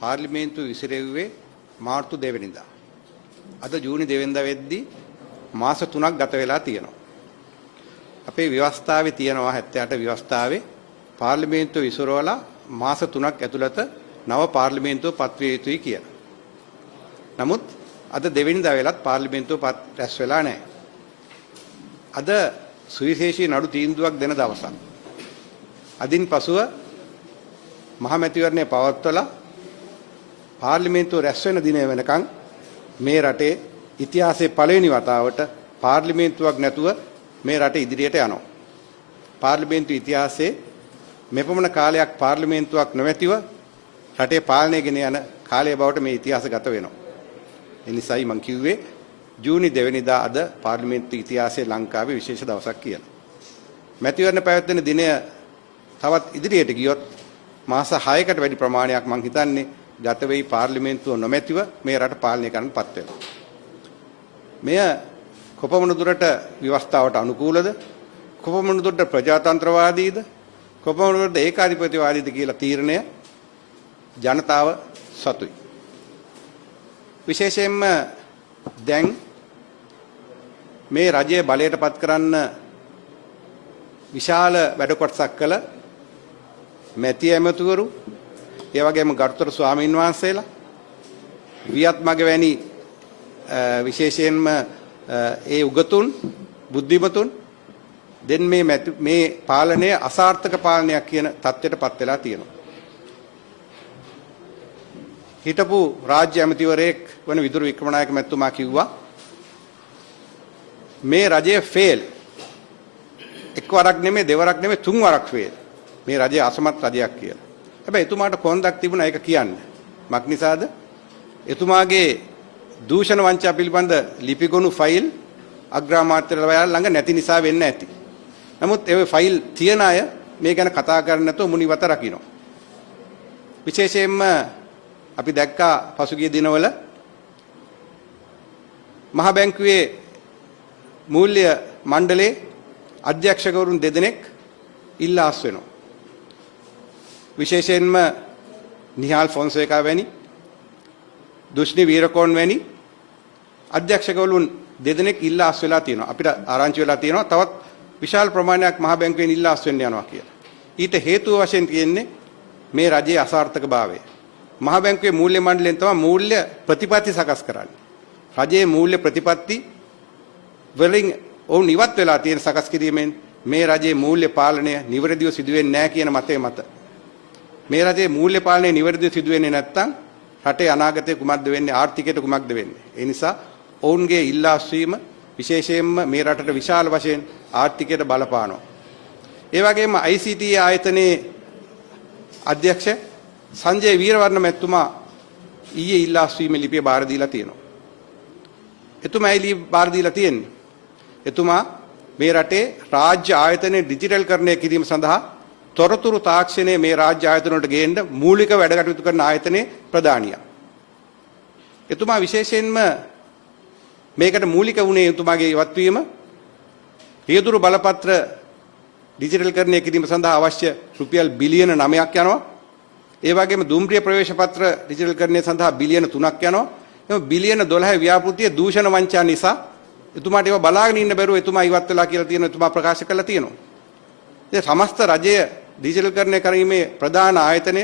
පාර්ලිමේන්තුව විසිරෙව්වේ මාර්තු 2 වෙනිදා. අද ජූනි 2 වෙනිදා වෙද්දී මාස 3ක් ගත වෙලා තියෙනවා. අපේ ව්‍යවස්ථාවේ තියෙනවා 78 ව්‍යවස්ථාවේ පාර්ලිමේන්තුව විසිරවලා මාස 3ක් ඇතුළත නව පාර්ලිමේන්තුව පත්විය යුතුයි කියලා. නමුත් අද 2 වෙනිදා වෙලත් පාර්ලිමේන්තුව රැස් වෙලා නැහැ. අද සුවිශේෂී නඩු තීන්දුවක් දෙන දවසක්. අදින් පසුව මහමැතිවරණය පවත්වලා පාර්ලිමේන්තුව රැස් වෙන දිනය වෙනකන් මේ රටේ ඉතිහාසයේ පළවෙනි වතාවට පාර්ලිමේන්තුවක් නැතුව මේ රට ඉදිරියට යනවා. පාර්ලිමේන්තු ඉතිහාසයේ මෙපමණ කාලයක් පාර්ලිමේන්තුවක් නොමැතිව රටේ පාලනය ගෙන යන කාලය බවට මේ ඉතිහාස ගත වෙනවා. ඒ නිසායි මම කිව්වේ ජූනි 2 වෙනිදා අද පාර්ලිමේන්තු ඉතිහාසයේ ලංකාවේ විශේෂ දවසක් කියලා. මැතිවරණ පැවැත්වෙන දිනය තවත් ඉදිරියට ගියොත් මාස 6කට වැඩි ප්‍රමාණයක් මම හිතන්නේ ගත වෙයි පාර්ලිමේන්තුව නොමැතිව මේ රට පාලනය කරන්නපත් වෙනවා. මෙය කොපමණ දුරට ව්‍යවස්ථාවට අනුකූලද? කොපමණ දුරට ප්‍රජාතන්ත්‍රවාදීද? කොපමණ දුරට ඒකාධිපතිවාදීද කියලා තීරණය ජනතාව සතුයි. විශේෂයෙන්ම දැන් මේ රජය බලයට පත් කරන්න විශාල වැඩ කොටසක් කළ මැති ඇමතිවරු, ඒ වගේම ගරුතර ස්වාමීන් වහන්සේලා, වියත් මග වැනි විශේෂයෙන්ම ඒ උගතුන් බුද්ධිමතුන් දැන් මේ පාලනය අසාර්ථක පාලනයක් කියන තත්ත්වයට පත් වෙලා තියෙනවා. හිටපු රාජ්‍ය ඇමතිවරයෙක් වන විදුර වික්‍රමනායක මැතිතුමා කිව්වා මේ රජය ෆේල්. එක්වරක් නෙමෙයි දෙවරක් නෙමෙයි තුන් වරක් ෆේල්. මේ රජය අසමත් රජයක් කියලා. හැබැයි එතුමාට කොන්දක් තිබුණා ඒක කියන්න. මක් නිසාද? එතුමාගේ දූෂණ වංචා පිළිබඳ ලිපිගොනු ෆයිල් අග්‍රාමාත්‍යවරයා ළඟ නැති නිසා වෙන්න ඇති. නමුත් ඒ ෆයිල් තියන අය මේ ගැන කතා කරන්නේ නැතුව මුනිවත රකින්න. විශේෂයෙන්ම අපි දැක්කා පසුගිය දිනවල මහ බැංකුවේ මූල්‍ය මණ්ඩලයේ අධ්‍යක්ෂකවරුන් දෙදෙනෙක් ඉල්ලාස් වෙනවා. විශේෂයෙන්ම නිහාල් ෆොන්සේකා වැනි දුෂ්නි වීරකෝන් වැනි අධ්‍යක්ෂකවරුන් දෙදෙනෙක් ඉල්ලාස් වෙලා තියෙනවා. අපිට ආරංචි වෙලා තියෙනවා තවත් විශාල ප්‍රමාණයක් මහ බැංකුවෙන් ඉල්ලාස් වෙන්න යනවා කියලා. ඊට හේතුව වශයෙන් තියෙන්නේ මේ රජයේ අසාර්ථකභාවය. මහ බැංකුවේ මූල්‍ය මණ්ඩලයෙන් තමයි මූල්‍ය ප්‍රතිපත්ති සකස් කරන්නේ. රජයේ මූල්‍ය ප්‍රතිපත්ති වලින් ඔවුන් ඉවත් වෙලා තියෙන සකස් කිරීමෙන් මේ රජයේ මූල්‍ය පාලනය නිවැරදිව සිදු වෙන්නේ නැහැ කියන මතය මත. මේ රජයේ මූල්‍ය පාලනය නිවැරදිව සිදු වෙන්නේ නැත්නම් රටේ අනාගතය කුමක්ද වෙන්නේ? ආර්ථිකයට කුමක්ද වෙන්නේ? ඒ නිසා ඔවුන්ගේ ඉල්ලාස් වීම විශේෂයෙන්ම මේ රටට විශාල වශයෙන් ආර්ථිකයට බලපානවා. ඒ වගේම ICT ආයතනයේ අධ්‍යක්ෂ සංජය වීරවර්ණ මැතිතුමා ඊයේ ඉල්ලාස් වීමේ ලිපිය බාර දීලා තියෙනවා. එතුමා ඊළි බාර දීලා තියෙන්නේ. එතුමා මේ රටේ රාජ්‍ය ආයතනයේ ඩිජිටල්කරණය කිරීම සඳහා තොරතුරු තාක්ෂණය මේ රාජ්‍ය ආයතන වලට ගේන්න මූලික වැඩ කටයුතු කරන ආයතනයේ ප්‍රධානියා. එතුමා විශේෂයෙන්ම මේකට මූලික වුණේ එතුමාගේ ඉවත් වීම රියදුරු බලපත්‍ර ඩිජිටල්කරණය කිරීම සඳහා අවශ්‍ය රුපියල් බිලියන 9ක් යනවා. ඒ වගේම දුම්රිය ප්‍රවේශ පත්‍ර ඩිජිටල්කරණය සඳහා බිලියන 3ක් යනවා. එම බිලියන 12 ව්‍යාපෘතිය දූෂණ වංචා නිසා එතුමාට ඒවා බලාගෙන ඉන්න බැරුව එතුමා ඉවත් වෙලා කියලා තියෙනවා. එතුමා ප්‍රකාශ කළා තියෙනවා. ඒ සමස්ත රජය ඩිජිටල්කරණය කිරීමේ ප්‍රධාන ආයතනය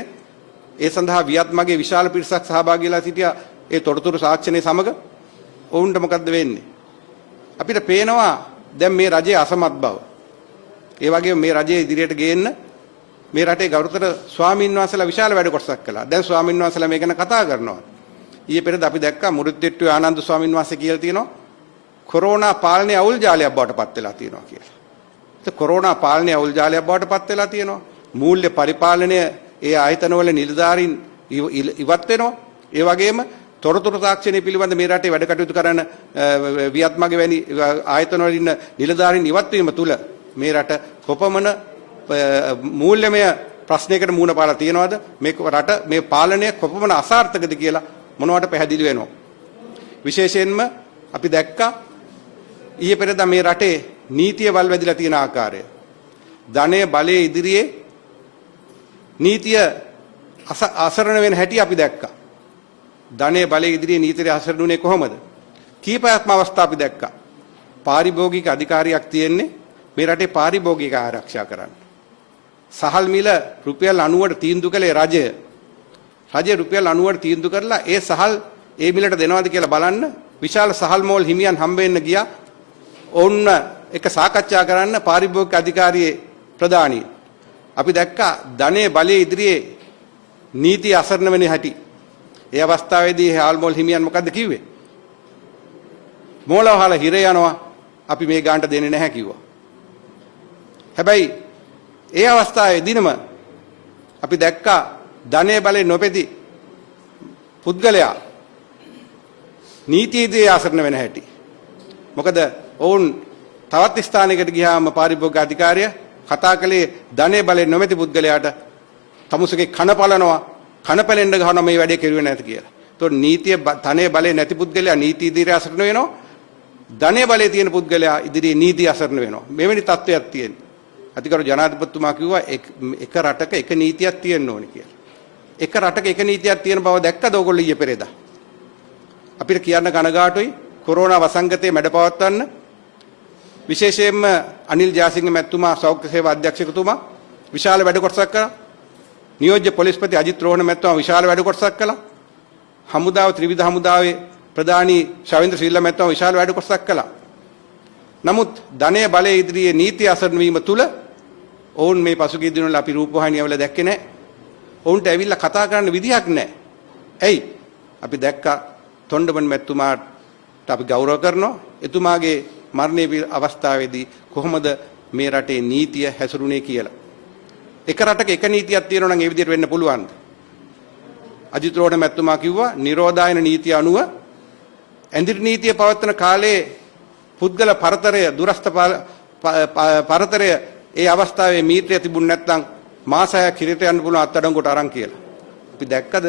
ඒ සඳහා වියත් මගේ විශාල පිරිසක් සහභාගී වෙලා සිටියා. ඒ තොරතුරු සාක්ෂණය සමග ඔවුන්ට මොකද්ද වෙන්නේ? අපිට පේනවා දැන් මේ රජයේ අසමත් බව. ඒ වගේම මේ රජයේ ඉදිරියට ගේන්න මේ රටේ ගෞරවතර ස්වාමීන් වහන්සේලා විශාල වැඩ කොටසක් කළා. දැන් ස්වාමීන් වහන්සේලා මේ ගැන කතා කරනවා. ඊයේ පෙරේද අපි දැක්කා මුරුත්තිට්ටුවේ ආනන්ද ස්වාමීන් වහන්සේ කියලා තියෙනවා කොරෝනා පාලනයේ අවුල් ජාලයක් බවට පත් වෙලා තියෙනවා කියලා. ඒක කොරෝනා පාලනයේ අවුල් ජාලයක් බවට පත් වෙලා තියෙනවා. මූල්‍ය පරිපාලනය ඒ ආයතනවල නිලධාරීන් ඉවත් වෙනවා. ඒ වගේම තොරතුරු තාක්ෂණය පිළිබඳ මේ රටේ වැඩ කටයුතු කරන වියත් මගේ වැනි ආයතනවල ඉන්න නිලධාරීන් ඉවත් වීම තුල මේ රට කොපමණ මූල්‍යමය ප්‍රශ්නයකට මුහුණ පාලා තියෙනවද? මේ රට මේ පාලනය කොපමණ අසාර්ථකද කියලා මොනවට පැහැදිලි වෙනවා. විශේෂයෙන්ම අපි දැක්කා ඊයේ පෙරේදා මේ රටේ නීතිය වල් වැදිලා තියෙන ආකාරය. ධනය බලයේ ඉදිරියේ නීතිය අසරණ වෙන හැටි අපි දැක්කා. ධනයේ බලය ඉදිරියේ නීතිය අසරණුනේ කොහොමද? කීපයක්ම අවස්ථා අපි දැක්කා. පාරිභෝගික අධිකාරියක් තියෙන්නේ මේ රටේ පාරිභෝගික ආරක්ෂා කරන්න. සහල් මිල රුපියල් 90ට තීන්දුව කළේ රජය. රජය රුපියල් 90ට තීන්දුව කරලා ඒ සහල් ඒ මිලට දෙනවද කියලා බලන්න විශාල සහල් මෝල් හිමියන් හම්බ වෙන්න ගියා. ඔවුන් එක සාකච්ඡා කරන්න පාරිභෝගික අධිකාරියේ ප්‍රධානී. අපි දැක්කා ධනයේ බලය ඉදිරියේ නීති අසරණ වෙන හැටි. ඒ අවස්ථාවේදී සහල් මෝල් හිමියන් මොකද්ද කිව්වේ? මෝලවහල හිර යනවා අපි මේ ගානට දෙන්නේ නැහැ කිව්වා. හැබැයි ඒ අවස්ථාවේදීනම අපි දැක්කා ධනයේ බලය නොපෙති පුද්ගලයා නීතියේදී ආසරණ වෙන හැටි. මොකද ඔවුන් තවත් ස්ථානයකට ගියාම පාරිභෝගික අධිකාරිය කතා කළේ ධනයේ බලය නොමැති පුද්ගලයාට තමුසගේ කන පලනවා කන පැලෙන්න ගහනවා මේ වැඩේ කෙරුවේ නැති කියලා. ඒතකොට නීතිය ධනයේ බලය නැති පුද්ගලයා නීති ඉදිරියේ ආසරණ වෙනවා. ධනයේ බලය තියෙන පුද්ගලයා ඉදිරියේ නීති ආසරණ වෙනවා. මෙවැනි තත්ත්වයක් තියෙනවා. අධිකරු ජනාධිපතිතුමා කිව්වා එක රටක එක නීතියක් තියෙන්න ඕනේ කියලා. එක රටක එක නීතියක් තියෙන බව දැක්කද ඕගොල්ලෝ ඊයේ පෙරේදා? අපිට කියන්න කනගාටුයි කොරෝනා වසංගතයේ මැඩපවත්වන්න විශේෂයෙන්ම අනිල් ජාසිංහ මැතිතුමා සෞඛ්‍ය සේවා අධ්‍යක්ෂකතුමා විශාල වැඩ කොටසක් කළා. නියෝජ්‍ය පොලිස්පති අජිත් රෝහණ මැතිතුමා විශාල වැඩ කොටසක් කළා. හමුදාව ත්‍රිවිධ හමුදාවේ ප්‍රධානී ශවේන්ද්‍ර ශ්‍රීලා මැතිතුමා විශාල වැඩ කොටසක් කළා. නමුත් ධනයේ බලය ඉදිරියේ නීති අසරණ වීම තුල ඔවුන් මේ පසුගිය දිනවල අපි රූපවාහිනිය වල දැක්කේ නැහැ. ඔවුන්ට ඇවිල්ලා කතා කරන්න විදිහක් නැහැ. ඇයි? අපි දැක්කා තොණ්ඩමන් මැතිතුමාට අපි ගෞරව කරනවා. එතුමාගේ මරණයේ අවස්ථාවේදී කොහොමද මේ රටේ නීතිය හැසිරුණේ කියලා. එක රටක එක නීතියක් තියෙනවා නම් ඒ විදිහට වෙන්න පුළුවන්ද? අජිත් රෝහණ මැතිතුමා කිව්වා නිරෝධායන නීතිය අනුව ඇඳිරි නීතිය පවත්වන කාලේ පුද්ගල පරතරය දුරස්ත පරතරය ඒ අවස්ථාවේ මීටරය තිබුණ නැත්නම් මාස 6ක් හිරට යන්න පුළුවන් අත්අඩංගුවට අරන් කියලා. අපි දැක්කද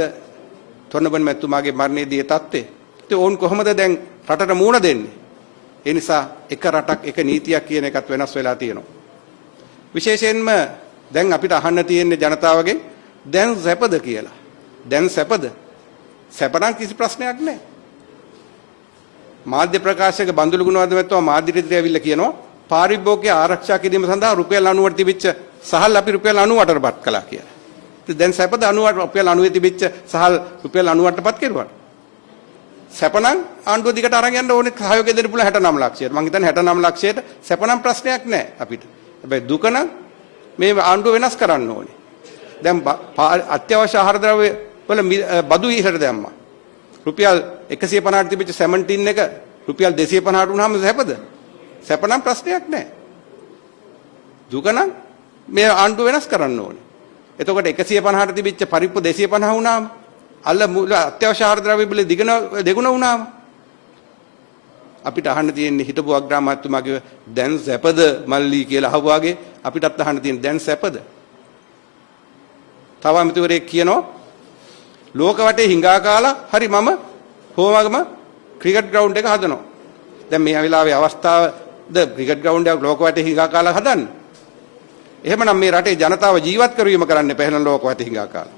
තොණ්ඩමන් මැතිතුමාගේ මරණයේදී ඒ තත්ත්වය. ඉතින් ඕන් කොහොමද දැන් රටට මූණ දෙන්නේ? ඒ නිසා එක රටක් එක නීතියක් කියන එකත් වෙනස් වෙලා තියෙනවා. විශේෂයෙන්ම දැන් අපිට අහන්න තියෙන්නේ ජනතාවගෙන් දැන් සැපද කියලා. දැන් සැපද? සැපනම් කිසි ප්‍රශ්නයක් නැහැ. මාධ්‍ය ප්‍රකාශක බඳුළු ගුණවර්ධන මැතිතුමා මාධ්‍ය ඉදිරියට ඇවිල්ලා කියනවා පාරිභෝගික ආරක්ෂා කිරීම සඳහා රුපියල් 90ට තිබිච්ච සහල් අපි රුපියල් 98ටපත් කළා කියලා. ඉතින් දැන් සැපද 90ට රුපියල් 90 තිබිච්ච සහල් රුපියල් 98ටපත් කෙරුවා. සැපනම් ආණ්ඩුව දිගට අරන් යන්න ඕනේ සහයෝගය දෙන්න පුළුවන් 69 ලක්ෂයට. මම හිතන්නේ 69 ලක්ෂයට සැපනම් ප්‍රශ්නයක් නැහැ අපිට. හැබැයි දුක නම් මේ ආණ්ඩුව වෙනස් කරන්න ඕනේ. දැන් අත්‍යවශ්‍ය ආහාර ද්‍රව්‍ය වල බදු ඉහළට දැම්මා. රුපියල් 150ට තිබිච්ච සැමන් ටින් එක රුපියල් 250ට වුණාම සැපද? සැපනම් ප්‍රශ්නයක් නැහැ. දුක නම් මේ ආණ්ඩුව වෙනස් කරන්න ඕනේ. එතකොට 150ට තිබිච්ච පරිප්පු 250 වුණාම අල්ල මුල අත්‍යවශ්‍ය ආහාර ද්‍රව්‍ය බිල දෙගුණ වුණාම අපිට අහන්න තියෙන්නේ හිටපු අග්‍රාමාත්‍යතුමා කිව්ව දැන් සැපද මල්ලි කියලා අහුවාගේ අපිටත් අහන්න තියෙන්නේ දැන් සැපද? තව අමිතුවරයෙක් කියනවා ලෝක වටේ හිඟා කාලා හරි මම කොහොමගම ක්‍රිකට් ග්‍රවුන්ඩ් එක හදනවා. දැන් මේ වෙලාවේ අවස්ථාවද ක්‍රිකට් ග්‍රවුන්ඩ් එක ලෝක වටේ හිඟා කාලා හදන්න. එහෙමනම් මේ රටේ ජනතාව ජීවත් කරවීම කරන්න එපා එහෙනම් ලෝක වටේ හිඟා කාලා.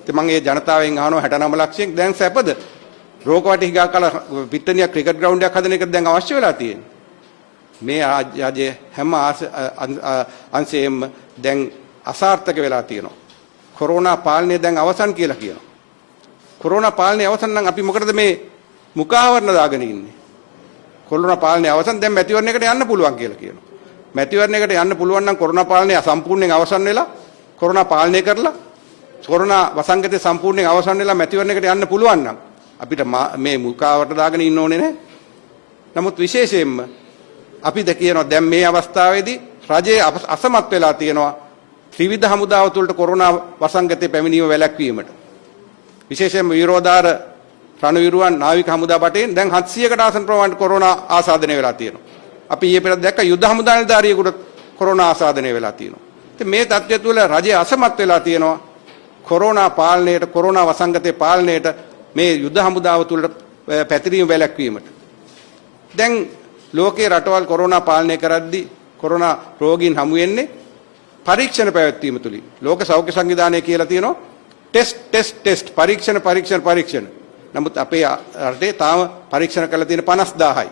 ඉතින් මම මේ ජනතාවෙන් අහනවා 69 ලක්ෂයෙන් දැන් සැපද? ලෝක වටේ හිඟා කාලා පිට්ටනියක් ක්‍රිකට් ග්‍රවුන්ඩ් එකක් හදන එක දැන් අවශ්‍ය වෙලා තියෙන්නේ. මේ රාජ්‍යයේ හැම අංශයෙන්ම දැන් අසාර්ථක වෙලා තියෙනවා. කොරෝනා පාලනය දැන් අවසන් කියලා කියනවා. කොරෝනා පාලනය අවසන් නම් අපි මොකටද මේ මුඛාවරණ දාගෙන ඉන්නේ? කොරෝනා පාලනය අවසන් දැන් මැතිවරණයකට යන්න පුළුවන් කියලා කියනවා. මැතිවරණයකට යන්න පුළුවන් නම් කොරෝනා පාලනය සම්පූර්ණයෙන් අවසන් වෙලා කොරෝනා පාලනය කරලා කොරෝනා වසංගතය සම්පූර්ණයෙන් අවසන් වෙලා මැතිවරණයකට යන්න පුළුවන් නම් අපිට මේ මුඛාවරණ දාගෙන ඉන්න ඕනේ නැහැ. නමුත් විශේෂයෙන්ම අපිද කියනවා දැන් මේ අවස්ථාවේදී රජය අසමත් වෙලා තියෙනවා ත්‍රිවිධ හමුදාව තුළට කොරෝනා වසංගතය පැමිණීම වැළැක්වීමට. විශේෂයෙන්ම විරෝධාර රණවිරුවන් නාවික හමුදා බටෙන් දැන් 700කට ආසන්න ප්‍රමාණයට කොරෝනා ආසාදනය වෙලා තියෙනවා. අපි ඊයේ පෙරේද දැක්ක යුද හමුදා නිලධාරියෙකුට කොරෝනා ආසාදනය වෙලා තියෙනවා. ඉතින් මේ තත්ත්වය තුළ රජය අසමත් වෙලා තියෙනවා කොරෝනා පාලනයට කොරෝනා වසංගතයේ පාලනයට මේ යුද හමුදාව තුළට පැතිරීම වැළැක්වීමට. දැන් ලෝකේ රටවල් කොරෝනා පාලනය කරද්දී කොරෝනා රෝගීන් හමු වෙන්නේ පරීක්ෂණ පැවැත්වීම තුලින්. ලෝක සෞඛ්‍ය සංවිධානය කියලා තියෙනවා ටෙස්ට් පරීක්ෂණ. නමුත් අපේ රටේ තාම පරීක්ෂණ කරලා තියෙන 50000යි.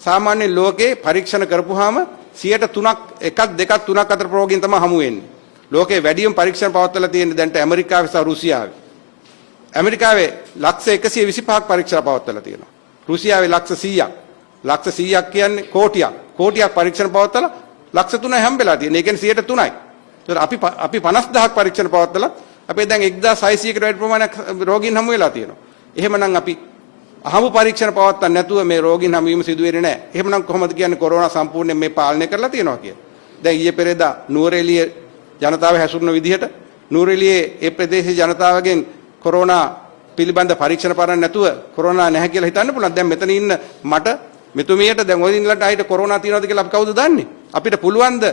සාමාන්‍ය ලෝකේ පරීක්ෂණ කරපුවාම 3%ක් එකක් දෙකක් තුනක් අතර රෝගීන් තමයි හමු වෙන්නේ. ලෝකේ වැඩිම පරීක්ෂණ පවත්වලා තියෙන්නේ දැන්ට ඇමරිකාවේ සහ රුසියාවේ. ඇමරිකාවේ ලක්ෂ 125ක් පරීක්ෂණ පවත්වලා තියෙනවා. රුසියාවේ ලක්ෂ 100ක්. ලක්ෂ 100ක් කියන්නේ කෝටියක් පරීක්ෂණ පවත්වලා ලක්ෂ 3යි හම්බෙලා තියෙන්නේ. ඒ කියන්නේ 3%යි. ඒතර අපි 50000ක් පරීක්ෂණ පවත්වලා අපේ දැන් 1600කට වැඩි ප්‍රමාණයක් රෝගීන් හමු වෙලා තියෙනවා. එහෙමනම් අපි අහමු පරීක්ෂණ පවත්වන්න නැතුව මේ රෝගීන් හමුවීම සිදු වෙන්නේ නැහැ. එහෙමනම් කොහොමද කියන්නේ කොරෝනා සම්පූර්ණයෙන් මේ පාලනය කරලා තියෙනවා කියලා. දැන් ඊයේ පෙරේදා නුවරඑළිය ජනතාව හැසුරුන විදිහට නුවරඑළියේ ඒ ප්‍රදේශයේ ජනතාවගෙන් කොරෝනා පිළිබඳ පරීක්ෂණ පාරන්න නැතුව කොරෝනා නැහැ කියලා හිතන්න පුළුවන්. දැන් මෙතන ඉන්න මට මෙතුමියට දැන් ඔය ඉන්නලට ආයිට කොරෝනා තියෙනවද කියලා අපි කවුද දන්නේ? අපිට පුළුවන්ද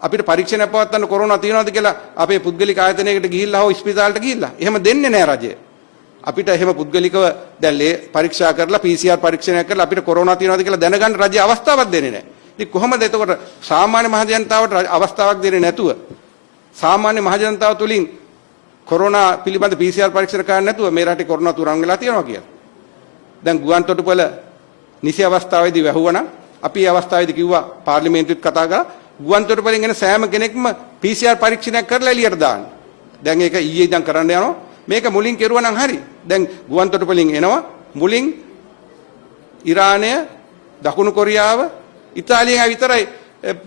අපිට පරීක්ෂණ පවත්වන්න කොරෝනා තියෙනවද කියලා අපේ පුද්ගලික ආයතනයකට ගිහිල්ලා හෝ ස්පිතාලට ගිහිල්ලා. එහෙම දෙන්නේ නැහැ රජය. අපිට එහෙම පුද්ගලිකව දැන් පරීක්ෂා කරලා PCR පරීක්ෂණයක් කරලා අපිට කොරෝනා තියෙනවද කියලා දැනගන්න රජය අවස්ථාවක් දෙන්නේ නැහැ. ඉතින් කොහොමද එතකොට සාමාන්‍ය මහජනතාවට අවස්ථාවක් දෙන්නේ නැතුව සාමාන්‍ය මහජනතාව තුලින් කොරෝනා පිළිබඳ PCR පරීක්ෂණ කරන්න නැතුව මේ රටේ කොරෝනා තුරන් වෙලා තියෙනවා කියලා. දැන් ගුවන් තොටුපළ නිසි අවස්ථාවේදී වැහුවනම් අපි ඒ අවස්ථාවේදී කිව්වා පාර්ලිමේන්තුවෙත් කතා කරා ගුවන් තොටුපළෙන් එන සෑම කෙනෙක්ම PCR පරීක්ෂණයක් කරලා එළියට දාන්න. දැන් ඒක ඊයේ ඉඳන් කරන්න යනවා. මේක මුලින් කෙරුවා නම් හරි. දැන් ගුවන් තොටුපළෙන් එනවා මුලින් ඉරානය, දකුණු කොරියාව, ඉතාලියෙන් විතරයි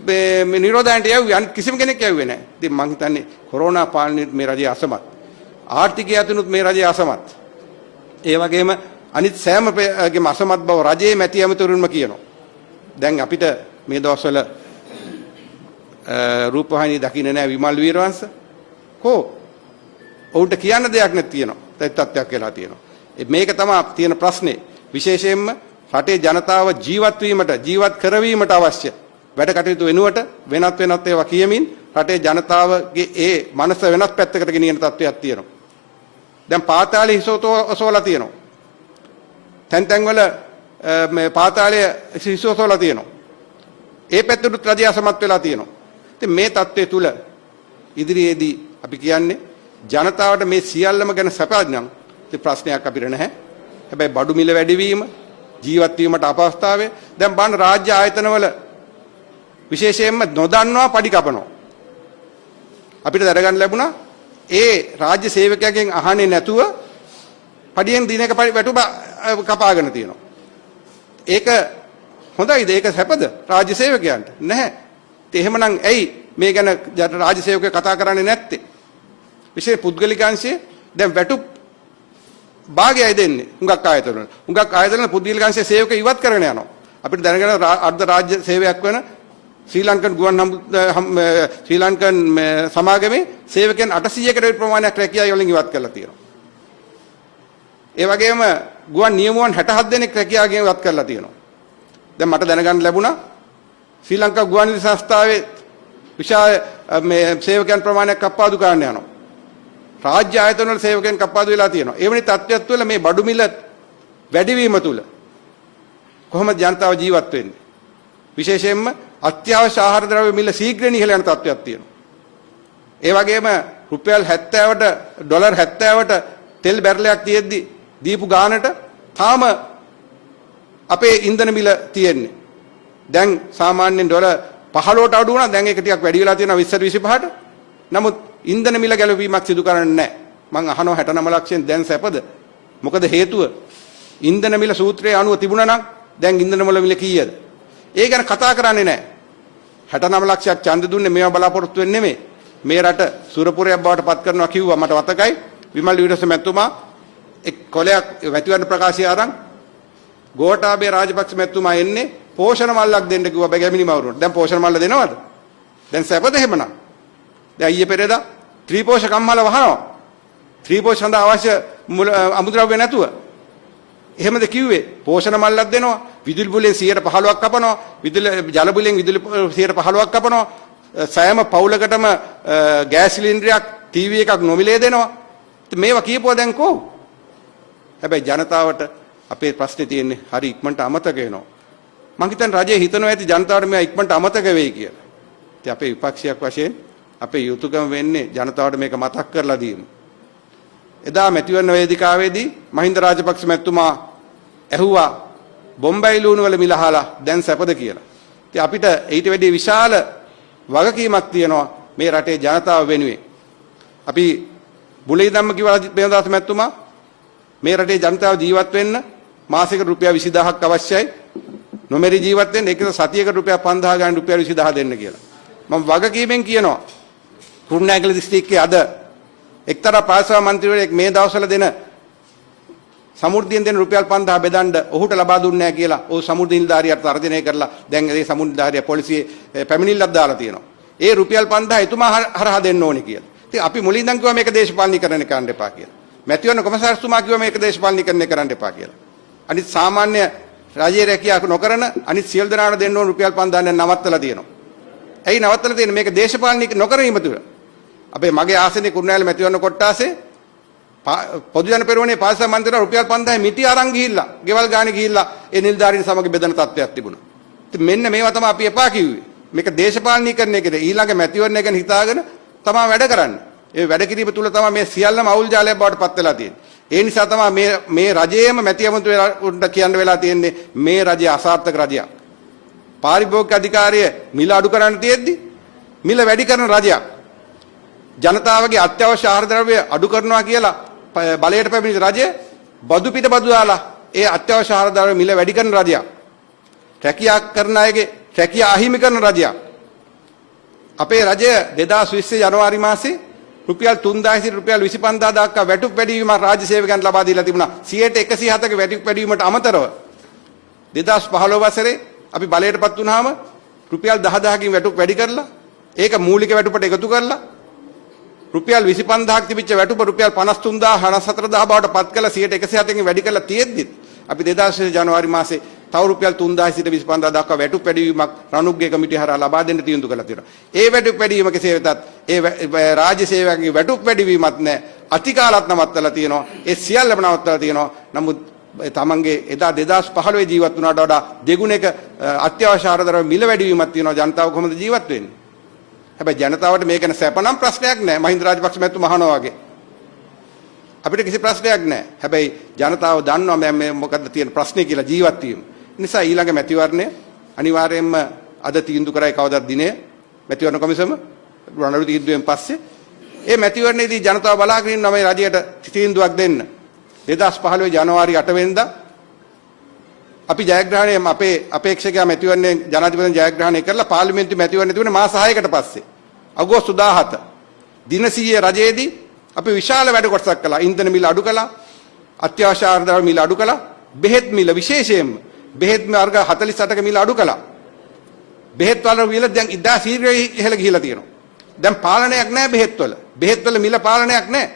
මේ නිරෝධයන්ට යව්වේ. අනිත් කිසිම කෙනෙක් යව්වේ නැහැ. ඉතින් මං හිතන්නේ කොරෝනා පාලනයේ මේ රජය අසමත්. ආර්ථිකය ඇතුළුත් මේ රජය අසමත්. ඒ වගේම අනිත් සෑමගේම අසමත් බව රජයේ මැති ඇමතුරුන්ම කියනවා. දැන් අපිට මේ දවස්වල රූපවාහිනිය දකින්න නැහැ විමල් වීරවංශ. කො ඔවුන්ට කියන්න දෙයක් නැති තියෙනවා. තත්ත්වයක් වෙලා තියෙනවා. මේක තමයි තියෙන ප්‍රශ්නේ. විශේෂයෙන්ම රටේ ජනතාව ජීවත් වීමට ජීවත් කරවීමට අවශ්‍ය වැඩ කටයුතු වෙනුවට වෙනත් ඒවා කියමින් රටේ ජනතාවගේ ඒ මනස වෙනස් පැත්තකට ගෙනියන තත්ත්වයක් තියෙනවා. දැන් පාතාලේ හිසෝතෝසෝලා තියෙනවා. තැන් වල මේ පාතාලයේ හිසෝතෝලා තියෙනවා. ඒ පැත්තට රජය අසමත් වෙලා තියෙනවා. ඉතින් මේ තත්ත්වයේ තුල ඉදිරියේදී අපි කියන්නේ ජනතාවට මේ සියල්ලම ගැන සැපදනම් ඉතින් ප්‍රශ්නයක් අපිට නැහැ. හැබැයි බඩු මිල වැඩිවීම ජීවත් වීමට අපහසුතාවය දැන් බලන්න රාජ්‍ය ආයතනවල විශේෂයෙන්ම නොදන්නවා පඩි කපනවා. අපිට දැනගන්න ලැබුණා ඒ රාජ්‍ය සේවකයන්ගෙන් අහන්නේ නැතුව පඩියෙන් දිනක වැටුප කපාගෙන තියෙනවා. ඒක හොඳයිද? ඒක සැපද රාජ්‍ය සේවකයන්ට? නැහැ. ඉතින් එහෙමනම් ඇයි මේ ගැන රාජ්‍ය සේවකයෝ කතා කරන්නේ නැත්තේ? විශේෂ පුද්ගලික අංශයේ දැන් වැටුප් භාගයයි දෙන්නේ හුඟක් ආයතන වල. හුඟක් ආයතන වල පුද්ගලික අංශයේ සේවක ඉවත් කරගෙන යනවා. අපිට දැනගෙන අර්ධ රාජ්‍ය සේවයක් වෙන ශ්‍රී ලංකන් ගුවන් ශ්‍රී ලංකන් සමාගමේ සේවකයන් 800කට වැඩි ප්‍රමාණයක් රැකියාව වලින් ඉවත් කරලා තියෙනවා. ඒ වගේම ගුවන් නියමුවන් 67 දෙනෙක් රැකියාවකින් ඉවත් කරලා තියෙනවා. දැන් මට දැනගන්න ලැබුණා ශ්‍රී ලංකා ගුවන් විදුලි සංස්ථාවේ විශාල මේ සේවකයන් ප්‍රමාණයක් කප්පාදු කරන්න යනවා. රාජ්‍ය ආයතන වල සේවකයන් කප්පාදු වෙලා තියෙනවා. එවැනි තත්ත්වයක් තුළ මේ බඩු මිල වැඩිවීම තුළ කොහොමද ජනතාව ජීවත් වෙන්නේ? විශේෂයෙන්ම අත්‍යවශ්‍ය ආහාර ද්‍රව්‍ය මිල ශීඝ්‍රයෙන් ඉහළ යන තත්ත්වයක් තියෙනවා. ඒ වගේම රුපියල් 70ට ඩොලර් 70ට තෙල් බැරලයක් තියෙද්දි දීපු ගානට තාම අපේ ඉන්ධන මිල තියෙන්නේ. දැන් සාමාන්‍යයෙන් ඩොලර් 15ට අඩු වුණා. දැන් ඒක ටිකක් වැඩි වෙලා තියෙනවා 20ට 25ට. නමුත් ඉන්ධන මිල ගැලවීමක් සිදු කරන්නේ නැහැ. මං අහනවා 69 ලක්ෂයෙන් දැන් සැපද? මොකද හේතුව? ඉන්ධන මිල සූත්‍රයේ අනුව තිබුණා නම් දැන් ඉන්ධන මිල කීයද? ඒ ගැන කතා කරන්නේ නැහැ. 69 ලක්ෂයක් ඡන්ද දුන්නේ මේවා බලාපොරොත්තු වෙන්නේ නෙමෙයි. මේ රට සුරපුරයක් බවට පත් කරනවා කිව්වා මට මතකයි. විමල් වීරවංශ මැතිතුමා එක් කොලයක් වැතිවන්න ප්‍රකාශය අරන් ගෝඨාභය රාජපක්ෂ මැතිතුමා එන්නේ පෝෂණ මල්ලක් දෙන්න කිව්වා බැගෑමිනි මවුරුන්ට. දැන් පෝෂණ මල්ල දෙනවද? දැන් සැපද එහෙමනම්? දැන් ඊයේ පෙරේදා ත්‍රිපෝෂ කම්මල වහනවා. ත්‍රිපෝෂ සඳහා අවශ්‍ය අමුද්‍රව්‍ය නැතුව. එහෙමද කිව්වේ? පෝෂණ මල්ලක් දෙනවා. විදුලි බුලෙන් 15%ක් කපනවා. ජල බුලෙන් විදුලි 15%ක් කපනවා. සෑම පවුලකටම ගෑස් සිලින්ඩරයක් ටීවී එකක් නොමිලේ දෙනවා. මේවා කියපුවා දැන් කොහොම? හැබැයි ජනතාවට අපේ ප්‍රශ්නේ තියෙන්නේ හරි ඉක්මනට අමතක වෙනවා. මං හිතන්නේ රජය හිතනවා ඇති ජනතාවට මේවා ඉක්මනට අමතක වෙයි කියලා. ඉතින් අපේ විපක්ෂයක් වශයෙන් අපේ යුතුයකම වෙන්නේ ජනතාවට මේක මතක් කරලා දීම. එදා මැතිවරණ වේදිකාවේදී මහින්ද රාජපක්ෂ මැතිතුමා ඇහුවා බොම්බයි ලුණු වල මිල අහලා දැන් සැපද කියලා. ඉතින් අපිට ඊට වැඩි විශාල වගකීමක් තියෙනවා මේ රටේ ජනතාව වෙනුවෙන්. අපි බුලේ ධම්ම කිව්වා ප්‍රේමදාස මැතිතුමා මේ රටේ ජනතාව ජීවත් වෙන්න මාසික රුපියල් 20000ක් අවශ්‍යයි. නොමැරි ජීවත් වෙන්න ඒක සතියකට රුපියල් 5000 ගන්න රුපියල් 20000 දෙන්න කියලා. මම වගකීමෙන් කියනවා කුරුණෑගල දිස්ත්‍රික්කයේ අද එක්තරා පාසල් මන්ත්‍රීවරයෙක් මේ දවස්වල දෙන සමුර්දියෙන් දෙන රුපියල් 5000 බෙදන්න ඔහුට ලබා දුන්නේ නැහැ කියලා ਉਹ සමුර්දි නිලධාරියට තර්ජනය කරලා දැන් ඒ සමුර්දි නිලධාරියා පොලිසියේ පැමිණිල්ලක් දාලා තියෙනවා. ඒ රුපියල් 5000 එතුමා හරහා දෙන්න ඕනේ කියලා. ඉතින් අපි මුලින් ඉඳන් කිව්වා මේක දේශපාලනීකරණය කරන්න එපා කියලා. මැතිවරණ කොමසාරිස්තුමා කිව්වා මේක දේශපාලනීකරණය කරන්න එපා කියලා. අනිත් සාමාන්‍ය රජයේ රැකියාව නොකරන අනිත් සියලු දෙනාට දෙන්න ඕන රුපියල් 5000 නවත්තලා තියෙනවා. ඇයි නවත්තලා තියෙන්නේ? මේක දේශපාලනීක නොකරීම තුල. අපේ මගේ ආසනේ කුරුණෑගල මැතිවරණ කොට්ටාසේ පොදු ජන පෙරමුණේ පාසල් මන්ත්‍රීවරු රුපියල් 5000 මිටි අරන් ගිහිල්ලා, ගෙවල් ගානේ ගිහිල්ලා ඒ නිලධාරීන් සමග බෙදන තත්ත්වයක් තිබුණා. ඉතින් මෙන්න මේවා තමයි අපි එපා කිව්වේ. මේක දේශපාලනීකරණය කියලා ඊළඟ මැතිවරණය ගැන හිතාගෙන තමයි වැඩ කරන්නේ. ඒ වැඩ කිරීම තුල තමයි මේ සියල්ලම අවුල් ජාලයක් බවට පත් වෙලා තියෙන්නේ. ඒ නිසා තමයි මේ රජයේම මැති ඇමතුමට කියන්න වෙලා තියෙන්නේ මේ රජය අසාර්ථක රජයක්. පාරිභෝගික අධිකාරිය මිල අඩු කරන්න තියෙද්දි මිල වැඩි කරන රජයක්. ජනතාවගේ අත්‍යවශ්‍ය ආහාර ද්‍රව්‍ය අඩු කරනවා කියලා බලයට පැමිණි රජය බදු පිට බදු දාලා ඒ අත්‍යවශ්‍ය ආහාර ද්‍රව්‍ය මිල වැඩි කරන රජයක්. රැකියා කරන අයගේ රැකියා අහිමි කරන රජයක්. අපේ රජය 2020 ජනවාරි මාසේ රුපියල් 3000 සිට රුපියල් 25000 දක්වා වැටුප් වැඩිවීම රාජ්‍ය සේවකයන්ට ලබා දීලා තිබුණා. 107ක වැටුප් වැඩිවීමට අමතරව 2015 වසරේ අපි බලයටපත් වුණාම රුපියල් 10000කින් වැටුප් වැඩි කරලා ඒක මූලික වැටුපට එකතු කරලා රුපියල් 25000ක් තිබිච්ච වැටුප රුපියල් 53000 64000 බවට පත් කළා 107කින් වැඩි කරලා තියෙද්දි අපි 2020 ජනවාරි මාසේ තව රුපියල් 3000 සිට 25000 දක්වා වැටුප් වැඩිවීමක් රණුග්ගේ කමිටුව හරහා ලබා දෙන්න තීන්දුව කළා තියෙනවා. ඒ වැටුප් වැඩිවීම කෙසේ වෙතත් ඒ රාජ්‍ය සේවකගේ වැටුප් වැඩිවීමත් නැහැ. අතිකාලත් නවත්තලා තියෙනවා. ඒ සියල්ලම නවත්තලා තියෙනවා. නමුත් තමන්ගේ එදා 2015 ජීවත් වුණාට වඩා දෙගුණයක අත්‍යවශ්‍ය ආහාර ද්‍රව්‍ය මිල වැඩිවීමක් තියෙනවා. ජනතාව කොහොමද ජීවත් වෙන්නේ? හැබැයි ජනතාවට මේක ගැන සැපනම් ප්‍රශ්නයක් නැහැ. මහින්ද රාජපක්ෂ මැතිතුමා අහනවා වගේ. අපිට කිසි ප්‍රශ්නයක් නැහැ. හැබැයි ජනතාව දන්නවා මේ මොකද්ද තියෙන ප්‍රශ්නේ කියලා ජීවත් වීම. නිසා ඊළඟ මැතිවරණය අනිවාර්යයෙන්ම අද තීන්දුව කරයි කවදාද දිනේ මැතිවරණ කොමිසම රණවිරු තීන්දුවෙන් පස්සේ ඒ මැතිවරණයේදී ජනතාව බලාගෙන ඉන්නවා මේ රජයට තීන්දුවක් දෙන්න. 2015 ජනවාරි 8 වෙනිදා අපි ජයග්‍රහණය අපේ අපේක්ෂකයා මැතිවරණයෙන් ජනාධිපතිතුමන් ජයග්‍රහණය කරලා පාර්ලිමේන්තු මැතිවරණය තිබුණේ මාස 6කට පස්සේ අගෝස්තු 17 දින 100 රජයේදී අපි විශාල වැඩ කොටසක් කළා. ඉන්ධන මිල අඩු කළා, අත්‍යවශ්‍ය ආහාර ද්‍රව්‍ය මිල අඩු කළා, බෙහෙත් මිල විශේෂයෙන්ම බෙහෙත් වර්ග 48ක මිල අඩු කළා. බෙහෙත් වල මිල දැන් ඉදා සීග්‍රයෙන් ඉහළ ගිහිලා තියෙනවා. දැන් පාලනයක් නැහැ බෙහෙත් වල. බෙහෙත් වල මිල පාලනයක් නැහැ.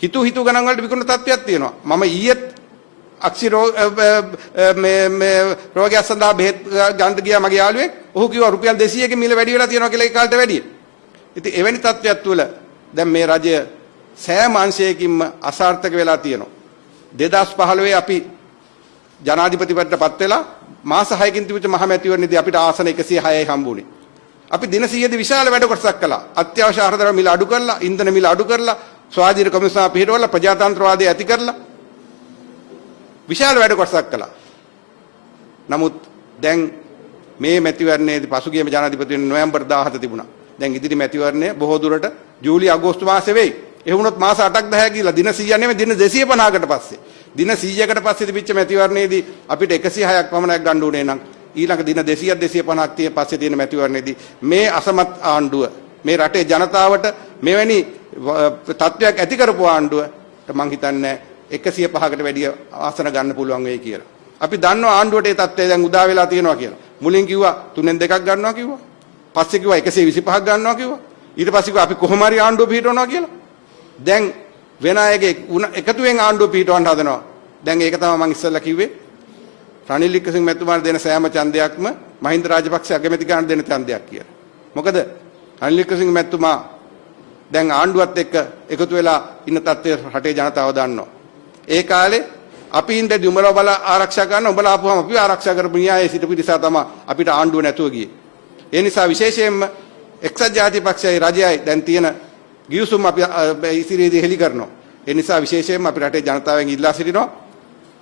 හිතු ගණන් වලට විකුණන තත්ත්වයක් තියෙනවා. මම ඊයේත් අක්ෂි මේ රෝගය සඳහා බෙහෙත් ගන්න ගියා මගේ යාළුවෙක්. ඔහු කිව්වා රුපියල් 200කින් මිල වැඩි වෙලා තියෙනවා කියලා ඒ කාලේට වැඩිය. ඉතින් එවැනි තත්ත්වයක් තුළ දැන් මේ රජය සෑම අංශයකින්ම අසාර්ථක වෙලා තියෙනවා. 2015 අපි ජනාධිපතිවරටපත් වෙලා මාස 6කින් තිබිච්ච මහ මැතිවරණයේදී අපිට ආසන 106යි හම්බුනේ. අපි දින 100දී විශාල වැඩ කොටසක් කළා. අත්‍යවශ්‍ය ආහාර ද්‍රව්‍ය මිල අඩු කරලා, ඉන්ධන මිල අඩු කරලා, ස්වාධීන කොමිසම පිටවල ප්‍රජාතන්ත්‍රවාදය ඇති කරලා විශාල වැඩ කොටසක් කළා. නමුත් දැන් මේ මැතිවරණයේදී පසුගිය ජනාධිපතිවරණ නොවැම්බර් 17 තිබුණා. දැන් ඉදිරි මැතිවරණය බොහෝ දුරට ජූලි අගෝස්තු මාසෙ වෙයි. ඒ වුණොත් මාස 8ක් 10ක් ගිහලා දින 100 නෙමෙයි දින 250කට පස්සේ. දින 100කට පස්සේ තිබිච්ච මැතිවරණයේදී අපිට 106ක් පමණක් ගන්න උනේ නම් ඊළඟ දින 200 250ක් පස්සේ තියෙන මැතිවරණයේදී මේ අසමත් ආණ්ඩුව මේ රටේ ජනතාවට මෙවැනි තත්ත්වයක් ඇති කරපු ආණ්ඩුවට මං හිතන්නේ 105කට වැඩිය ආසන ගන්න පුළුවන් වෙයි කියලා. අපි දන්නවා ආණ්ඩුවට ඒ තත්ත්වය දැන් උදා වෙලා තියෙනවා කියලා. මුලින් කිව්වා 3න් 2ක් ගන්නවා කිව්වා. පස්සේ කිව්වා 125ක් ගන්නවා කිව්වා. ඊට පස්සේ කිව්වා අපි කොහොම හරි ආණ්ඩුව පිටවනවා කියලා. දැන් වෙන අයගේ එකතුවෙන් ආණ්ඩුව පිටවන්න හදනවා. දැන් ඒක තමයි මම ඉස්සෙල්ලා කිව්වේ. රනිල් වික්‍රමසිංහ මැතිතුමාට දෙන සෑම ඡන්දයක්ම මහින්ද රාජපක්ෂ අගමැති ගන්න දෙන ඡන්දයක් කියලා. මොකද රනිල් වික්‍රමසිංහ මැතිතුමා දැන් ආණ්ඩුවත් එක්ක එකතු වෙලා ඉන්න තත්ත්වය රටේ ජනතාව දන්නවා. ඒ කාලේ අපි ඉඳදී උඹලා බල ආරක්ෂා කරන උඹලා ආපුවම අපි ආරක්ෂා කරපු න්‍යායයේ සිටපු නිසා තමයි අපිට ආණ්ඩුව නැතුව ගියේ. ඒ නිසා විශේෂයෙන්ම එක්සත් ජාතික පක්ෂයයි රජයයි දැන් තියෙන ගිවිසුම් අපි ඉදිරියේදී හෙළි කරනවා. ඒ නිසා විශේෂයෙන්ම අපි රටේ ජනතාවෙන් ඉල්ලා සිටිනවා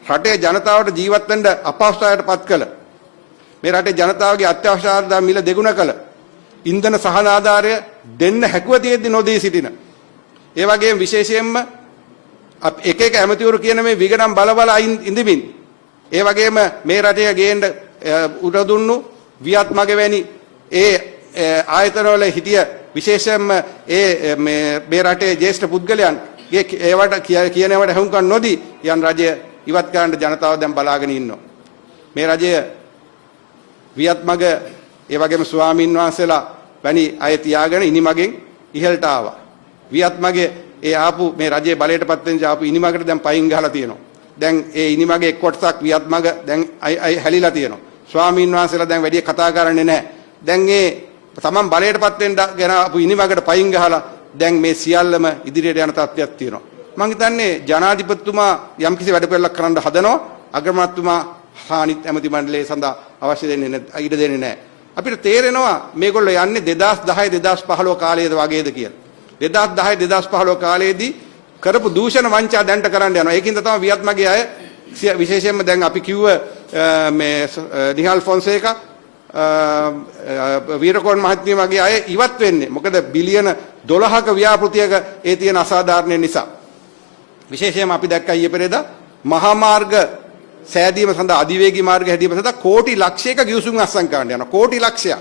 රටේ ජනතාවට ජීවත් වෙන්න අපහසුතාවයට පත් කළ මේ රටේ ජනතාවගේ අත්‍යවශ්‍ය ආදායම් මිල දෙගුණ කළ ඉන්ධන සහන ආධාරය දෙන්න හැකුව තියෙද්දි නොදී සිටින ඒ වගේම විශේෂයෙන්ම එක එක ඇමතිවරු කියන මේ විගණන් බල ඉඳිමින් ඒ වගේම මේ රටේ ගේන්න උර දුන්නු වියත් මග වැනි ඒ ආයතනවල හිටිය විශේෂයෙන්ම මේ රටේ ජ්‍යෙෂ්ඨ පුද්ගලයන් ඒවට කියනවට හුඟක් නොදී යන් රජය ඉවත් කරන්න ජනතාව දැන් බලාගෙන ඉන්නවා මේ රජය වියත් මග ඒ වගේම ස්වාමින් වහන්සේලා වැනි අය තියාගෙන ඉනිමගෙන් ඉහළට ආවා වියත් මගේ ඒ ආපු මේ රජයේ බලයටපත් වෙන ආපු ඉනිමගට දැන් පයින් ගහලා තියෙනවා දැන් ඒ ඉනිමගේ එක් කොටසක් වියත් මග දැන් හැලිලා තියෙනවා ස්වාමින් වහන්සේලා දැන් වැඩි කතා කරන්නේ නැහැ දැන් ඒ තමන් බලයටපත් වෙන්න ගෙන ආපු ඉනිමගට පයින් ගහලා දැන් මේ සියල්ලම ඉදිරියට යන තත්ත්වයක් තියෙනවා මම හිතන්නේ ජනාධිපතිතුමා යම්කිසි වැඩපිළිවෙලක් කරන්න හදනවා අග්‍රාමාත්‍යතුමා හානිත් ඇමති මණ්ඩලයේ සඳහා අවශ්‍ය දෙන්නේ ඉඩ දෙන්නේ නැහැ අපිට තේරෙනවා මේගොල්ලෝ යන්නේ 2010 2015 කාලයේද වගේද කියලා 2010 2015 කාලයේදී කරපු දූෂණ වංචා දැන්ට කරන්න යනවා ඒකින්ද තමයි වියත් මගේ අය විශේෂයෙන්ම දැන් අපි කිව්ව මේ නිහාල් ෆොන්සේකා වීරකෝන් මහත්මිය වගේ අය ඉවත් වෙන්නේ මොකද බිලියන 12ක ව්‍යාපෘතියක ඒ තියෙන අසාධාරණ නිසා විශේෂයෙන්ම අපි දැක්කා ඊයේ පෙරේදා මහා මාර්ග සෑදීම සඳහා අධිවේගී මාර්ග හැදීම සඳහා කෝටි ලක්ෂයක ගිවිසුම් අත්සන් කරන්න යනවා කෝටි ලක්ෂයක්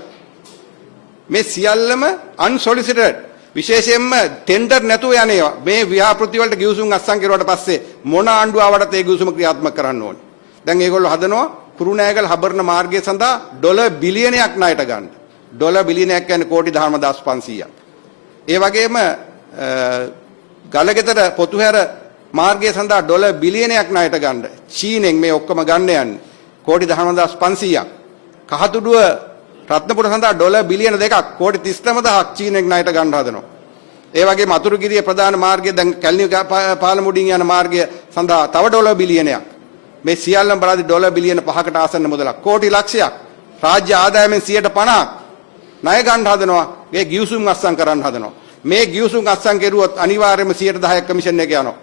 මේ සියල්ලම අන්සොලිසිටඩ් විශේෂයෙන්ම ටෙන්ඩර් නැතුව යන්නේවා මේ ව්‍යාපෘති වලට ගිවිසුම් අත්සන් කරුවාට පස්සේ මොන ආණ්ඩුව ආවටත් ඒ ගිවිසුම ක්‍රියාත්මක කරන්න ඕනේ දැන් ඒගොල්ලෝ හදනවා කුරුණෑගල හබර්ණ මාර්ගය සඳහා ඩොලර් බිලියනයක් ණයට ගන්න ඩොලර් බිලියනයක් කියන්නේ කෝටි 10500ක් ඒ වගේම ගලගෙදර පොතුහැර මාර්ගය සඳහා ඩොලර් බිලියනයක් ණයට ගන්න චීනෙන් මේ ඔක්කොම ගන්න යන්නේ කෝටි 10500ක් කහතුඩුව රත්නපුර සඳහා ඩොලර් බිලියන 2ක් කෝටි 39000ක් චීනෙන් ණයට ගන්න හදනවා ඒ වගේම අතුරුගිරිය ප්‍රධාන මාර්ගය දැන් කැලණි පාලමුඩින් යන මාර්ගය සඳහා තව ඩොලර් බිලියනයක් මේ සියල්ලම බලද්දී ඩොලර් බිලියන 5කට ආසන්න මුදලක් කෝටි ලක්ෂයක් රාජ්‍ය ආදායමෙන් 50% ණය ගන්න හදනවා මේ ගිවිසුම් අත්සන් කරන්න හදනවා මේ ගිවිසුම් අත්සන් කෙරුවොත් අනිවාර්යයෙන්ම 10% කමිෂන් එක යනවා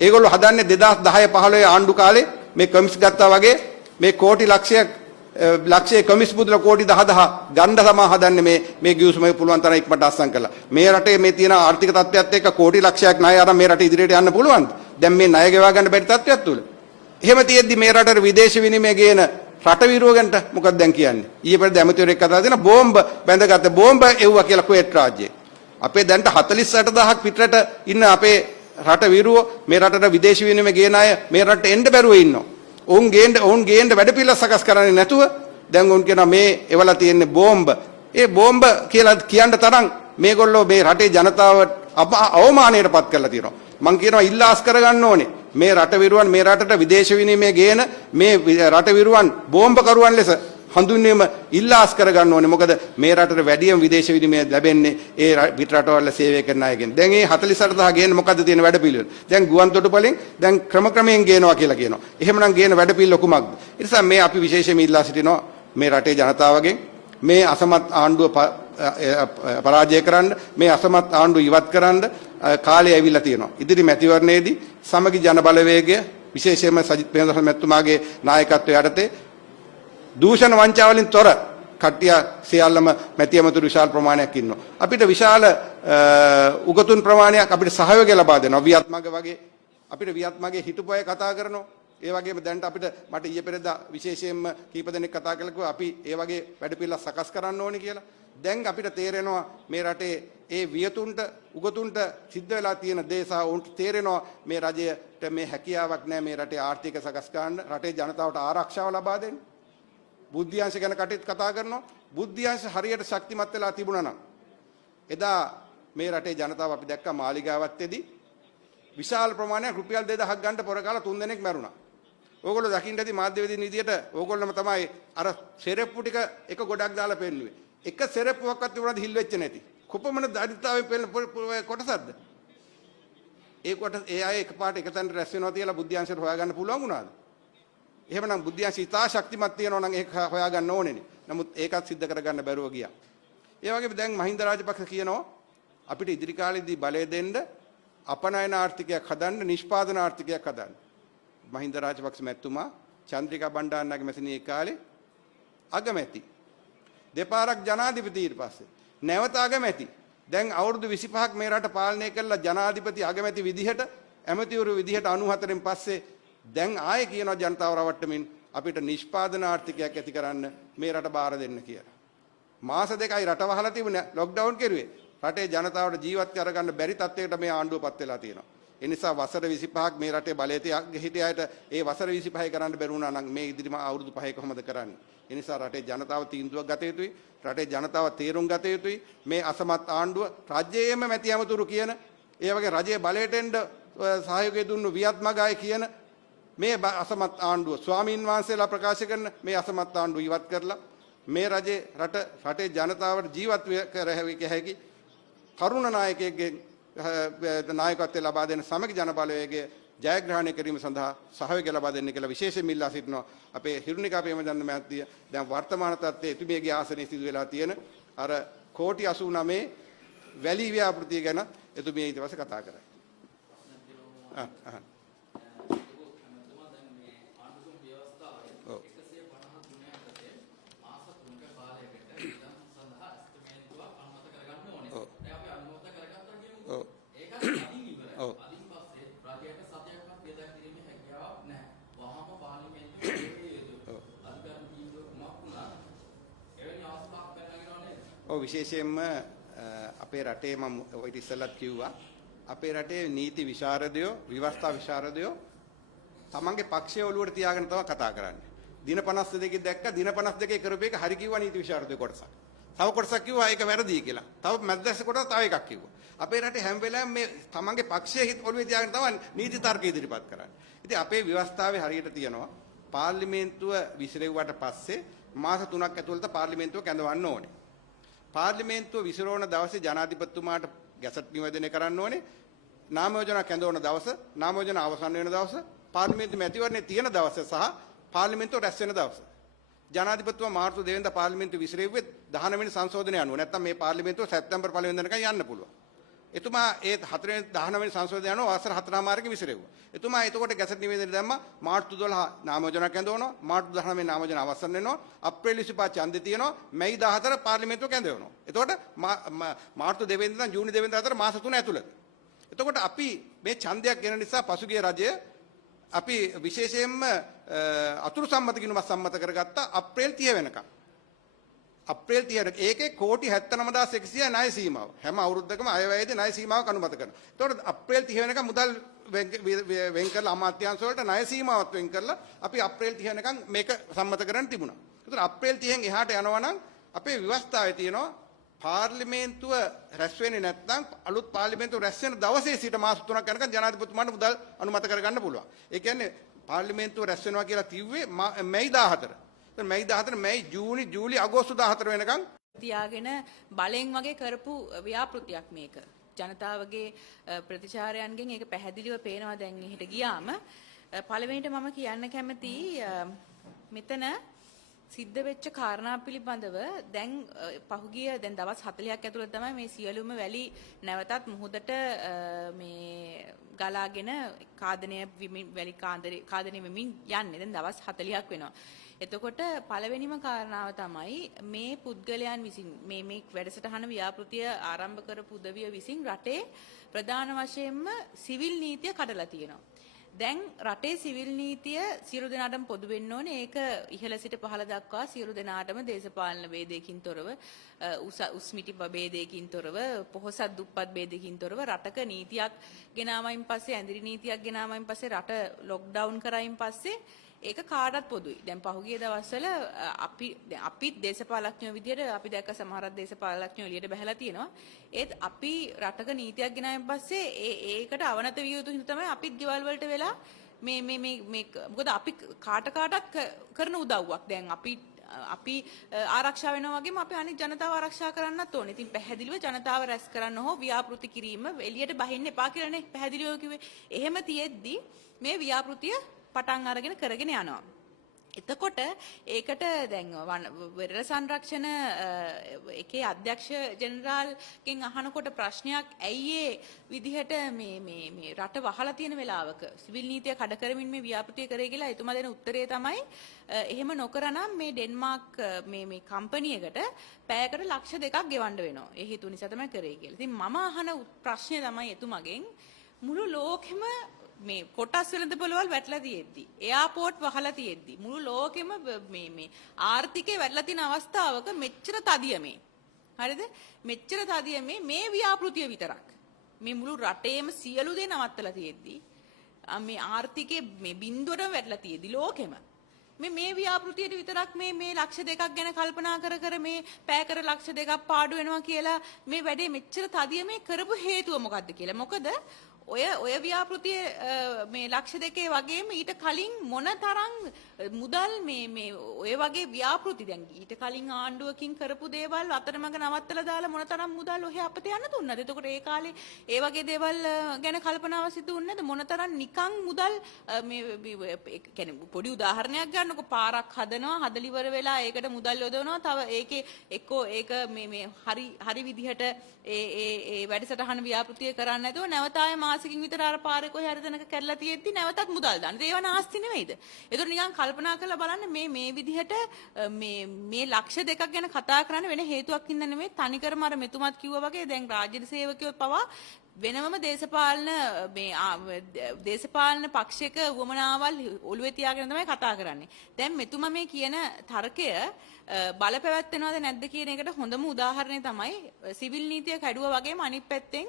ඒගොල්ලෝ හදන්නේ 2010 15 ආණ්ඩු කාලේ මේ කමිස් ගත්තා වගේ මේ කෝටි ලක්ෂයේ කමිස් මුදල කෝටි 10000 ගන්න තමයි හදන්නේ මේ ගිවිසුම පුළුවන් තරම් ඉක්මනට අත්සන් කළා මේ රටේ මේ තියෙන ආර්ථික තත්ත්වයත් එක්ක කෝටි ලක්ෂයක් ණය අරන් මේ රට ඉදිරියට යන්න පුළුවන්ද දැන් මේ ණය ගෙවා ගන්න බැරි තත්ත්වයක් තුල එහෙම තියෙද්දි මේ රටට විදේශ විනිමය ගේන රට විරුවගන්ට මොකක්ද දැන් කියන්නේ ඊයේ පෙරේද ඇමතිවරයෙක් කතා දෙන බෝම්බ බැඳගත්ත බෝම්බ එව්වා කියලා කුවේට් රාජ්‍යයේ අපේ දැන්ට 48000ක් පිටරට ඉන්න අපේ රට විරුව මේ රටට විදේශ විනිමය ගේන අය මේ රටට එන්න බැරුව ඉන්නවා ඔවුන් ගේන්න වැඩපිළිවෙල සකස් කරන්නේ නැතුව දැන් ඔවුන් කියනවා මේ එවලා තියෙන්නේ බෝම්බ ඒ බෝම්බ කියලා කියන්න තරම් මේගොල්ලෝ මේ රටේ ජනතාව අවමානයටපත් කරලා තියෙනවා මං කියනවා ඉල්ලාස් කරගන්න ඕනේ මේ රට විරුවන් මේ රටට විදේශ විනිමය ගේන මේ රට විරුවන් බෝම්බ කරුවන් ලෙස හඳුන්වීම ඉල්ලාස් කරගන්න ඕනේ මොකද මේ රටට වැඩිම විදේශ විනිමය ලැබෙන්නේ ඒ පිට රටවල සේවය කරන අයගෙන් දැන් මේ 48000 ගේන්න මොකද්ද තියෙන වැඩපිළිවෙල දැන් ගුවන් තොටුපළෙන් දැන් ක්‍රමයෙන් ගේනවා කියලා කියනවා එහෙමනම් ගේන වැඩපිළිවෙල කුමක්ද ඒ නිසා මේ අපි විශේෂයෙන්ම ඉල්ලා සිටිනවා මේ රටේ ජනතාවගෙන් මේ අසමත් ආණ්ඩුව පරාජය කරන්න මේ අසමත් ආණ්ඩුව ඉවත් කරන්න කාලය ඇවිල්ලා තියෙනවා ඉදිරි මැතිවරණයේදී සමගි ජන බලවේගය විශේෂයෙන්ම සජිත් ප්‍රේමදාස මැතිතුමාගේ නායකත්වය යටතේ දූෂණ වංචා වලින් තොර කට්ටිය සියල්ලම මැති ඇමතුරු විශාල ප්‍රමාණයක් ඉන්නවා අපිට විශාල උගතුන් ප්‍රමාණයක් අපිට සහයෝගය ලබා දෙනවා වියත් මග වගේ අපිට වියත් මගේ හිටපු අය කතා කරනවා ඒ වගේම දැන්ට අපිට මට ඊයේ පෙරේදා විශේෂයෙන්ම කීප දෙනෙක් කතා කළා කිව්වා අපි ඒ වගේ වැඩපිළිවෙල සකස් කරන්න ඕනේ කියලා දැන් අපිට තේරෙනවා මේ රටේ ඒ වියතුන්ට උගතුන්ට සිද්ධ වෙලා තියෙන දේ සහ උන්ට තේරෙනවා මේ රජයට මේ හැකියාවක් නැහැ මේ රටේ ආර්ථික සකස් කරන්න රටේ ජනතාවට ආරක්ෂාව ලබා දෙන්න බුද්ධිංශ ගැන කතා කරනවා බුද්ධිංශ හරියට ශක්තිමත් වෙලා තිබුණා නම් එදා මේ රටේ ජනතාව අපි දැක්කා මාලිගාවත්තේදී විශාල ප්‍රමාණයක් රුපියල් 2000ක් ගන්න පොර කාලා 3 දෙනෙක් මැරුණා. ඕගොල්ලෝ දකින්න ඇති මාධ්‍යවේදීන් විදියට ඕගොල්ලෝම තමයි අර සෙරෙප්පු ටික එක ගොඩක් දාලා පෙන්නුවේ. එක සෙරෙප්පුවක්වත් තිබුණාද හිල් වෙච්ච නැති. කොපමණ දරිද්‍රතාවයෙන් පෙන්න කොටසක්ද? ඒ කොටස ඒ අය එකපාරට එක තැනට රැස් වෙනවා කියලා බුද්ධිංශයට හොයාගන්න පුළුවන් වුණාද? එහෙමනම් බුද්ධිංශ ඉතා ශක්තිමත් තියෙනවා නම් ඒක හොයාගන්න ඕනේනේ. නමුත් ඒකත් සිද්ධ කරගන්න බැරුව ගියා. ඒ වගේම දැන් මහින්ද රාජපක්ෂ කියනවා අපිට ඉදිරි කාලෙදී බලය දෙන්න අපනයන ආර්ථිකයක් හදන්න, නිෂ්පාදන ආර්ථිකයක් හදන්න. මහින්ද රාජපක්ෂ මැතිතුමා චන්ද්‍රිකා බණ්ඩාරනායක මැතිණිය කාලේ අගමැති. දෙපාරක් ජනාධිපති ඊට පස්සේ නැවත අගමැති. දැන් අවුරුදු 25ක් මේ රට පාලනය කළා ජනාධිපති අගමැති විදිහට, ඇමතිවරු විදිහට 94න් පස්සේ දැන් ආයේ කියනවා ජනතාව රවට්ටමින් අපිට නිෂ්පාදන ආර්ථිකයක් ඇති කරන්න මේ රට බාර දෙන්න කියලා. මාස දෙකයි රට වහලා තිබුණේ, ලොක්ඩවුන් කෙරුවේ. රටේ ජනතාවට ජීවත් කරගන්න බැරි තත්ත්වයකට මේ ආණ්ඩුවපත් වෙලා තියෙනවා. ඒ නිසා වසර 25ක් මේ රටේ බලයේ හිටිය අයට ඒ වසර 25 කරන්න බැරි වුණා නම් මේ ඉදිරිම අවුරුදු 5 කොහොමද කරන්නේ? ඒ නිසා රටේ ජනතාව තීන්දුවක් ගත යුතුයි. රටේ ජනතාව තීරුම් ගත යුතුයි. මේ අසමත් ආණ්ඩුව රජයේම මැති ඇමතුරු කියන, ඒ වගේ රජයේ බලයට එන්න සහයෝගය දුන්නු වියත්මගාය කියන මේ අසමත් ආණ්ඩුව, ස්වාමීන් වහන්සේලා ප්‍රකාශ කරන මේ අසමත් ආණ්ඩුව ඉවත් කරලා මේ රටේ ජනතාවට ජීවත් කර හැකි කරුණ නායකයෙක්ගෙන් නායකත්වය ලබා දෙන සමගි ජන බලවේගය ජයග්‍රහණය කිරීම සඳහා සහයෝගය ලබා දෙන්න කියලා විශේෂයෙන් ඉල්ලා සිටිනවා. අපේ හිරුනිකා ප්‍රේමචන්ද්‍ර මහත්මිය දැන් වර්තමාන තත්ත්වයේ එතුමියගේ ආසනයේ සිදු වෙලා තියෙන අර කෝටි 89 වැලි ව්‍යාපෘතිය ගැන එතුමිය ඊට පස්සේ කතා කරා. විශේෂයෙන්ම අපේ රටේ මම ඔය ඉස්සෙල්ලත් කිව්වා අපේ රටේ නීති විශාරදයෝ ව්‍යවස්ථා විශාරදයෝ තමන්ගේ පක්ෂය ඔලුවට තියාගෙන තමයි කතා කරන්නේ. දින 52 දැක්ක දින 52 කරපු එක හරි කිව්වා නීති විශාරදයෝ කොටසක්. තව කොටසක් කිව්වා ඒක වැරදි කියලා. තව මැද්දස්ස කොටස තව එකක් කිව්වා. අපේ රටේ හැම වෙලාවෙම මේ තමන්ගේ පක්ෂයේ හිත ඔලුවේ තියාගෙන තමයි නීති තර්ක ඉදිරිපත් කරන්නේ. ඉතින් අපේ ව්‍යවස්ථාවේ හරියට තියෙනවා පාර්ලිමේන්තුව විසිරෙව්වට පස්සේ මාස 3ක් ඇතුළත පාර්ලිමේන්තුව කැඳවන්න ඕනේ. පාර්ලිමේන්තුව විසිරවන දවසේ ජනාධිපතිතුමාට ගැසට් නිවේදනය කරන්න ඕනේ. නාම යෝජනා කැඳවන දවස, නාම යෝජනා අවසන් වෙන දවස, පාර්ලිමේන්තු මැතිවරණේ තියෙන දවස සහ පාර්ලිමේන්තුව රැස් වෙන දවස. ජනාධිපතිතුමා මාර්තු 2 වෙනිදා පාර්ලිමේන්තුව විසිරෙව්වේ 19 වෙනි සංශෝධනය අනුව. නැත්නම් මේ පාර්ලිමේන්තුව සැප්තැම්බර් 1 වෙනිදා යන්න පුළුවන්. එතුමා ඒ 4 වෙනි 19 වෙනි සංශෝධනය අනුව වසර 4මාරක විසිරෙව්වා. එතුමා එතකොට ගැසට් නිවේදනය දැම්මා මාර්තු 12 නාම යෝජනා කැඳවනවා, මාර්තු 19 නාම යෝජනා අවසන් වෙනවා, අප්‍රේල් 25 ඡන්දේ තියෙනවා, මැයි 14 පාර්ලිමේන්තුව කැඳවනවා. එතකොට මාර්තු 2 වෙනිදා ජූනි 2 වෙනිදා අතර මාස 3 ඇතුළත. එතකොට අපි මේ ඡන්දයක් ගෙන නිසා පසුගිය රජය අපි විශේෂයෙන්ම අතුරු සම්මත කිනුමක් සම්මත කරගත්තා අප්‍රේල් 30 වෙනකම්. අප්‍රේල් 30 ඒකේ කෝටි 79100 ණය සීමාව. හැම අවුරුද්දකම අයවැයේදී ණය සීමාවක් අනුමත කරනවා. එතකොට අප්‍රේල් 30 වෙනකම් මුදල් වෙන් කරලා අමාත්‍යාංශ වලට ණය සීමාවත් වෙන් කරලා අපි අප්‍රේල් 30 වෙනකම් මේක සම්මත කරන්න තිබුණා. එතකොට අප්‍රේල් 30න් එහාට යනවා නම් අපේ ව්‍යවස්ථාවේ තියෙනවා පාර්ලිමේන්තුව රැස් වෙන්නේ නැත්නම් අලුත් පාර්ලිමේන්තුව රැස් වෙන දවසේ සිට මාස 3ක් යනකම් ජනාධිපතිතුමාට මුදල් අනුමත කරගන්න පුළුවන්. ඒ කියන්නේ පාර්ලිමේන්තුව රැස් වෙනවා කියලා කිව්වේ මැයි 14. දැන් මැයි 14 මැයි ජූනි ජූලි අගෝස්තු 14 වෙනකම් තියාගෙන බලෙන් වගේ කරපු ව්‍යාපෘතියක් මේක. ජනතාවගේ ප්‍රතිචාරයන්ගෙන් ඒක පැහැදිලිව පේනවා දැන් එහෙට ගියාම. පළවෙනිට මම කියන්න කැමති මෙතන සිද්ධ වෙච්ච කාරණා පිළිබඳව දැන් පහුගිය දැන් දවස් 40ක් ඇතුළත තමයි මේ සියලුම වැලි නැවතත් මුහුදට මේ ගලාගෙන කාදනය වැලි කාදනය වෙමින් යන්නේ. දැන් දවස් 40ක් වෙනවා. එතකොට පළවෙනිම කාරණාව තමයි මේ පුද්ගලයන් විසින් මේ වැඩසටහන ව්‍යාපෘතිය ආරම්භ කරපු උදවිය විසින් රටේ ප්‍රධාන වශයෙන්ම සිවිල් නීතිය කඩලා තියෙනවා. දැන් රටේ සිවිල් නීතිය සියලු දෙනාටම පොදු වෙන්න ඕනේ. ඒක ඉහළ සිට පහළ දක්වා සියලු දෙනාටම දේශපාලන ભેදයකින් තොරව, උස්මිටි ભેදයකින් තොරව, පොහොසත් දුප්පත් ભેදයකින් තොරව රටක නීතියක් ගෙනාවයින් පස්සේ, ඇඳිරි නීතියක් ගෙනාවයින් පස්සේ, රට ලොක්ඩවුන් කරයින් පස්සේ ඒක කාටත් පොදුයි. දැන් පහුගිය දවස්වල අපි දේශපාලඥයෝ විදියට අපි දැක්ක සමහරක් දේශපාලඥයෝ එළියට බහැලා තියෙනවා. ඒත් අපි රටක නීතියක් ගෙනාවෙන් පස්සේ ඒකට අවනත විය යුතු හින්දා තමයි අපිත් ගෙවල් වලට වෙලා මේ මොකද අපි කාටත් කරන උදව්වක්. දැන් අපි ආරක්ෂා වෙනවා වගේම අපි අනිත් ජනතාව ආරක්ෂා කරන්නත් ඕනේ. ඉතින් පැහැදිලිව ජනතාව රැස් කරන්න හෝ ව්‍යාපෘති කිරීම එළියට බහින්න එපා කියලානේ පැහැදිලිව කිව්වේ. එහෙම තියෙද්දි මේ ව්‍යාපෘතිය පටන් අරගෙන කරගෙන යනවා. එතකොට ඒකට දැන් වෙරළ සංරක්ෂණ එකේ අධ්‍යක්ෂ ජෙනරාල්ගෙන් අහනකොට ප්‍රශ්නයක් ඇයි ඒ විදිහට මේ රට වහලා තියෙන වෙලාවක සිවිල් නීතිය කඩ කරමින් මේ ව්‍යාපෘතිය කරේ කියලා එතුමා දෙන උත්තරේ තමයි එහෙම නොකරනම් මේ ඩෙන්මාර්ක් මේ කම්පැනි එකට පැයකට ලක්ෂ 2ක් ගෙවන්න වෙනවා. ඒ හේතු නිසා තමයි කරේ කියලා. ඉතින් මම අහන ප්‍රශ්නේ තමයි එතුමගෙන් මුළු ලෝකෙම මේ කොටස් වෙළඳපොළවල් වැටලා තියෙද්දි එයාපෝට් වහලා තියෙද්දි මුළු ලෝකෙම මේ ආර්ථිකේ වැටලා තියෙන අවස්ථාවක මෙච්චර තදියමේ හරිද මෙච්චර තදියමේ මේ ව්‍යාපෘතිය විතරක් මේ මුළු රටේම සියලු දේ නවත්තලා තියෙද්දි මේ ආර්ථිකේ මේ බිඳුවටම වැටලා තියෙද්දි ලෝකෙම මේ ව්‍යාපෘතියට විතරක් මේ ලක්ෂ 2ක් ගැන කල්පනා කර මේ පැයකට ලක්ෂ 2ක් පාඩු වෙනවා කියලා මේ වැඩේ මෙච්චර තදියමේ කරපු හේතුව මොකද්ද කියලා මොකද ඔය ව්‍යාපෘතියේ මේ ලක්ෂ 2 වගේම ඊට කලින් මොනතරම් මුදල් මේ ඔය වගේ ව්‍යාපෘති දැන් ඊට කලින් ආණ්ඩුවකින් කරපු දේවල් අතරමඟ නවත්තලා දාලා මොනතරම් මුදල් ඔහේ අපතේ යන්න දුන්නද? එතකොට ඒ කාලේ ඒ වගේ දේවල් ගැන කල්පනාව සිදු වුණේ නැද්ද? මොනතරම් නිකන් මුදල් මේ කියන්නේ පොඩි උදාහරණයක් ගන්නකො පාරක් හදනවා හදලා ඉවර වෙලා ඒකට මුදල් යොදවනවා තව ඒකේ එක්කෝ ඒක මේ හරි විදිහට ඒ වැඩසටහන ව්‍යාපෘතිය කරන්නේ නැතුව නැවත ආයෙ මාසෙකින් විතර අර පාරේ කොහේ හරි තැනක කැඩලා තියෙද්දි නැවතත් මුදල් දාන්න. ඒව නාස්ති නෙවෙයිද? ඒතකොට නිකන් කල්පනා කරලා බලන්න මේ විදිහට මේ ලක්ෂ 2ක් ගැන කතා කරන්න වෙන හේතුවක් ඉන්න නෙමෙයි තනිකරම අර මෙතුමත් කිව්වා වගේ දැන් රාජ්‍ය සේවකයෝ පවා වෙනමම දේශපාලන පක්ෂයක වමනාවල් ඔළුවේ තියාගෙන තමයි කතා කරන්නේ. දැන් මෙතුමා මේ කියන තර්කය බලපැවැත්වෙනවද නැද්ද කියන එකට හොඳම උදාහරණය තමයි සිවිල් නීතිය කැඩුවා වගේම අනිත් පැත්තෙන්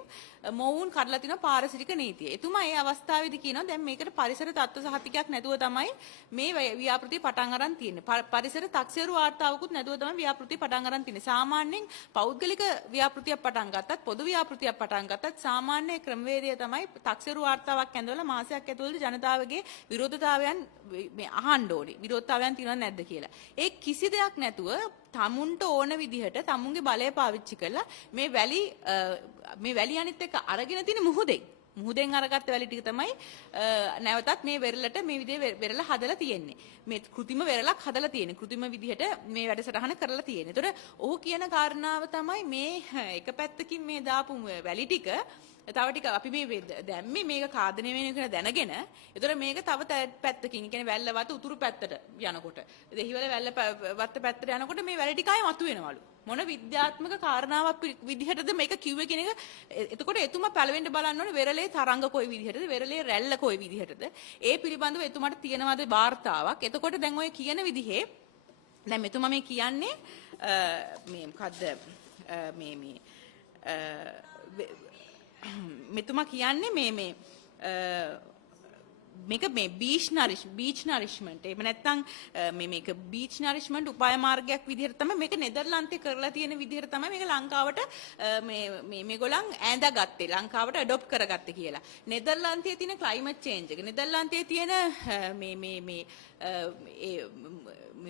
මොවුන් කඩලා තින පාරිසරික නීතිය. එතුමා ඒ අවස්ථාවේදී කියනවා දැන් මේකට පරිසර තත්ත්ව සහතිකයක් නැතුව තමයි මේ ව්‍යාපෘතිය පටන් අරන් තියෙන්නේ. පරිසර තක්සේරු වාර්තාවකුත් නැතුව තමයි ව්‍යාපෘතිය පටන් අරන් තියෙන්නේ. සාමාන්‍යයෙන් පෞද්ගලික ව්‍යාපෘතියක් පටන් ගත්තත් පොදු ව්‍යාපෘතියක් පටන් ගත්තත් සාමාන්‍ය ක්‍රමවේදය තමයි තක්සේරු වාර්තාවක් ඇඳවලා මාසයක් ඇතුළත ජනතාවගේ විරෝධතාවයන් මේ අහන්න ඕනේ. විරෝධතාවයන් තියෙනවද නැද්ද කියලා. ඒ කිසි දෙයක් නැතුව තමුන්ට ඕන විදිහට තමුන්ගේ බලය පාවිච්චි කරලා මේ වැලි අනිත් එක අරගෙන තියෙන මුහුදෙන් අරගත්ත වැලි ටික තමයි නැවතත් මේ වෙරළට මේ විදිහේ වෙරළ හදලා තියෙන්නේ. මේ કૃතිම වෙරළක් හදලා තියෙන්නේ. කෘතිම විදිහට මේ වැඩසටහන කරලා තියෙන්නේ. ඒතකොට ඔහු කියන කාරණාව තමයි මේ එක පැත්තකින් මේ දාපු වැලි ටික තව ටික අපි මේ දැම්මේ මේක කාදනය වෙන කියලා දැනගෙන ඒතර මේක තව පැත්තකින් කියන්නේ වැල්ලවත උතුරු පැත්තට යනකොට දෙහිවල වැල්ලවත පැත්තට යනකොට මේ වැලි ටික ආයෙ මතුවෙනවලු මොන විද්‍යාත්මක කාරණාවක් විදිහටද මේක කිව්වේ කියන එක එතකොට එතුමා පළවෙනිට බලන්න ඕනේ වෙරළේ තරංග කොයි විදිහටද වෙරළේ රැල්ල කොයි විදිහටද ඒ පිළිබඳව එතුමාට තියෙනවද වාර්තාවක් එතකොට දැන් ඔය කියන විදිහේ දැන් මෙතුමා මේ කියන්නේ මේ මොකද්ද මෙතුමා කියන්නේ මේක මේ බීච් නරිෂ්මන්ට් එහෙම නැත්නම් මේක බීච් නරිෂ්මන්ට් උපාය මාර්ගයක් විදිහට තමයි මේක නෙදර්ලන්තේ කරලා තියෙන විදිහට තමයි මේක ලංකාවට මේගොල්ලන් ඈඳගත්තේ ලංකාවට ඇඩොප්ට් කරගත්තේ කියලා. නෙදර්ලන්තයේ තියෙන ක්ලයිමේට් චේන්ජ් එක නෙදර්ලන්තයේ තියෙන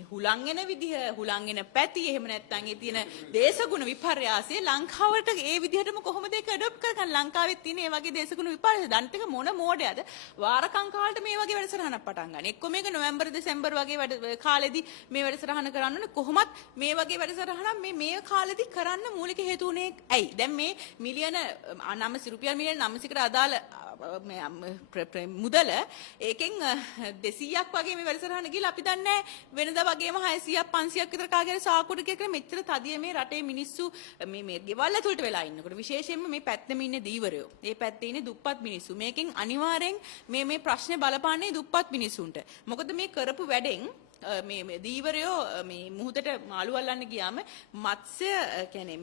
හුලංගෙන විදිහ හුලංගෙන පැති එහෙම නැත්නම් ඒ තියෙන දේශගුණ විපර්යාසය ලංකාවට ඒ විදිහටම කොහොමද ඒක ඇඩොප්ට් කරගන්න ලංකාවේ තියෙන ඒ වගේ දේශගුණ විපර්යාස දන්තික මොන මෝඩයද වාරකම් කාලෙට මේ වගේ වැඩසටහනක් පටන් ගන්න. එක්ක මේක නොවැම්බර් දෙසැම්බර් වගේ කාලෙදී මේ වැඩසටහන කරන්න ඕනේ කොහොමත් මේ වගේ වැඩසටහනක් මේ කාලෙදී කරන්න මූලික හේතු උනේ ඇයි? දැන් මේ මිලියන 900 රුපියල් මිලියන 900කට අදාළ මුදල ඒකෙන් 200ක් වගේ මේ වැඩසටහන ගිහලා අපි දන්නේ වෙනදා වගේම 600ක් 500ක් විතර කාගේ සාකුඩ කියලා මෙච්චර තදිය මේ රටේ මිනිස්සු මේ ගෙවල් ඇතුළට වෙලා ඉන්නකොට විශේෂයෙන්ම මේ පැත්තෙම ඉන්නේ දීවරයෝ. මේ පැත්තේ ඉන්නේ දුප්පත් මිනිස්සු. මේකෙන් අනිවාර්යෙන් මේ ප්‍රශ්නේ බලපාන්නේ දුප්පත් මිනිස්සුන්ට. මොකද මේ කරපු වැඩෙන් මේ දීවරයෝ මේ මුහුදට මාළු අල්ලන්න ගියාම මත්ස්‍ය කියන්නේ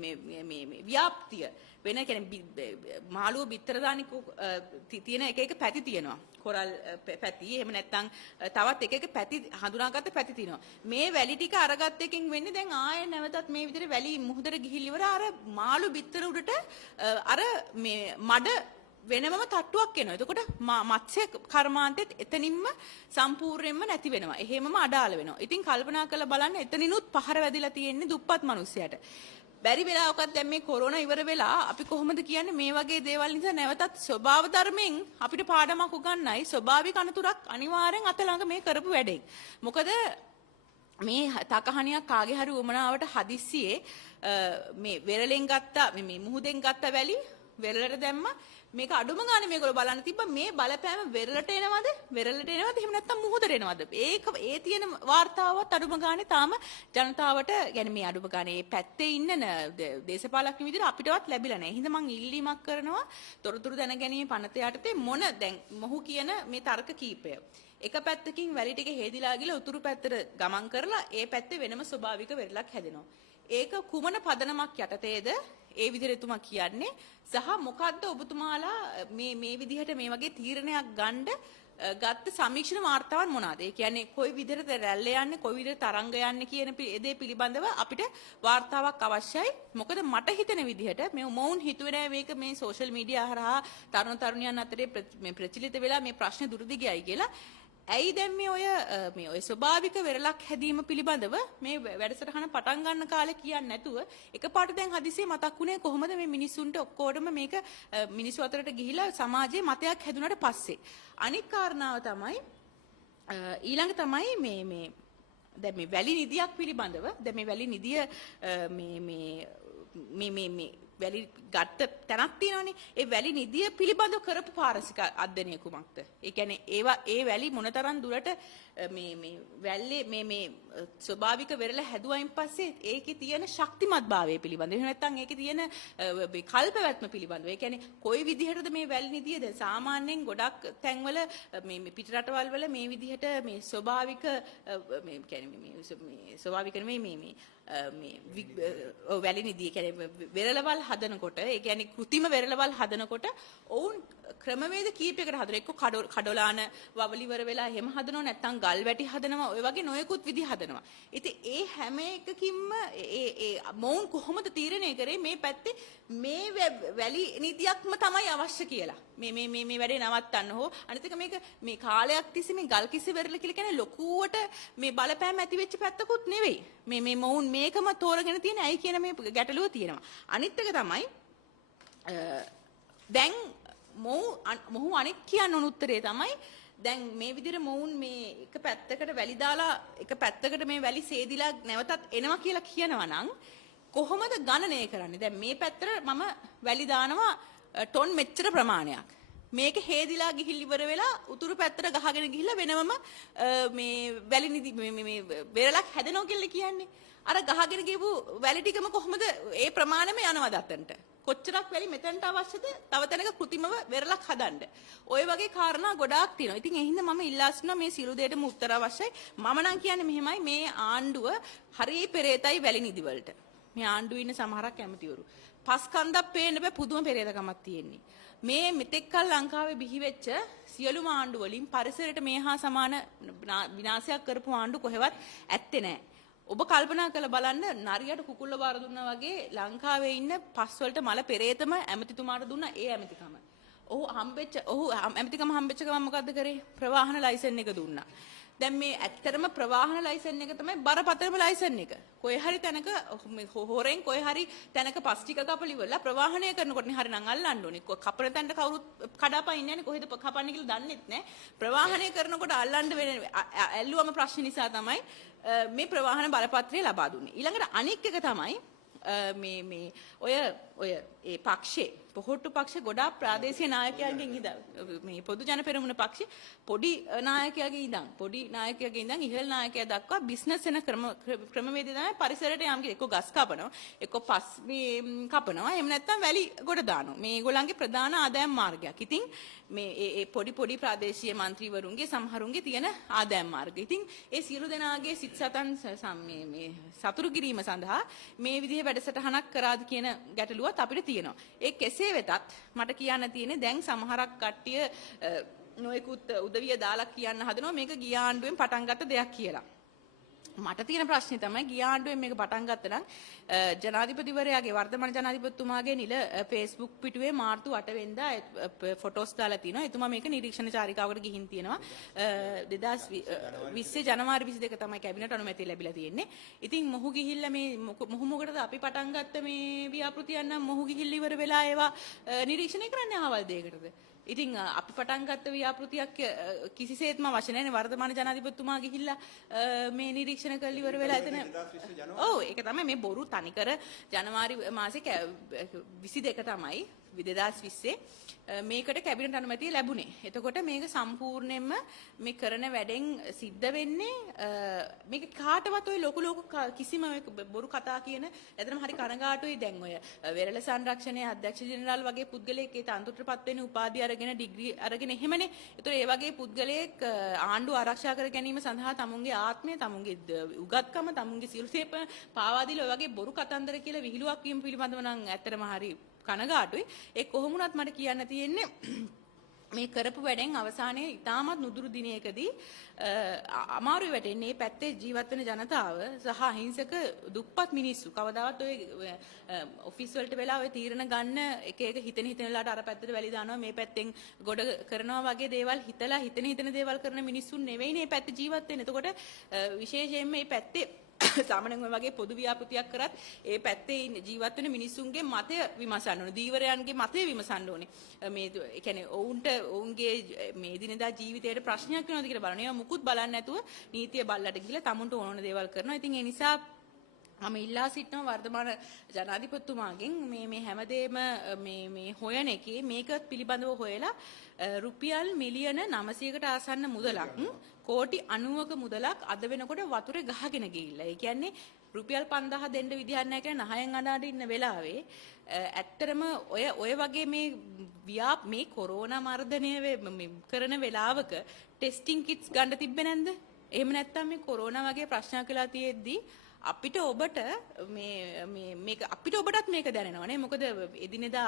මේ ව්‍යාප්තිය වෙන කියන්නේ මාළුව බිත්තර දානික තියෙන එක පැති තියෙනවා. කොරල් පැති එහෙම නැත්නම් තවත් එක පැති හඳුනාගත්ත පැති තියෙනවා. මේ වැලි ටික අරගත්ත එකකින් වෙන්නේ දැන් ආයෙ නැවතත් මේ විදිහට වැලි මුහුදට ගිහිල් ඉවර අර මාළු බිත්තර උඩට අර මේ මඩ වෙනමම තට්ටුවක් එනවා. එතකොට මත්ස්‍ය කර්මාන්තෙත් එතනින්ම සම්පූර්ණයෙන්ම නැති වෙනවා. එහෙමම අඩාල වෙනවා. ඉතින් කල්පනා කරලා බලන්න එතනිනුත් පහර වැදිලා තියෙන්නේ දුප්පත් මිනිස්සයාට. බැරි වෙලාවකත් දැන් මේ කොරෝනා ඉවර වෙලා අපි කොහොමද කියන්නේ මේ වගේ දේවල් නිසා නැවතත් ස්වභාව ධර්මයෙන් අපිට පාඩමක් උගන්වයි ස්වභාවික අනතුරක් අනිවාර්යෙන් අත ළඟ මේ කරපු වැඩේ. මොකද මේ තකහණියක් කාගේ හරි උමනාවට හදිස්සියේ මේ වෙරළෙන් ගත්ත මේ මුහුදෙන් ගත්ත වැලි වෙරළට දැම්ම මේක අඩුම ගානේ මේගොල්ලෝ බලන්න තිබ්බා මේ බලපෑම වෙරළට එනවද එහෙම නැත්නම් මුහුදට එනවද ඒක ඒ තියෙන වාර්තාවත් අඩුම ගානේ තාම ජනතාවට يعني මේ අඩුම ගානේ මේ පැත්තේ ඉන්න දේශපාලඥ විදිහට අපිටවත් ලැබිලා නැහැ. හින්දා මම ඉල්ලීමක් කරනවා තොරතුරු දැනගැනීමේ පනත යටතේ මොන දැන් මොහු කියන මේ තර්ක කීපය එක පැත්තකින් වැලි ටික හේදිලා ගිහලා උතුරු පැත්තට ගමන් කරලා ඒ පැත්තේ වෙනම ස්වභාවික වෙරළක් හැදෙනවා. ඒක කුමන පදනමක් යටතේද ඒ විදිහට එතුමා කියන්නේ සහ මොකද්ද ඔබතුමාලා මේ විදිහට මේ වගේ තීරණයක් ගන්න ගත්ත සමීක්ෂණ වාර්තාවන් මොනවාද? ඒ කියන්නේ කොයි විදිහට රැල්ල යන්නේ කොයි විදිහට තරංග යන්නේ කියන දේ පිළිබඳව අපිට වාර්තාවක් අවශ්‍යයි. මොකද මට හිතෙන විදිහට මේ මොවුන් හිතුවේ නෑ මේක මේ සෝෂල් මීඩියා හරහා තරුණ තරුණියන් අතරේ මේ ප්‍රචලිත වෙලා මේ ප්‍රශ්නේ දුරදි ගියයි කියලා. ඇයි දැන් මේ ඔය ස්වභාවික වෙරළක් හැදීම පිළිබඳව මේ වැඩසටහන පටන් ගන්න කාලේ කියන්නේ නැතුව එකපාරට දැන් හදිසියෙ මතක් වුණේ කොහොමද මේ මිනිස්සුන්ට ඔක්කොටම මේක මිනිස්සු අතරට ගිහිලා සමාජයේ මතයක් හැදුනට පස්සේ අනික් කාරණාව තමයි ඊළඟ තමයි මේ දැන් මේ වැලි නිදියක් පිළිබඳව දැන් මේ වැලි නිදිය මේ වැලි ගත්ත තැනක් තියෙනවානේ. ඒ වැලි නිදිය පිළිබඳව කරපු පාරසික අධ්‍යයනය කුමක්ද? ඒ කියන්නේ ඒ වැලි මොනතරම් දුරට මේ වැල්ලේ මේ ස්වභාවික වෙරළ හැදුවයින් පස්සේ ඒකේ තියෙන ශක්තිමත්භාවය පිළිබඳව. එහෙම නැත්නම් ඒකේ තියෙන මේ කල්පවැත්ම පිළිබඳව. ඒ කියන්නේ කොයි විදිහටද මේ වැලි නිදිය දැන් සාමාන්‍යයෙන් ගොඩක් තැන්වල මේ පිට රටවල් වල මේ විදිහට මේ ස්වභාවික මේ කියන්නේ මේ ස්වභාවික මේ වැලි නිදිය කියන්නේ වෙරළවල් හදනකොට ඒ කියන්නේ કૃතිම වෙරළවල් හදනකොට ඔවුන් ක්‍රමවේද කීපයකට හදනවා. එක්ක කඩොලාන වවලිවර වෙලා එහෙම හදනවා නැත්නම් ගල් වැටි හදනවා. ඔය වගේ නොයෙකුත් විදි හදනවා. ඉතින් ඒ හැම එකකින්ම ඒ මොවුන් කොහොමද තීරණය කරේ මේ පැත්තේ මේ වැලි නිදියක්ම තමයි අවශ්‍ය කියලා. මේ වැඩේ නවත්තන්න හෝ අනිත් එක මේක මේ කාලයක් තිස්සේ මේ ගල් කිසි වෙරළ කියලා කියන්නේ ලොකුවට මේ බලපෑම ඇති වෙච්ච පැත්තකුත් නෙවෙයි. මේ මොවුන් මේකම තෝරගෙන තියෙන ඇයි කියන මේ ගැටලුව තියෙනවා. අනිත් එක තමයි දැන් මොහු අනෙක් කියන්න ඕන උත්තරේ තමයි දැන් මේ විදිහට මොවුන් මේ එක පැත්තකට වැලි දාලා එක පැත්තකට මේ වැලි සේදිලා නැවතත් එනවා කියලා කියනවා නම් කොහොමද ගණනය කරන්නේ? දැන් මේ පැත්තට මම වැලි දානවා ටොන් මෙච්චර ප්‍රමාණයක්. මේක හේදිලා ගිහිල් ඉවර වෙලා උතුරු පැත්තට ගහගෙන ගිහිල්ලා වෙනවම මේ වැලි නිදි මේ වෙරළක් හැදෙනවා කියලා කියන්නේ. අර ගහගෙන ගිහපු වැලි ටිකම කොහොමද ඒ ප්‍රමාණයම යනවද අතන්ට? කොච්චරක් වැලි මෙතනට අවශ්‍යද? තව තැනක કૃතිමව වෙරළක් හදන්න. ওই වගේ කාරණා ගොඩාක් තියෙනවා. ඉතින් ඒ හින්දා මම ඉල්ලා සිටිනවා මේ සියලු දෙයටම උත්තර අවශ්‍යයි. මම නම් කියන්නේ මෙහෙමයි මේ ආණ්ඩුව හරිය පෙරේතයි වැලි නිදි වලට. මේ ආණ්ඩුවේ ඉන්න සමහරක් ඇමතිවරු. පස් කන්දක් පේන්න බෑ පුදුම පෙරේතකමක් තියෙන්නේ. මේ මෙතෙක්කල් ලංකාවේ බිහි වෙච්ච සියලුම ආණ්ඩු වලින් පරිසරයට මේ හා සමාන විනාශයක් කරපු ආණ්ඩු කොහෙවත් ඇත්තේ නැහැ. ඔබ කල්පනා කරලා බලන්න නරියට කුකුල්ල බාර දුන්නා වගේ ලංකාවේ ඉන්න පස් වලට මල පෙරේතම ඇමතිතුමාට දුන්නා ඒ ඇමතිකම. ඔහු ඇමතිකම හම්බෙච්ච ගමන් මොකද්ද කරේ? ප්‍රවාහන ලයිසන් එක දුන්නා. දැන් මේ ඇත්තටම ප්‍රවාහන ලයිසන් එක තමයි බරපතලම ලයිසන් එක. කොයි හරි තැනක හොරෙන් කොයි හරි තැනක පස් ටික කපලි වල ප්‍රවාහනය කරනකොට නේ හරිනම් අල්ලන්න ඕනේ. කපන තැනට කවුරුත් කඩාපයින්නේ නැහැ. කොහෙද කපන්නේ කියලා දන්නෙත් නැහැ. ප්‍රවාහනය කරනකොට අල්ලන්න වෙන ඇල්ලුවම ප්‍රශ්න නිසා තමයි මේ ප්‍රවාහන බලපත්‍රය ලබා දුන්නේ. ඊළඟට අනෙක් එක තමයි මේ ඔය ඒ පක්ෂේ පොහොට්ටු පක්ෂ ගොඩාක් ප්‍රාදේශීය නායකයන්ගෙන් ඉඳන් මේ පොදු ජන පෙරමුණ පක්ෂේ පොඩි නායකයාගේ ඉඳන් ඉහළ නායකයා දක්වා බිස්නස් වෙන ක්‍රමවේදය තමයි පරිසරයට යම් එක්ක ගස් කපනවා එක්ක පස් මේ කපනවා එහෙම නැත්නම් වැලි ගොඩ දානවා මේ ඒගොල්ලන්ගේ ප්‍රධාන ආදායම් මාර්ගයක්. ඉතින් මේ ඒ පොඩි ප්‍රාදේශීය മന്ത്രിවරුන්ගේ සමහරුන්ගේ තියෙන ආදායම් මාර්ගය. ඉතින් ඒ සියලු දෙනාගේ සිත් සතන් මේ සතුරු කිරීම සඳහා මේ විදිහේ වැඩසටහනක් කරාද කියන ගැටලුවත් අපිට තියෙනවා. ඒ කෙසේ වෙතත් මට කියන්න තියෙන්නේ දැන් සමහරක් කට්ටිය නොයෙකුත් උදවිය දාලා කියන්න හදනවා මේක ගිය ආණ්ඩුවෙන් පටන් ගත්ත දෙයක් කියලා. මට තියෙන ප්‍රශ්නේ තමයි ගිය ආණ්ඩුවෙන් මේක පටන් ගත්තා නම් ජනාධිපතිවරයාගේ වර්තමාන ජනාධිපතිතුමාගේ නිල Facebook පිටුවේ මාර්තු 8 වෙනිදා ෆොටෝස් දාලා තිනවා. එතුමා මේක නිරීක්ෂණ චාරිකාවකට ගිහින් තියෙනවා. 2020 ජනවාරි 22 තමයි කැබිනට් අනුමැතිය ලැබිලා තියෙන්නේ. ඉතින් මොහු ගිහිල්ලා මේ මොහු මොකටද අපි පටන් ගත්ත මේ ව්‍යාපෘතියන් නම් මොහු ගිහිල්ලා ඉවර වෙලා ඒවා නිරීක්ෂණය කරන්නේ අහවල් දෙයකටද? ඉතින් අපි පටන් ගත්ත ව්‍යාපෘතියක් කිසිසේත්ම අවශ්‍ය නැහැ නේ වර්තමාන ජනාධිපතිතුමා ගිහිල්ලා මේ නිරීක්ෂණ කරලා ඉවර වෙලා එතන ඔව් ඒක තමයි මේ බොරු තනිකර ජනවාරි මාසේ 22 තමයි 2020 මේකට කැබිනට් අනුමැතිය ලැබුණේ. එතකොට මේක සම්පූර්ණයෙන්ම මේ කරන වැඩෙන් සිද්ධ වෙන්නේ මේක කාටවත් ඔය ලොකු කිසිම බොරු කතා කියන ඇත්තටම හරි කනගාටුයි දැන් ඔය වෙරළ සංරක්ෂණයේ අධ්‍යක්ෂ ජෙනරාල් වගේ පුද්ගලයෙක් ඒ තනතුරටපත් වෙන උපාධිය අරගෙන ඩිග්‍රී අරගෙන එහෙමනේ. ඒතකොට ඒ වගේ පුද්ගලයෙක් ආණ්ඩුව ආරක්ෂා කර ගැනීම සඳහා තමුන්ගේ ආත්මය, තමුන්ගේ උගත්කම, තමුන්ගේ සියලු සේප පාවා දීලා ඔය වගේ බොරු කතන්දර කියලා විහිළුවක් වීම පිළිබඳව නම් ඇත්තටම හරි කනගාටුයි. ඒ කොහොම වුණත් මට කියන්න තියෙන්නේ මේ කරපු වැඩෙන් අවසානයේ ඉතාමත් නුදුරු දිනයකදී අමාරුයි වැටෙන්නේ මේ පැත්තේ ජීවත් වෙන ජනතාව සහ අහිංසක දුප්පත් මිනිස්සු කවදාවත් ඔය ඔෆිස් වලට වෙලා ඔය තීරණ ගන්න එක හිතෙන වෙලාවට අර පැත්තට වැලි දානවා මේ පැත්තෙන් ගොඩ කරනවා වගේ දේවල් හිතලා හිතෙන දේවල් කරන මිනිස්සුන් නෙවෙයිනේ මේ පැත්තේ ජීවත් වෙන්නේ. එතකොට විශේෂයෙන්ම මේ පැත්තේ සාමාන්‍යයෙන් වගේ පොදු ව්‍යාපෘතියක් කරත් ඒ පැත්තේ ජීවත් වෙන මිනිස්සුන්ගේ මතය විමසන්න ඕනේ. දීවරයන්ගේ මතය විමසන්න ඕනේ. මේ ඒ කියන්නේ ඔවුන්ගේ මේ දිනදා ජීවිතේට ප්‍රශ්නයක් වෙනවද කියලා බලන්න. ඒවා මුකුත් බලන්නේ නැතුව නීතිය බල්ලට ගිහලා tamunට ඕන දේවල් කරනවා. ඉතින් ඒ නිසා මම ඉල්ලා සිටිනවා වර්තමාන ජනාධිපතිතුමාගෙන් මේ හැමදේම මේ හොයන එකේ මේක පිළිබඳව හොයලා රුපියල් මිලියන 900කට ආසන්න මුදලක් කෝටි 90ක මුදලක් අද වෙනකොට වතුරේ ගහගෙන ගිහිල්ලා. ඒ කියන්නේ රුපියල් 5000 දෙන්න විදිහක් නැහැ කියලා නහයෙන් අඬ ඉන්න වෙලාවේ ඇත්තටම ඔය වගේ මේ කොරෝනා මර්ධනය කරන වෙලාවක ටෙස්ටිං කිට්ස් ගන්න තිබ්බේ නැන්ද? එහෙම නැත්නම් මේ කොරෝනා වගේ ප්‍රශ්නයක් වෙලා තියෙද්දි අපිට ඔබට මේක අපිට ඔබටත් මේක දැනෙනවා නේ. මොකද එදිනෙදා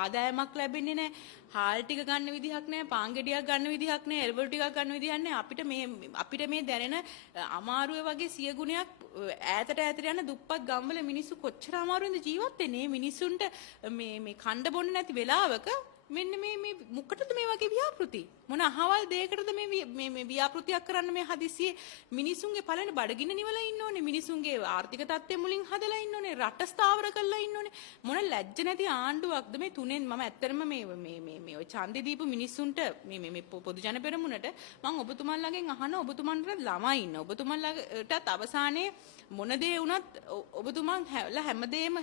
ආදායමක් ලැබෙන්නේ නැහැ. හාල් ටික ගන්න විදිහක් නැහැ, පාන් ගෙඩියක් ගන්න විදිහක් නැහැ, එල්බල් ටිකක් ගන්න විදිහක් නැහැ. අපිට මේ දැනෙන අමාරුවේ වගේ සිය ගුණයක් ඈතට යන දුප්පත් ගම්වල මිනිස්සු කොච්චර අමාරුවෙන්ද ජීවත් වෙන්නේ. මිනිස්සුන්ට මේ කණ්ඩ බොන්න නැති වෙලාවක මෙන්න මේ මුකටද මේ වගේ ව්‍යාපෘති මොන අහවල් දෙයකටද මේ ව්‍යාපෘතියක් කරන්න මේ හදිසියේ මිනිසුන්ගේ පළවෙනි බඩගින්න නිවලා ඉන්න ඕනේ. මිනිසුන්ගේ ආර්ථික තත්ත්වය මුලින් හදලා ඉන්න ඕනේ. රට ස්ථාවර කරලා ඉන්න ඕනේ. මොන ලැජ්ජ නැති ආණ්ඩුවක්ද මේ තුනෙන්. මම ඇත්තටම මේ ඔය ඡන්දේ දීපු මිනිස්සුන්ට මේ පොදු ජන පෙරමුණට මම ඔබතුමන්ලාගෙන් අහන ඔබතුමන්ට ළමයි ඉන්න. ඔබතුමන්ලාටත් අවසානයේ මොන දේ වුණත් ඔබතුමන් හැමදේම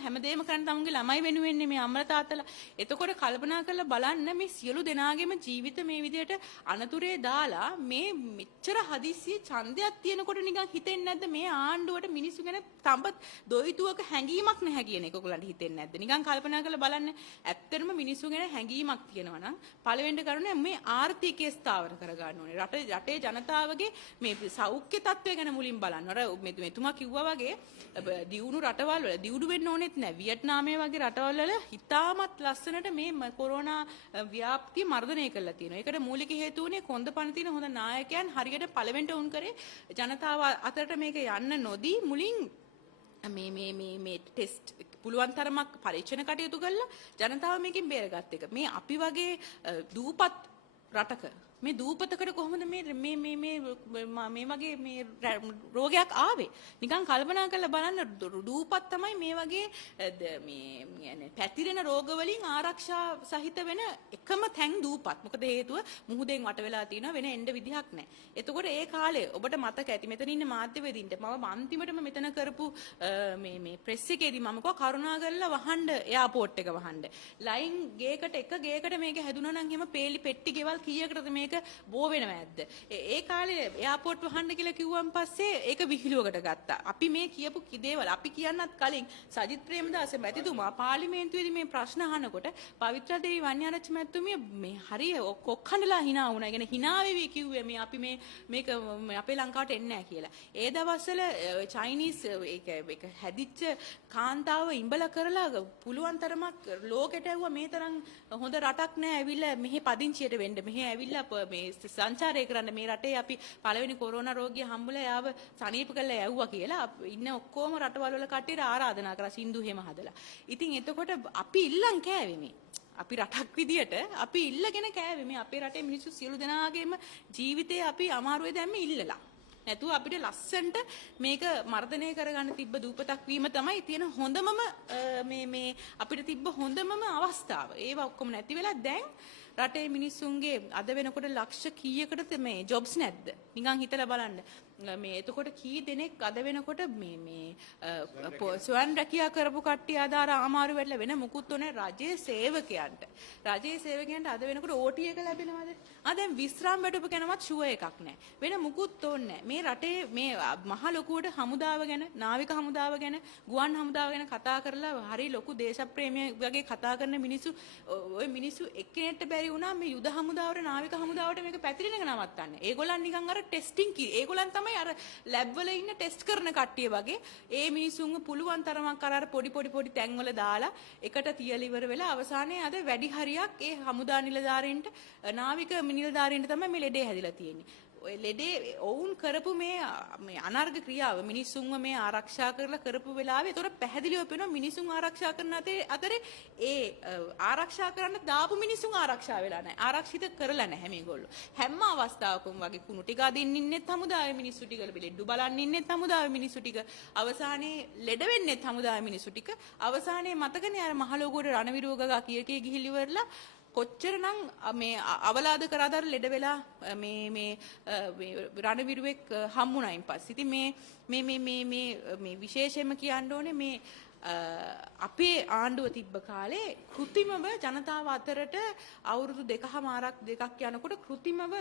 කරන්න තමුන්ගේ ළමයි වෙනුවෙන්නේ මේ අම්මලා තාත්තලා. එතකොට කල්පනා කරලා බලන්න මේ සියලු දෙනාගේම ජීවිත මේ විදිහට අනතුරේ දාලා මේ මෙච්චර හදිස්සිය ඡන්දයක් තියෙනකොට නිකන් හිතෙන්නේ නැද්ද මේ ආණ්ඩුවට මිනිස්සු ගැන තඹත් දොයිතුවක හැඟීමක් නැහැ කියන එක ඔයගොල්ලන්ට හිතෙන්නේ නැද්ද? නිකන් කල්පනා කරලා බලන්න. ඇත්තටම මිනිස්සු ගැන හැඟීමක් තියෙනවා නම් පළවෙනිට කරුණේ මේ ආර්ථිකය ස්ථාවර කරගන්න ඕනේ. රටේ ජනතාවගේ මේ සෞඛ්‍ය තත්ත්වය ගැන මුලින් බලන්න. අර මෙතුමා කිව්වා වගේ දියුණු රටවල් වල දියුණු වෙන්න ඕනෙත් නැහැ. වියට්නාමයේ වගේ රටවල් වල හිතාමත් ලස්සනට මේ කොරෝනා ව්‍යාප්තිය මර්ධනය කරලා තියෙනවා. ඒකට මූලික හේතුව උනේ කොන්දපණ තියෙන හොඳ නායකයන් හරියට පළවෙනිට උන් කරේ ජනතාව අතරට මේක යන්න නොදී මුලින් මේ ටෙස්ට් පුළුවන් තරමක් පරීක්ෂණ කටයුතු කරලා ජනතාව මේකෙන් බේරගත්ත එක. මේ අපි වගේ දූපත් රටක මේ දූපතකට කොහොමද මේ වගේ මේ රෝගයක් ආවේ? නිකන් කල්පනා කරලා බලන්න. දූපත් තමයි මේ වගේ මේ පැතිරෙන රෝග වලින් ආරක්ෂා සහිත වෙන එකම තැන් දූපත්. මොකද හේතුව මුහුදෙන් වට වෙලා තියෙනවා, වෙන එන්න විදිහක් නැහැ. එතකොට ඒ කාලේ ඔබට මතක ඇති මෙතන ඉන්න මාධ්‍යවේදීන්ට මම අන්තිමටම මෙතන කරපු මේ ප්‍රෙස් එකේදී මම කිව්වා කරුණාකරලා වහන්න එයාපෝට් එක වහන්න. ලයින් ගේකට මේක හැදුනා නම් එහෙම පේලි පෙට්ටි ගෙවල් කීයකටද මේක බෝ වෙනව ඇද්ද? ඒ කාලේ එයාපෝට් වහන්න කියලා කිව්වන් පස්සේ ඒක විහිළුවකට ගත්තා. අපි මේ කියපු දේවල් අපි කියන්නත් කලින් සජිත් ප්‍රේමදාස මැතිතුමා පාර්ලිමේන්තුවේදී මේ ප්‍රශ්න අහනකොට පවිත්‍රා දේවී වන්‍යාරච්චි මැතිතුමිය මේ හරිය කොක්කණ්ඩලා hina වුණා. يعني hina වෙවි කිව්වේ මේ අපි මේක අපේ ලංකාවට එන්නේ නැහැ කියලා. ඒ දවස්වල චයිනීස් ඒක හැදිච්ච කාන්තාව ඉඹලා කරලා පුළුවන් තරමක් ලෝකෙට ඇව්වා මේ තරම් හොඳ රටක් නෑ ඇවිල්ලා මෙහි පදිංචියට වෙන්න. මෙහි ඇවිල්ලා මේ සංචාරය කරන්න මේ රටේ අපි පළවෙනි කොරෝනා රෝගිය හම්බුලා යාව සනීප කරලා යවුවා කියලා ඉන්න ඔක්කොම රටවල් වල කට්ටියට ආරාධනා කරා සින්දු හැම හදලා. ඉතින් එතකොට අපි ඉල්ලන් කෑවේ මේ. අපි රටක් විදියට අපි ඉල්ලගෙන කෑවේ මේ අපේ රටේ මිනිස්සු සියලු දෙනාගේම ජීවිතේ අපි අමාරුවේ දැම්මේ ඉල්ලලා. නැතුව අපිට ලස්සන්ට මේක මර්ධනය කරගන්න තිබ්බ දූපතක් වීම තමයි තියෙන හොඳමම මේ අපිට තිබ්බ හොඳමම අවස්ථාව. ඒවා ඔක්කොම නැති වෙලා දැන් රටේ මිනිස්සුන්ගේ අද වෙනකොට ලක්ෂ කීයකට මේ ජොබ්ස් නැද්ද? නිකන් හිතලා බලන්න. මේ එතකොට කී දෙනෙක් අද වෙනකොට මේ ස්වයං රැකියා කරපු කට්ටිය අද අර අමාරු වෙట్లా වෙන මුකුත් උනේ රජයේ සේවකයන්ට. රජයේ සේවකයන්ට අද වෙනකොට OT එක ලැබෙනවද? දැන් විශ්‍රාම වැටුප ගැනවත් ෂුවර් එකක් නැහැ. වෙන මුකුත් ඕනේ නැහැ. මේ රටේ මේ මහ ලොකුවට හමුදාව ගැන, නාවික හමුදාව ගැන, ගුවන් හමුදාව ගැන කතා කරලා හරි ලොකු දේශප්‍රේමී වගේ කතා කරන මිනිස්සු ওই මිනිස්සු එක්කෙනෙක්ට බැරි වුණා මේ යුද හමුදාවට, නාවික හමුදාවට මේක පැතිරෙන එක නවත්තන්න. ඒගොල්ලන් නිකන් අර ටෙස්ටිං ඒගොල්ලන් තමයි අර ලැබ් වල ඉන්න ටෙස්ට් කරන කට්ටිය වගේ ඒ මිනිසුන්ව පුළුවන් තරමක් අර පොඩි තැන්වල දාලා එකට තියලා ඉවර වෙලා අවසානයේ අද වැඩි හරියක් ඒ හමුදා නිලධාරීන්ට නාවික නිලධාරීන්ට තමයි මේ ලෙඩේ හැදිලා තියෙන්නේ. ඔය ලෙඩේ ඔවුන් කරපු මේ අනර්ග ක්‍රියාව මිනිසුන්ව මේ ආරක්ෂා කරලා කරපු වෙලාවේ ඒතොර පැහැදිලිව පේනවා මිනිසුන් ආරක්ෂා කරන අතරේ ඒ ආරක්ෂා කරන්න දාපු මිනිසුන් ආරක්ෂා වෙලා නැහැ. ආරක්ෂිත කරලා නැහැ මේගොල්ලෝ. හැම අවස්ථාවකම වගේ කුණු ටික අදින්න ඉන්නෙත් හමුදාවේ මිනිස්සු ටික, ලෙඩු බලන්න ඉන්නෙත් හමුදාවේ මිනිස්සු ටික, අවසානයේ ලෙඩ වෙන්නෙත් හමුදාවේ මිනිස්සු ටික. අවසානයේ මතකනේ අර මහලෝකුවට රණවිරුවගා කීකේ ගිහිලි ඉවරලා කොච්චරනම් මේ අවලාද කරාදාර ලෙඩ වෙලා මේ රණවිරුවෙක් හම්බුණායින් පස්සේ ඉතින් මේ විශේෂයෙන්ම කියන්න ඕනේ මේ අපේ ආණ්ඩුව තිබ්බ කාලේ කෘතිමව ජනතාව අතරට අවුරුදු දෙකක් යනකොට කෘතිමව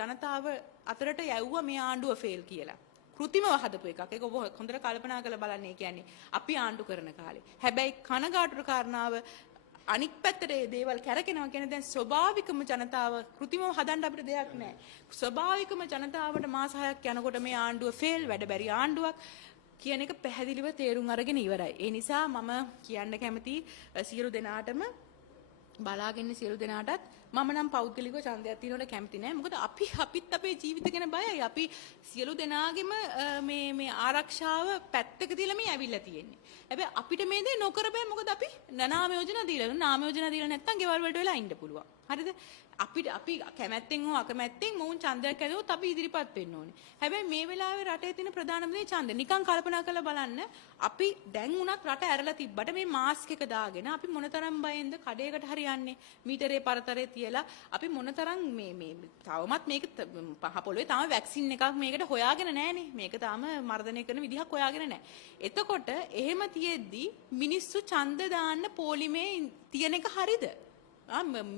ජනතාව අතරට යවුවා මේ ආණ්ඩුව ෆේල් කියලා. කෘතිමව හදපු එකක්. ඒක ඔබ හොඳට කල්පනා කරලා බලන්න. ඒ කියන්නේ අපි ආණ්ඩු කරන කාලේ. හැබැයි කනගාටුර කාරණාව අනික් පැත්තට මේ දේවල් කැරකෙනවා කියන්නේ දැන් ස්වභාවිකම ජනතාව කෘතිමව හදන්න අපිට දෙයක් නැහැ. ස්වභාවිකම ජනතාවට මාස 6ක් යනකොට මේ ආණ්ඩුව ෆේල් වැඩ බැරි ආණ්ඩුවක් කියන එක පැහැදිලිව තේරුම් අරගෙන ඉවරයි. ඒ නිසා මම කියන්න කැමති සියලු දෙනාටම බලාගෙන සියලු දෙනාටත් මම නම් පෞද්ගලිකව ඡන්දයක් තියෙනවට කැමති නෑ. මොකද අපිත් අපේ ජීවිත ගැන බයයි. අපි සියලු දෙනාගේම මේ ආරක්ෂාව පැත්තක තියලා මේ ඇවිල්ලා තියෙන්නේ. හැබැයි අපිට මේ දේ නොකර බෑ. මොකද අපි නාම යෝජනා දීලා නැත්තම් ගෙවල් වලට වෙලා ඉන්න පුළුවන්. හරිද? අපි කැමැත්තෙන් හෝ අකමැත්තෙන් මොවුන් ඡන්දයක් ඇදුවොත් අපි ඉදිරිපත් වෙන්න ඕනේ. හැබැයි මේ වෙලාවේ රටේ තියෙන ප්‍රධානම දේ ඡන්දය. නිකන් කල්පනා කරලා බලන්න අපි දැන් උනත් රට ඇරලා තිබ්බට මේ මාස්ක් එක දාගෙන අපි මොනතරම් බයෙන්ද කඩේකට හරි යන්නේ. මීටරේ පරතරේ තියලා අපි මොනතරම් මේ තවමත් මේක පහ පොළොවේ තාම වැක්සින් එකක් මේකට හොයාගෙන නැහනේ. මේක තාම මර්ධනය කරන විදිහක් හොයාගෙන නැහැ. එතකොට එහෙම තියෙද්දි මිනිස්සු ඡන්ද දාන්න පොලිමේ තියෙන එක හරිද?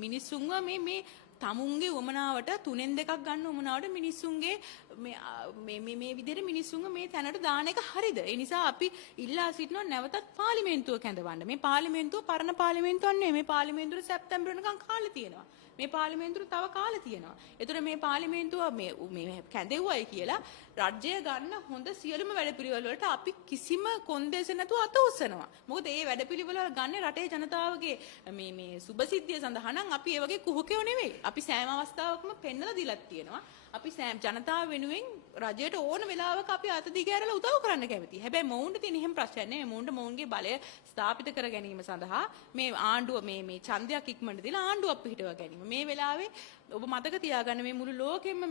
මිනිස්සුන්ව මේ තමුන්ගේ උමනාවට 3න් 2ක් ගන්න උමනාවට මිනිස්සුන්ගේ මේ විදිහට මිනිස්සුන්ව මේ තැනට දාන එක හරිද? ඒ නිසා අපි ඉල්ලා සිටිනවා නැවතත් පාර්ලිමේන්තුව කැඳවන්න. මේ පාර්ලිමේන්තුව පරණ පාර්ලිමේන්තුවක් නෙවෙයි. මේ පාර්ලිමේන්තුවට සැප්තැම්බර් වෙනකන් කාලේ තියෙනවා. මේ පාර්ලිමේන්තුවට තව කාලේ තියෙනවා. ඒතර මේ පාර්ලිමේන්තුව මේ කැඳෙව්වයි කියලා රාජ්‍යය ගන්න හොඳ සියලුම වැඩපිළිවෙල වලට අපි කිසිම කොන්දේස නැතුව අත උස්සනවා. මොකද මේ වැඩපිළිවෙල වල ගන්න රටේ ජනතාවගේ මේ සුබසිද්ධිය සඳහා නම් අපි ඒ වගේ කුහකයෝ නෙවෙයි. අපි සෑම අවස්ථාවකම පෙන්නලා දීලක් තියෙනවා. අපි සෑම ජනතාව වෙනුවෙන් රජයට ඕන වෙලාවක අපි අත දිගෑරලා උදව් කරන්න කැමතියි. හැබැයි මොවුන්ට තියෙන එහෙම ප්‍රශ්නයක් නෙවෙයි. මොවුන්ගේ බලය ස්ථාපිත කර ගැනීම සඳහා මේ ආණ්ඩුව මේ ඡන්දයක් ඉක්මනට දීලා ආණ්ඩුවක් පිහිටව ගැනීම. මේ වෙලාවේ ඔබ මතක තියාගන්න මේ මුළු ලෝකෙම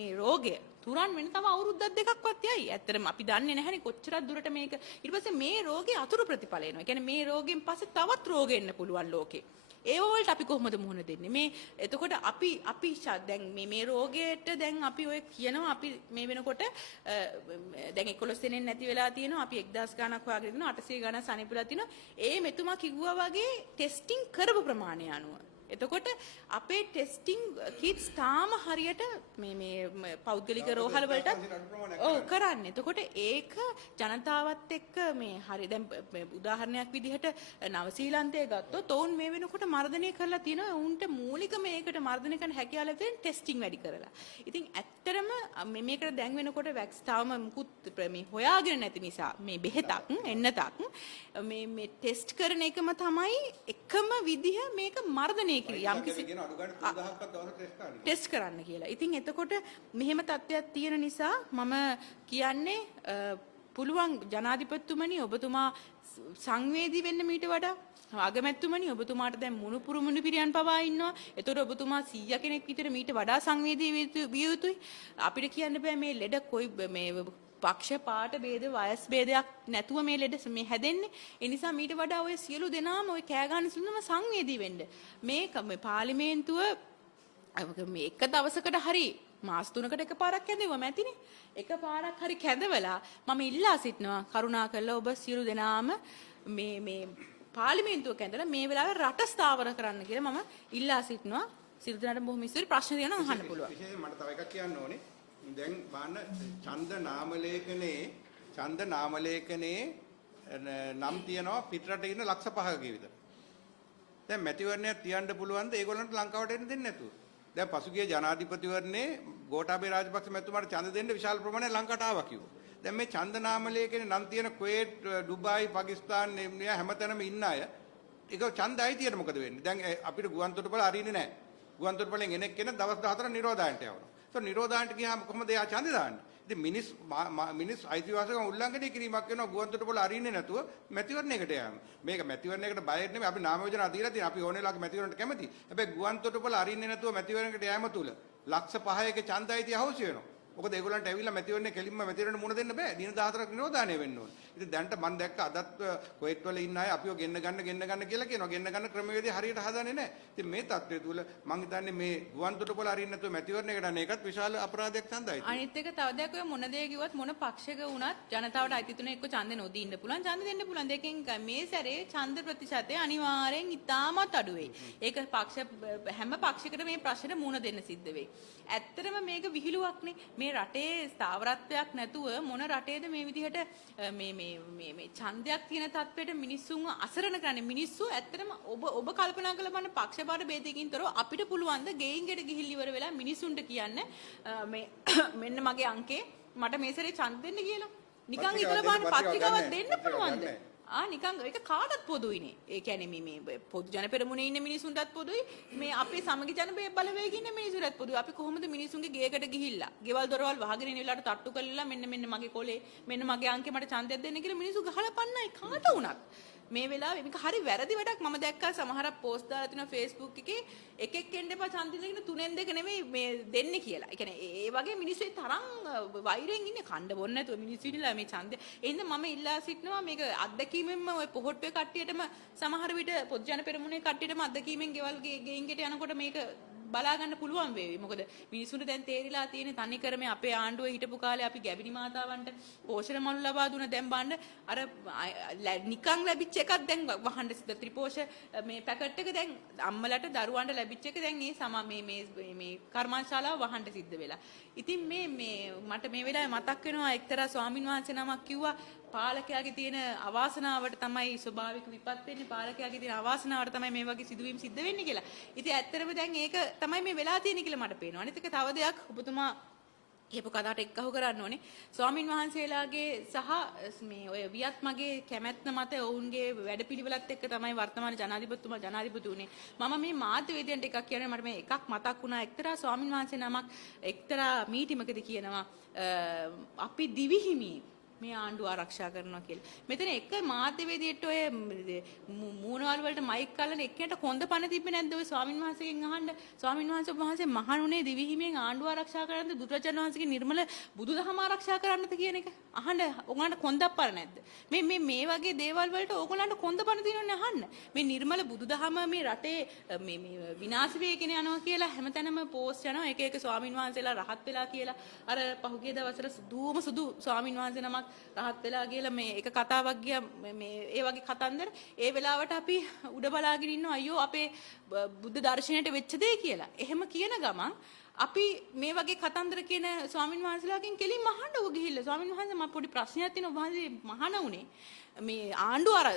මේ රෝගය තුරන් වෙන තව අවුරුද්දක් දෙකක්වත් යයි. ඇත්තටම අපි දන්නේ නැහැනේ කොච්චරක් දුරට මේක. ඊට පස්සේ මේ රෝගේ අතුරු ප්‍රතිඵල එනවා. ඒ කියන්නේ මේ රෝගෙන් පස්සේ තවත් රෝග එන්න පුළුවන් ලෝකේ. ඒ වලට අපි කොහොමද මුහුණ දෙන්නේ? මේ එතකොට අපි දැන් මේ රෝගයට දැන් අපි ඔය කියනවා අපි මේ වෙනකොට දැන් 11 දෙනෙක් නැති වෙලා තියෙනවා. අපි 1000 ගණක් හොයාගෙන ඉන්නවා. 800 ගණන් සනීපලා තියෙනවා. ඒ මෙතුමා කිව්වා වගේ ටෙස්ටිං කරපු ප්‍රමාණය අනුව. එතකොට අපේ ටෙස්ටිං කිට්ස් තාම හරියට මේ පෞද්ගලික රෝහල වලට ඔව් කරන්නේ. එතකොට ඒක ජනතාවත් එක්ක මේ හරි දැන් උදාහරණයක් විදිහට නවසීලන්තය ගත්තොත් ඔවුන් මේ වෙනකොට මර්ධනය කරලා තියෙනවා. ඔවුන්ට මූලික මේකට මර්ධනය කරන්න හැකියාව ලැබෙන ටෙස්ටිං වැඩි කරලා. ඉතින් ඇත්තටම මේකට දැන් වෙනකොට වැක්ස් තාම මුකුත් මේ හොයාගෙන නැති නිසා මේ බෙහෙතක් එන්නතක් මේ ටෙස්ට් කරන එකම තමයි එකම විදිහ මේක මර්ධනය යම්කිසි කියන අඩු ගන්න 3000ක්වත් දවසට ටෙස්ට් කරන්න. ටෙස්ට් කරන්න කියලා. ඉතින් එතකොට මෙහෙම තත්ත්වයක් තියෙන නිසා මම කියන්නේ පුළුවන් ජනාධිපතිතුමනි ඔබතුමා සංවේදී වෙන්න මීට වඩා අගමැතිතුමනි ඔබතුමාට දැන් මුණුපුරු මුණුපිරියන් පවා ඉන්නවා. ඒතකොට ඔබතුමා 100 කෙනෙක් විතර මීට වඩා සංවේදී විය යුතුයි. අපිට කියන්න බෑ මේ ලෙඩ කොයි මේ පක්ෂ පාට ભેද වයස් ભેදයක් නැතුව මේ ලෙඩ මේ හැදෙන්නේ. ඒ නිසා මීට වඩා ඔය සියලු දෙනාම ඔය කෑ ගන්න සිළුම සංවේදී වෙන්න. මේ පාර්ලිමේන්තුව මේ එක දවසකට හරි මාස 3කට එකපාරක් කැඳෙවම ඇතිනේ. එකපාරක් හරි කැඳවලා මම ඉල්ලා සිටිනවා කරුණාකරලා ඔබ සියලු දෙනාම මේ පාර්ලිමේන්තුව කැඳලා මේ වෙලාවේ රට ස්ථාවර කරන්න කියලා මම ඉල්ලා සිටිනවා. සියලු දෙනාට බොහොම ස්තුතියි. ප්‍රශ්න තියෙනවා අහන්න පුළුවන්. විශේෂයෙන් මට තව එකක් කියන්න ඕනේ. දැන් බලන්න ඡන්ද නාම ලේඛනයේ නම් තියනවා පිටරට ඉන්න ලක්ෂ 5ක විතර. දැන් මැතිවරණයක් තියන්න පුළුවන්ද ඒගොල්ලන්ට ලංකාවට එන්න දෙන්නේ නැතුව? දැන් පසුගිය ජනාධිපතිවරණේ ගෝඨාභය රාජපක්ෂ මැතිතුමාට ඡන්ද දෙන්න විශාල ප්‍රමාණයක් ලංකාවට ආවා කිව්වා. දැන් මේ ඡන්ද නාම ලේඛනයේ නම් තියෙන කුවේට්, ඩුබායි, පාකිස්තාන් මේ හැමතැනම ඉන්න අය ඒක ඡන්ද අයිතියට මොකද වෙන්නේ? දැන් අපිට ගුවන් තොටුපළ අරින්නේ නැහැ. ගුවන් තොටුපළෙන් එනෙක් කෙනෙක් දවස් 14 නිරෝධායනට යවනවා. તો නිරෝධායනට ගියාම කොහොමද එයා ඡන්ද දාන්නේ? ඉතින් මිනිස් අයිතිවාසිකම් උල්ලංඝනය කිරීමක් වෙනවා ගුවන් තොටුපළ අරින්නේ නැතුව මැතිවරණයකට යෑම. මේක මැතිවරණයකට බය නෙමෙයි අපි නාම යෝජනා දීලා තියෙනවා. අපි ඕන වෙලාවක මැතිවරණයට කැමති. හැබැයි ගුවන් තොටුපළ අරින්නේ නැතුව මැතිවරණයකට යෑම තුල ලක්ෂ 5ක ඡන්ද අයිතිය හවුස් වෙනවා. මොකද ඒගොල්ලන්ට ඇවිල්ලා මැතිවරණේ කෙලින්ම මැතිවරණයට මුණ දෙන්න බෑ. දින 14ක් නිරෝධානය වෙන්න ඕනේ. ඉතින් දැන්ට මම දැක්ක අදත් කුවේට් වල ඉන්න අය අපිව ගෙන්න ගන්න කියලා කියනවා. ගෙන්න ගන්න ක්‍රමවේදය හරියට හදන්නේ නැහැ. ඉතින් මේ තත්ත්වය තුල මම හිතන්නේ මේ ගුවන් තොටුපළ අරින්න නැතුව මැතිවරණයකට යන එකත් විශාල අපරාධයක් ඡන්දයි. අනිත් එක තව දෙයක් ඔය මොන දේ කිව්වත් මොන පක්ෂයක වුණත් ජනතාවට අයිති තුන එක්ක ඡන්ද නොදී ඉන්න පුළුවන්. ඡන්ද දෙන්න පුළුවන්. දෙකෙන් මේ සැරේ ඡන්ද ප්‍රතිශතය අනිවාර්යෙන් ඉතාමත් අඩු වෙයි. ඒක හැම පක්ෂයකට මේ ප්‍රශ්නෙට මුහුණ දෙන්න සිද්ධ වෙයි. ඇත්තටම මේක විහිළුවක්නේ. මේ රටේ ස්ථාවරත්වයක් නැතුව මොන රටේද මේ විදිහට මේ ඡන්දයක් තියෙන තත්ත්වයට මිනිස්සුන්ව අසරණ කරන්නේ. මිනිස්සු ඇත්තටම ඔබ කල්පනා කරලා බලන්න පක්ෂපාත ભેදයකින් තොරව අපිට පුළුවන් ද ගෙයින් ගෙට ගිහිල් ඉවර වෙලා මිනිස්සුන්ට කියන්න මේ මෙන්න මගේ අංකේ මට මේ සැරේ ඡන්ද දෙන්න කියලා. නිකන් ඉතල බලන්න පත්‍රිකාවක් දෙන්න පුළුවන්ද? නිකන් ඒක කාටත් පොදුයිනේ. ඒ කියන්නේ මේ පොදු ජන පෙරමුණේ ඉන්න මිනිසුන්ටත් පොදුයි. මේ අපේ සමගි ජන බලවේගයේ ඉන්න මිනිසුන්ටත් පොදුයි. අපි කොහොමද මිනිසුන්ගේ ගේකට ගිහිල්ලා, ගෙවල් දොරවල් වහගෙන ඉන්න වෙලාවට තට්ටු කරලා මෙන්න මගේ කොලේ, මෙන්න මගේ අංකේ මට ඡන්දයක් දෙන්න කියලා මිනිස්සු ගහලා පන්නයි කාට වුණත්. මේ වෙලාවේ මේක හරි වැරදි වැඩක්. මම දැක්කා සමහරක් පෝස්ට් දාලා තිනවා Facebook එකේ එකෙක් එන්න එපා ඡන්ද දෙන්න තුනෙන් දෙක නෙමෙයි මේ දෙන්නේ කියලා. ඒ කියන්නේ ඒ වගේ මිනිස්සු ඒ තරම් වෛරයෙන් ඉන්නේ කණ්ඩ බොන්න නැතුව මිනිස්සු ඉන්නලා මේ ඡන්දය. එහෙනම් මම ඉල්ලා සිටිනවා මේක අත්දැකීමෙන්ම ඔය පොහොට්ටුවේ කට්ටියටම සමහර විට පොදු ජන පෙරමුණේ කට්ටියටම අත්දැකීමෙන් ගෙවල් ගෙයින් ගෙට යනකොට මේක බලා ගන්න පුළුවන් වේවි. මොකද මිනිසුන්ට දැන් තේරිලා තියෙන තනි කරම අපේ ආණ්ඩුවේ හිටපු කාලේ අපි ගැබිනි මාතාවන්ට පෝෂණ මළු ලබා දුන දැන් බණ්ඩ අර නිකන් ලැබිච්ච එකක් දැන් වහන්න සිද්ධ ත්‍රිපෝෂ මේ පැකට් එක දැන් අම්මලට දරුවන්ට ලැබිච්ච එක දැන් මේ කර්මාන්තශාලාව වහන්න සිද්ධ වෙලා. ඉතින් මේ මට මේ වෙලාවේ මතක් වෙනවා එක්තරා ස්වාමින් වහන්සේ නමක් කිව්වා පාලකයාගේ තියෙන අවාසනාවට තමයි ස්වභාවික විපත් වෙන්නේ. පාලකයාගේ තියෙන අවාසනාවට තමයි මේ වගේ සිදුවීම් සිද්ධ වෙන්නේ කියලා. ඉතින් ඇත්තටම දැන් ඒක තමයි මේ වෙලා තියෙන්නේ කියලා මට පේනවා. අනිත් එක තව දෙයක් ඔබතුමා කියපු කතාවට එක්කහුව කරන්න ඕනේ. ස්වාමින් වහන්සේලාගේ සහ මේ ඔය වියත් මගේ කැමැත්ත මත ඔවුන්ගේ වැඩපිළිවෙලත් එක්ක තමයි වර්තමාන ජනාධිපතිතුමා ජනාධිපති උනේ. මම මේ මාධ්‍යවේදියන්ට එකක් කියන්නේ මට මේ එකක් මතක් වුණා. එක්තරා ස්වාමින් වහන්සේ නමක් එක්තරා මීටිමකදී කියනවා අපි දිවිහිමි මේ ආණ්ඩුව ආරක්ෂා කරනවා කියලා. මෙතන එක මාධ්‍යවේදියෙක්ට ඔය මූණවල වලට මයික් අල්ලන එක්කෙනාට කොන්ද පණ තිබ්බේ නැද්ද ඔය ස්වාමින් වහන්සේගෙන් අහන්න? ස්වාමින් වහන්සේ ඔබ වහන්සේ මහණුනේ දිවිහිමියෙන් ආණ්ඩුව ආරක්ෂා කරන්නද බුදුරජාණන් වහන්සේගේ නිර්මල බුදුදහම ආරක්ෂා කරන්නද කියන එක අහන්න. ඔයගලන්ට කොන්දක් පණ නැද්ද? මේ වගේ දේවල් වලට ඕගලන්ට කොන්ද පණ තියෙනවනේ අහන්න. මේ නිර්මල බුදුදහම මේ රටේ මේ විනාශ වෙගෙන යනවා කියලා හැමතැනම පෝස්ට් යනවා. එක ස්වාමින් වහන්සේලා රහත් වෙලා කියලා අර පහුගිය දවසට සුදු ස්වාමින් වහන්සේ නමක් රහත් වෙලා කියලා මේ එක කතාවක් ගියා මේ ඒ වගේ කතන්දර. ඒ වෙලාවට අපි උඩ බලාගෙන ඉන්නවා අයියෝ අපේ බුද්ධ දර්ශනයට වෙච්ච දේ කියලා. එහෙම කියන ගමන් අපි මේ වගේ කතන්දර කියන ස්වාමින් වහන්සේලාගෙන් කෙලින්ම අහන්න ඕක ගිහිල්ලා ස්වාමින් වහන්සේ මම පොඩි ප්‍රශ්නයක් තියෙනවා ඔබ වහන්සේ මහාන උනේ මේ ආණ්ඩුව අර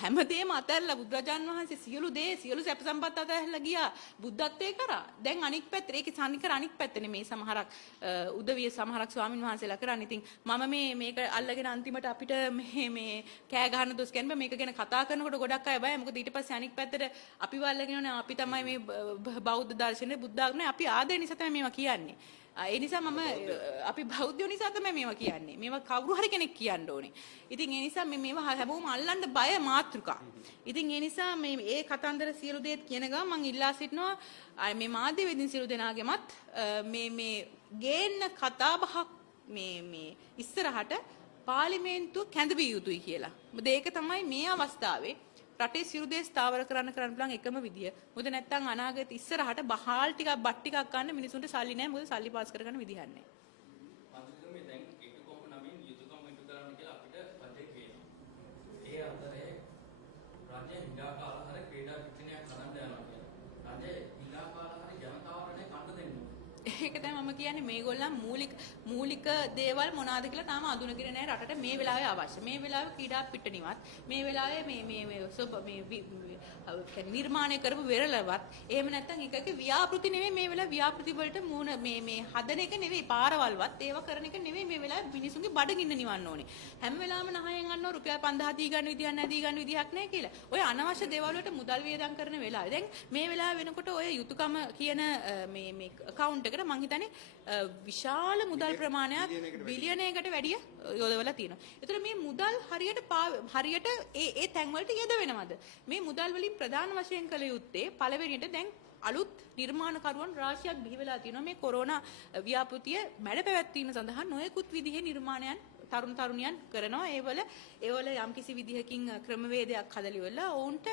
හැමදේම අතහැරලා බුදුරජාණන් වහන්සේ සියලු දේ සියලු සැප සම්පත් අතහැරලා ගියා බුද්ධත්වයේ කරා. දැන් අනික් පැත්තට ඒකේ සානිකර අනික් පැත්තනේ මේ සමහරක් උදවිය සමහරක් ස්වාමින් වහන්සේලා කරන්නේ. ඉතින් මම මේක අල්ලගෙන අන්තිමට අපිට මේ කෑ ගහන දොස් කියන්නේ මේක ගැන කතා කරනකොට ගොඩක් අය බයයි. මොකද ඊට පස්සේ අනික් පැත්තට අපි වල්ලගෙන යනවා අපි තමයි මේ බෞද්ධ දර්ශනේ බුද්ධ ආගමනේ අපි ආදේ නිසා තමයි මේවා කියන්නේ. ඒ නිසා මම අපි බෞද්ධයෝ නිසා තමයි මේවා කියන්නේ. මේවා කවුරු හරි කෙනෙක් කියන්න ඕනේ. ඉතින් ඒ නිසා මේවා හැමෝම අල්ලන්න බය මාතෘකා. ඉතින් ඒ නිසා මේ කතන්දර සියලු දේත් කියන ගමන් මම ඉල්ලා සිටිනවා මේ මාධ්‍යවේදීන් සියලු දෙනාගෙමත් මේ ගේන්න කතාබහක් මේ ඉස්සරහට පාර්ලිමේන්තුව කැඳවිය යුතුයි කියලා. මොකද ඒක තමයි මේ අවස්ථාවේ රටේ සියලු දේ ස්ථාවර කරන්න පුළුවන් එකම විදිය. මොකද නැත්තම් අනාගත ඉස්සරහට බහාල් ටිකක් බත් ටිකක් ගන්න මිනිසුන්ට සල්ලි නැහැ. මොකද සල්ලි පාස් කරගන්න විදිහක් නැහැ. මන්ත්‍රීතුමනි දැන් 1.9 යුතුයකම් ඉටු කරන්න කියලා අපිට බජට් කියනවා. ඒ අතරේ රජය හිඟාකාලහර ක්‍රීඩා පිටිනයක් කරන්න යනවා කියලා. රජය හිඟාකාලහර ජනතාවරණය කන්න දෙන්නේ. ඒක තමයි මම කියන්නේ මේගොල්ලන් මූලික දේවල් මොනවාද කියලා තාම අඳුනගෙන නැහැ රටට මේ වෙලාවේ අවශ්‍ය. මේ වෙලාවේ ක්‍රීඩා පිටණිවත් මේ වෙලාවේ මේ නිර්මාණය කරපු වෙරළවත් එහෙම නැත්නම් එකක ව්‍යාපෘති නෙමෙයි මේ වෙලාවේ ව්‍යාපෘති වලට මූණ මේ හදන එක නෙවෙයි පාරවල්වත් ඒව කරන එක නෙවෙයි මේ වෙලාවේ මිනිසුන්ගේ බඩගින්න නිවන්න ඕනේ. හැම වෙලාවෙම නහයෙන් අන්නව රුපියල් 5000 දී ගන්න විදියක් නැහැ දී ගන්න විදියක් නැහැ කියලා. ඔය අනවශ්‍ය දේවල් වලට මුදල් වියදම් කරන වෙලාවේ දැන් මේ වෙලාව වෙනකොට ඔය යුතුයකම කියන මේ account එකට මං හිතන්නේ විශාල මුදල් ප්‍රමාණයක් බිලියනයකට වැඩිය යොදවලා තියෙනවා. ඒතර මේ මුදල් හරියට ඒ තැන් වලට යෙදවෙනවද? මේ මුදල් වලින් ප්‍රධාන වශයෙන් කළ යුත්තේ පළවෙනියට දැන් අලුත් නිර්මාණකරුවන් රාශියක් බිහි වෙලා තියෙනවා මේ කොරෝනා ව්‍යාපෘතිය මැඩ පැවැත්වීම සඳහා නොයෙකුත් විදිහේ නිර්මාණයන් තරුණියන් කරනවා. ඒවල යම්කිසි විදිහකින් ක්‍රමවේදයක් හදලා ඉවරලා ඔවුන්ට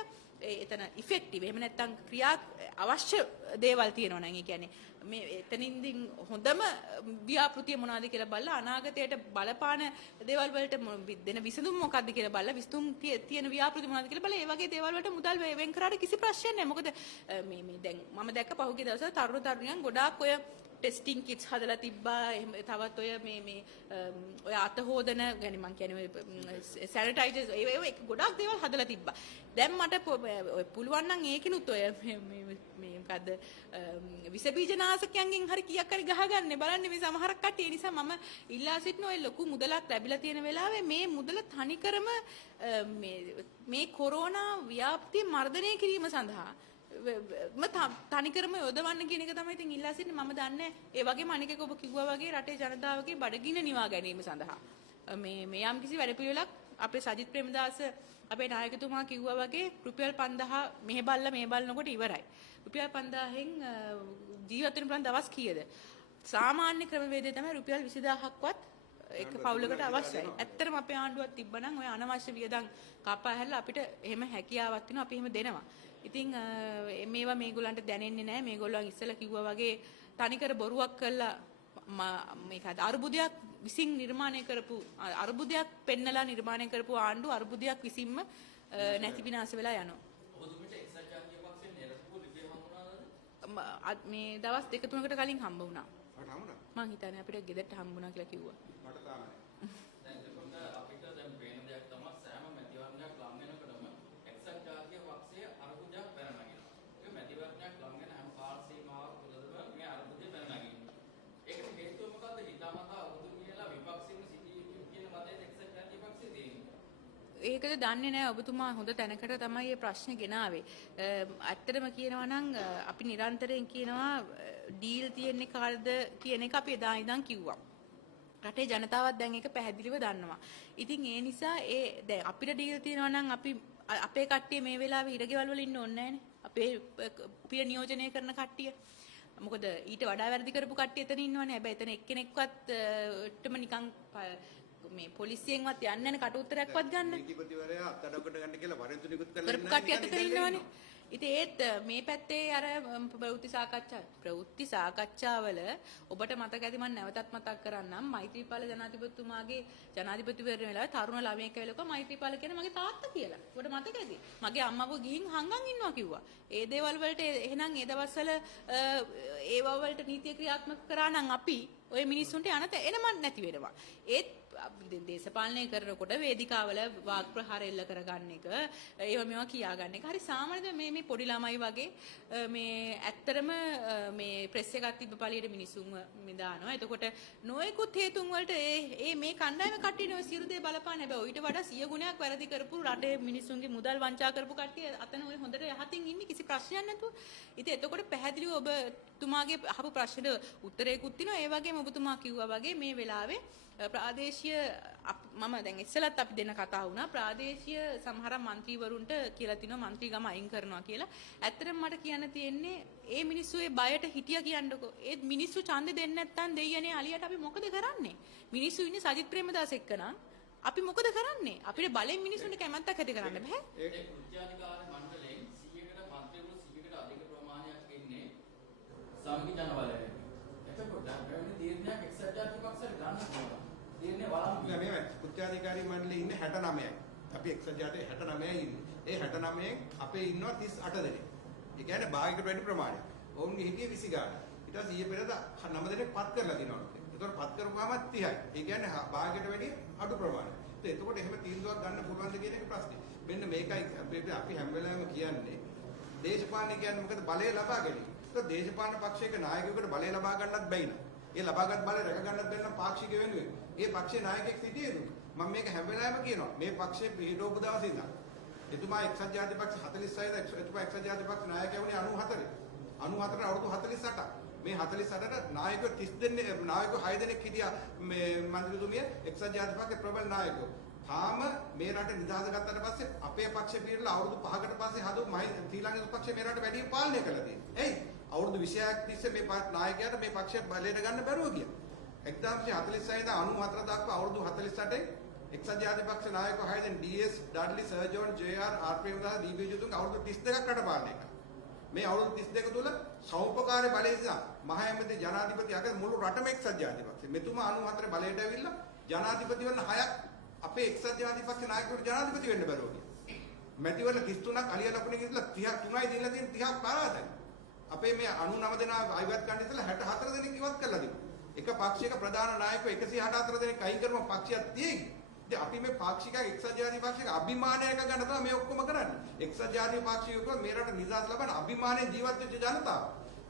එතන ඉෆෙක්ටිව් එහෙම නැත්නම් ක්‍රියා අවශ්‍ය දේවල් තියෙනවා නම් ඒ කියන්නේ මේ එතනින්දින් හොඳම ව්‍යාපෘතිය මොනවද කියලා බලලා අනාගතයට බලපාන දේවල් වලට දෙන විසඳුම් මොකක්ද කියලා බලලා විසඳුම් තියෙන ව්‍යාපෘති මොනවද කියලා බලලා ඒ වගේ දේවල් වලට මුදල් වෙන් කරාට කිසි ප්‍රශ්නයක් නැහැ. මොකද මේ දැන් මම දැක්ක පහුගිය දවස්වල තරුණියන් ගොඩාක් ඔය ටෙස්ටිං කිට්ස් හදලා තිබ්බා. එහෙම තවත් ඔය අත හොදන يعني මං කියන්නේ සැනිටයිසර්ස් ඒ ගොඩාක් දේවල් හදලා තිබ්බා. දැන් මට පුළුවන් නම් ඒකිනුත් ඔය මේ මොකද්ද විස බීජනාශකයන්ගෙන් හරි කීයක් හරි ගහගන්න බලන්න මේ සමහරක් කට්ටිය නිසා මම ඉල්ලා සිටින ඔය ලොකු මුදලක් ලැබිලා තියෙන වෙලාවේ මේ මුදල තනිකරම මේ කොරෝනා ව්‍යාප්තිය මර්ධනය කිරීම සඳහා තනිකරම යොදවන්න කියන එක තමයි ඉතින් ඉල්ලා සිටින්නේ. මම දන්නේ ඒ වගේම අනික එක ඔබ කිව්වා වගේ රටේ ජනතාවගේ බඩගින්න නිවා ගැනීම සඳහා මේ යම්කිසි වැඩපිළිවෙලක් අපේ සජිත් ප්‍රේමදාස අපේ නායකතුමා කිව්වා වගේ රුපියල් 5000 මෙහෙ බලනකොට ඉවරයි. රුපියල් 5000න් ජීවත් වෙන්න පුළුවන් දවස් කීයද? සාමාන්‍ය ක්‍රමවේදය තමයි රුපියල් 20000ක්වත් එක පවුලකට අවශ්‍යයි. ඇත්තටම අපේ ආණ්ඩුවක් තිබ්බනම් ඔය අනවශ්‍ය වියදම් කපා හැරලා අපිට එහෙම හැකියාවක් තියෙනවා අපි එහෙම දෙනවා. ඉතින් මේවා මේගොල්ලන්ට දැනෙන්නේ නැහැ. මේගොල්ලන් ඉස්සෙල්ලා කිව්වා වගේ තනිකර බොරුවක් කළා මේකද අර්බුදයක් විසින් නිර්මාණය කරපු අර්බුදයක් පෙන්නලා නිර්මාණය කරපු ආණ්ඩුව අර්බුදයක් විසින්ම නැති විනාශ වෙලා යනවා. ඔබතුමීට එක්සත් ජාතික පක්ෂයෙන් නිරතුරුව ලිපිය හම්බුණාද? මේ දවස් 2-3කට කලින් හම්බ වුණා. මට හමුණා. මං හිතන්නේ අපිට ගෙදරට හම්බුණා කියලා කිව්වා. මට තාම නෑ. දැන් එතකොට අපිට දැන් පේන දෙයක් තමයි සෑම මැතිවරණයක් ලම් වෙනකොටම එක්සත් ජාතික පක්ෂයේ අර්බුදයක් පැනනගිනවා. ඒ මැතිවරණයක් ලම් වෙන හැම කාල සීමාවක් තුළදම මේ අර්බුදය පැනනගිනවා. ඒකට හේතුව මොකද්ද? හිතාමතා අවුරුදු කියලා විපක්ෂෙම සිටී කියන මතයේ එක්සත් ජාතික පක්ෂය දෙන්නේ. ඒකද දන්නේ නැහැ ඔබතුමා හොඳ තැනකට තමයි මේ ප්‍රශ්නේ ගෙනාවේ. ඇත්තටම කියනවා නම් අපි නිරන්තරයෙන් කියනවා ඩීල් තියෙන්නේ කාටද කියන එක අපි එදා ඉඳන් කිව්වා. රටේ ජනතාවත් දැන් ඒක පැහැදිලිව දන්නවා. ඉතින් ඒ නිසා දැන් අපිට ඩීල් තියෙනවා නම් අපේ කට්ටිය මේ වෙලාවේ ඉරගෙවල් වල ඉන්න ඕනේ නැහැනේ. අපේ පිය නියෝජනය කරන කට්ටිය. මොකද ඊට වඩා වැරදි කරපු කට්ටිය එතන ඉන්නවනේ. හැබැයි එතන එක්කෙනෙක්වත් ටම නිකන් මේ පොලිසියෙන්වත් යන්නේ නැහැ කට උත්තරයක්වත් ගන්න. නීතිපතිවරයා අත්අඩංගුවට ගන්න කියලා වරෙන්තු නිකුත් කරලා කරපු කට්ටියත් එතන ඉන්නවනේ. ඉතින් ඒත් මේ පැත්තේ අර ප්‍රවෘත්ති සාකච්ඡාවල ඔබට මතක ඇති මම නැවතත් මතක් කරන්නම් මෛත්‍රීපාල ජනාධිපතිතුමාගේ ජනාධිපතිවරණ වෙලාවේ තරුණ ළමයෙක් ඇවිල්ලා මෛත්‍රීපාල කියන මගේ තාත්තා කියලා. ඔබට මතක ඇති. මගේ අම්මව ගිහින් හංගන් ඉන්නවා කිව්වා. ඒ දේවල් වලට එහෙනම් ඒ දවස්වල ඒව වලට නීතිය ක්‍රියාත්මක කරා නම් අපි ඔය මිනිස්සුන්ට යනත එනම නැති වෙනවා. ඒත් දේශපාලනය කරනකොට වේදිකාවල වාග් ප්‍රහාර එල්ල කරගන්න එක ඒව මේවා කියාගන්න එක හරි සාමාන්‍යද මේ පොඩි ළමයි වගේ මේ ඇත්තරම මේ ප්‍රෙස් එකක් තිබ්බ පළියට මිනිසුන්ව දානවා. එතකොට නොයෙකුත් හේතුන් වලට මේ කණ්ඩායම කට්ටියනේ ඔය සියලු දේ බලපාන. හැබැයි ඊට වඩා 100 ගුණයක් වැරදි කරපු රටේ මිනිසුන්ගේ මුදල් වංචා කරපු කට්ටිය අතන ඔය හොඳට යහතින් ඉන්නේ කිසි ප්‍රශ්නයක් නැතුව. ඉතින් එතකොට පැහැදිලිව ඔබ තුමාගේ අහපු ප්‍රශ්නෙට උත්තරයකුත් තියෙනවා. ඒ වගේම ඔබතුමා කිව්වා වගේ මේ වෙලාවේ ප්‍රාදේශීය මම දැන් ඉස්සෙල්ලත් අපි දෙන්න කතා වුණා ප්‍රාදේශීය සමහර മന്ത്രിවරුන්ට කියලා තිනවා മന്ത്രിගම අයින් කරනවා කියලා. ඇත්තටම මට කියන්න තියෙන්නේ ඒ මිනිස්සු ඒ බයට හිටියා කියන්නකෝ. ඒ මිනිස්සු ඡන්දෙ දෙන්නේ නැත්නම් දෙයියනේ අලියට අපි මොකද කරන්නේ? මිනිස්සු ඉන්නේ සජිත් ප්‍රේමදාස එක්ක නම් අපි මොකද කරන්නේ? අපිට බලෙන් මිනිස්සුන්ට කැමැත්තක් ඇති කරන්න බෑ. ඒ කෘත්‍යාධිකාර මණ්ඩලයෙන් 100කට මන්ත්‍රීවරු 100කට අධික ප්‍රමාණයක් ඉන්නේ සංඝ ජන බලයෙන්. එතකොට පැවැත්ම තීරණයක් එක්සත් ජාතික පක්ෂයට ගන්න ඕන. තීරණේ වළංගු. මේ කෘත්‍යාධිකාරී මණ්ඩලයේ ඉන්නේ 69යි. අපි එක්සත් ජාතික 69යි ඉන්නේ. ඒ 69න් අපේ ඉන්නවා 38 දෙනෙක්. ඒ කියන්නේ භාගයකට වැඩි ප්‍රමාණයක්. ඔවුන්ගේ හිටියේ 20 ගාණක්. ඊට පස්සේ ඊයේ පෙරේද 9 දෙනෙක් පත් කරලා දිනනවා. ඒතකොට පත් කරපුවාම 30යි. ඒ කියන්නේ භාගයකට වැඩි අඩු ප්‍රමාණයක්. එතකොට එහෙම තීන්දුවක් ගන්න පුළුවන්ද කියන එක ප්‍රශ්නේ. මෙන්න මේකයි අපි හැම වෙලාවෙම කියන්නේ දේශපාලනය කියන්නේ මොකද බලය ලබා ගැනීම. ඒක දේශපාලන පක්ෂයක නායකයෙකුට බලය ලබා ගන්නත් බැයි නෑ. ඒ ලබාගත් බලය රැක ගන්නත් බැරි නම් පාක්ෂික වෙනුවෙන් ඒ පක්ෂේ නායකයෙක් සිටියේ නු. මම මේක හැම වෙලාවෙම කියනවා. මේ පක්ෂේ පිටෝපු දවසේ ඉඳන් එතුමා එක්සත් ජාතික පක්ෂ 46 එතුමා එක්සත් ජාතික පක්ෂ නායකයා වුණේ 94. 94 අවුරුදු 48ක්. මේ 48ට නායකයෝ 30 දෙනෙක් නායකයෝ 6 දෙනෙක් හිටියා මේ මන්ත්‍රීතුමිය එක්සත් ජාතික පක්ෂේ ප්‍රබල නායකයෝ. තාම මේ රට නිදහස ගත්තට පස්සේ අපේ පක්ෂේ පිරලා අවුරුදු 5කට පස්සේ හදපු ශ්‍රී ලංකා පක්ෂේ මේ රට වැඩි පාලනය කළා තියෙනවා. එයි අවුරුදු 26ක් තිස්සේ මේ නායකයාට මේ පක්ෂය බලයට ගන්න බැරුව ගියා. 1946 ඉඳන් 94 දක්වා අවුරුදු 48න් එක්සත් ජාතික පක්ෂ නායකයෝ 6 දෙනෙක් ඩී.එස්. ඩඩ්ලි සර්ජෝන් ජේ.ආර්. ආර්.ප්‍රේමදාස දී.බී. ජයතුංග අවුරුදු 32ක් රට පාලනය කළා. මේ අවුරුදු 32 තුල සෞපකාරී බලය නිසා මහ ඇමති ජනාධිපති අග මුළු රටම එක්සත් ජාතික පක්ෂ. මෙතුමා 94 බලයට ඇවිල්ලා ජනාධිපති වන්න 6ක් අපේ එක්සත් ජාතික පක්ෂ නායකයෙකුට ජනාධිපති වෙන්න බැරුව ගියා. මැතිවරණ 33ක් අලිය ලකුණකින් ඉඳලා 33යි දීලා තියෙන 30ක් පරාදයි. අපේ මේ 99 දෙනා අයිවත් ගන්න ඉතලා 64 දෙනෙක් ඉවත් කරලා තිබුණා. එක පක්ෂයක ප්‍රධාන නායකයෝ 164 දෙනෙක් අයින් කරම පක්ෂයක් තියෙයි. ඉතින් අපි මේ පාක්ෂික එක්සත් ජාතික පක්ෂයක අභිමානයක ගන්න තමයි මේ ඔක්කොම කරන්නේ. එක්සත් ජාතික පක්ෂයක මේ රට නිදහස් ලබන අභිමානයෙන් ජීවත් වෙච්ච ජනතාව.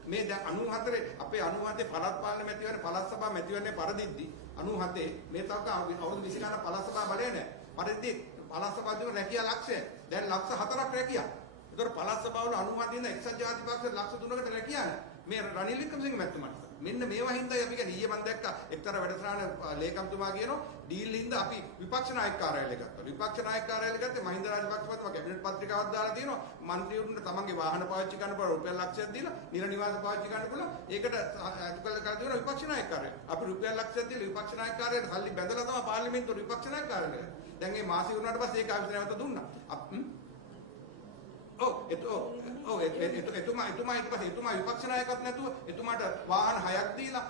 මේ දැන් 94 අපේ 97 පළාත් පාලන මැතිවරණ පළාත් සභා මැතිවරණේ පරදිද්දි 97 මේ තවක අවුරුදු 20 ගණන් පළාත් සභා බලය නැහැ. පරදිද්දි පළාත් සභා දුන රැකියා ලක්ෂය. දැන් ලක්ෂ 4ක් රැකියා. ඒතර පළාත් සභාවල 97 ඉඳන් එක්සත් ජාතික පක්ෂ ලක්ෂ 3කට රැකියා නැහැ. මේ රනිල් වික්‍රමසිංහ මැතිතුමාට. මෙන්න මේවා හින්දායි අපි කියන්නේ ඊයේ මම දැක්කා එක්තරා වැඩසටහන ලේකම්තුමා කියනවා ඩීල් හින්දා අපි විපක්ෂ නායක කාර්යාලය ගත්තා. විපක්ෂ නායක කාර්යාලය ගත්තේ මහින්ද රාජපක්ෂ මහත්මයා කැබිනට් පත්‍රිකාවක් දාලා තියෙනවා. මන්ත්‍රීවරුන්ට තමන්ගේ වාහන පාවිච්චි කරන්න පුළුවන් රුපියල් ලක්ෂයක් දීලා නිල නිවාස පාවිච්චි කරන්න පුළුවන්. ඒකට අතුකල කරලා තියෙනවා විපක්ෂ නායක කාර්යාලය. අපි රුපියල් ලක්ෂයක් දීලා විපක්ෂ නායක කාර්යාලයට සල්ලි බැඳලා තමයි පාර්ලිමේන්තුවේ විපක්ෂ නායක කාර්යාලය. දැන් මේ මාසෙ වුණාට පස්සේ ඒක ආවිත් නැවත දුන්නා. එතුමා ඊට පස්සේ එතුමා විපක්ෂ නායකත් නැතුව එතුමාට වාහන 6ක් දීලා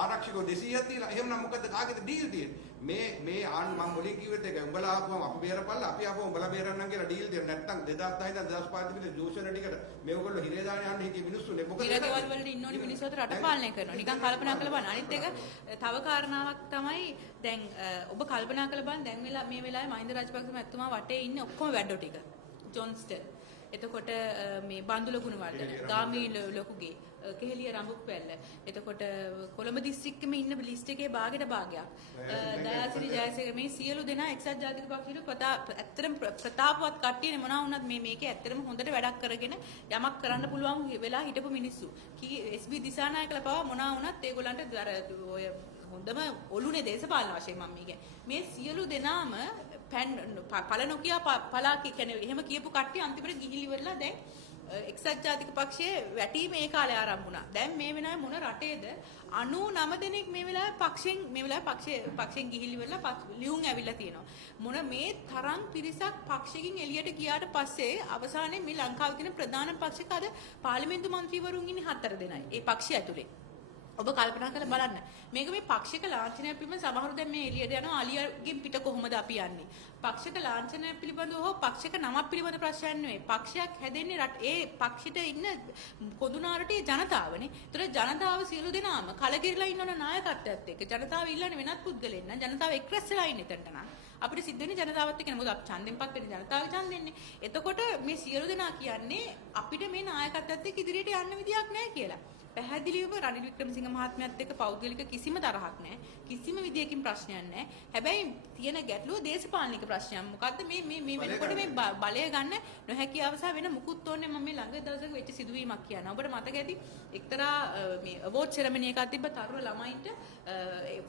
ආරක්ෂකව 200ක් දීලා එහෙමනම් මොකද කාගේද ඩීල් තියෙන්නේ මේ මම මුලින් කිව්වෙත් ඒක උඹලා ආපුවම අපි බේරපල්ලා අපි ආපුවම උඹලා බේරන්නම් කියලා ඩීල් දෙන්න නැත්තම් 2010 ඉඳන් 2005 විතර දූෂණ ටිකට මේගොල්ලෝ හිරේ දාන යන්න හිටිය මිනිස්සුනේ මොකද හිරේවල් වලට ඉන්න ඕනි මිනිස්සු අතර රට පාලනය කරනවා නිකන් කල්පනා කරලා බලන්න අනිත් එක තව කාරණාවක් තමයි දැන් ඔබ කල්පනා කරලා බලන්න දැන් මේ වෙලාවේ මහින්ද රාජපක්ෂ මහත්මයා වටේ ඉන්න ඔක්කොම වැඩෝ ටික ජොන්ස්ටන් එතකොට මේ බන්දුල ගුණවර්ධන ගාමී ලොකුගේ කෙහෙලිය රඹුක්පැල්ල එතකොට කොළඹ දිස්ත්‍රික්කෙම ඉන්න ලිස්ට් එකේ භාගයට භාගයක් දයාසිරි ජයසේකර මේ සියලු දෙනා එක්සත් ජාතික පක්ෂයට ඇත්තටම ප්‍රතාපවත් කට්ටියනේ මොනවා වුණත් මේකේ ඇත්තටම හොඳට වැඩක් කරගෙන යමක් කරන්න පුළුවන් වෙලා හිටපු මිනිස්සු එස්.බී. දිසානායකලා පවා මොනවා වුණත් ඒගොල්ලන්ට අර ඔය හොඳම ඔළුනේ දේශපාලන වශයෙන් මම කියන්නේ මේ සියලු දෙනාම පල නොකිය පලා කියන්නේ එහෙම කියපු කට්ටිය අන්තිමට ගිහිලි වෙලා දැන් එක්සත් ජාතික පක්ෂයේ වැටීම ඒ කාලේ ආරම්භ වුණා. දැන් මේ වෙනාවේ මොන රටේද 99 දෙනෙක් මේ වෙලාවේ පක්ෂයෙන් ගිහිලි වෙලා ලියුම් ඇවිල්ලා තියෙනවා. මොන මේ තරම් පිරිසක් පක්ෂයෙන් එළියට ගියාට පස්සේ අවසානයේ මේ ලංකාවේ තියෙන ප්‍රධාන පක්ෂයක අද පාර්ලිමේන්තු මන්ත්‍රීවරුන් ඉන්නේ 4 දෙනයි. ඒ පක්ෂය ඇතුලේ. ඔබ කල්පනා කරලා බලන්න. මේක මේ පාක්ෂික ලාංඡනය පිළිබඳ සමහරු දැන් මේ එළියට යනවා අලියගෙන් පිට කොහොමද අපි යන්නේ? පාක්ෂික ලාංඡනය පිළිබඳව හෝ පාක්ෂික නමක් පිළිබඳ ප්‍රශ්නයක් නෙවෙයි. පක්ෂයක් හැදෙන්නේ ඒ පක්ෂිත ඉන්න කොඳුනාරටේ ජනතාවනේ. ඒතර ජනතාව සියලු දෙනාම කලකිරලා ඉන්නවන නායකත්වයත් එක්ක. ජනතාව ඉල්ලන්නේ වෙනත් පුද්ගලෙන් නෑ. ජනතාව එක් රැස්ලා ඉන්නේ එතනට නම්. අපිට සිද්ධ වෙන්නේ ජනතාවත් එක්ක නේ. මොකද අපි ඡන්දෙන් පත් වෙන්නේ ජනතාවගේ ඡන්දෙන්නේ. එතකොට මේ සියලු දෙනා කියන්නේ අපිට මේ නායකත්වයත් එක්ක ඉදිරියට යන්න විදියක් නෑ කියලා. පැහැදිලිවම රනිල් වික්‍රමසිංහ මහත්මයාත් එක්ක පෞද්ගලික කිසිම තරහක් නැහැ. කිසිම විදියකින් ප්‍රශ්නයක් නැහැ. හැබැයි තියෙන ගැටලුව දේශපාලනික ප්‍රශ්නයක්. මොකද්ද මේ වෙනකොට මේ බලය ගන්න නොහැකියාව සහ වෙන මුකුත් ඕනේ මම මේ ළඟ දවසක වෙච්ච සිදුවීමක් කියනවා. ඔබට මතක ඇති එක්තරා මේ අවෝඩ් සෙරමනි එකක් තිබ්බ තරුණ ළමයින්ට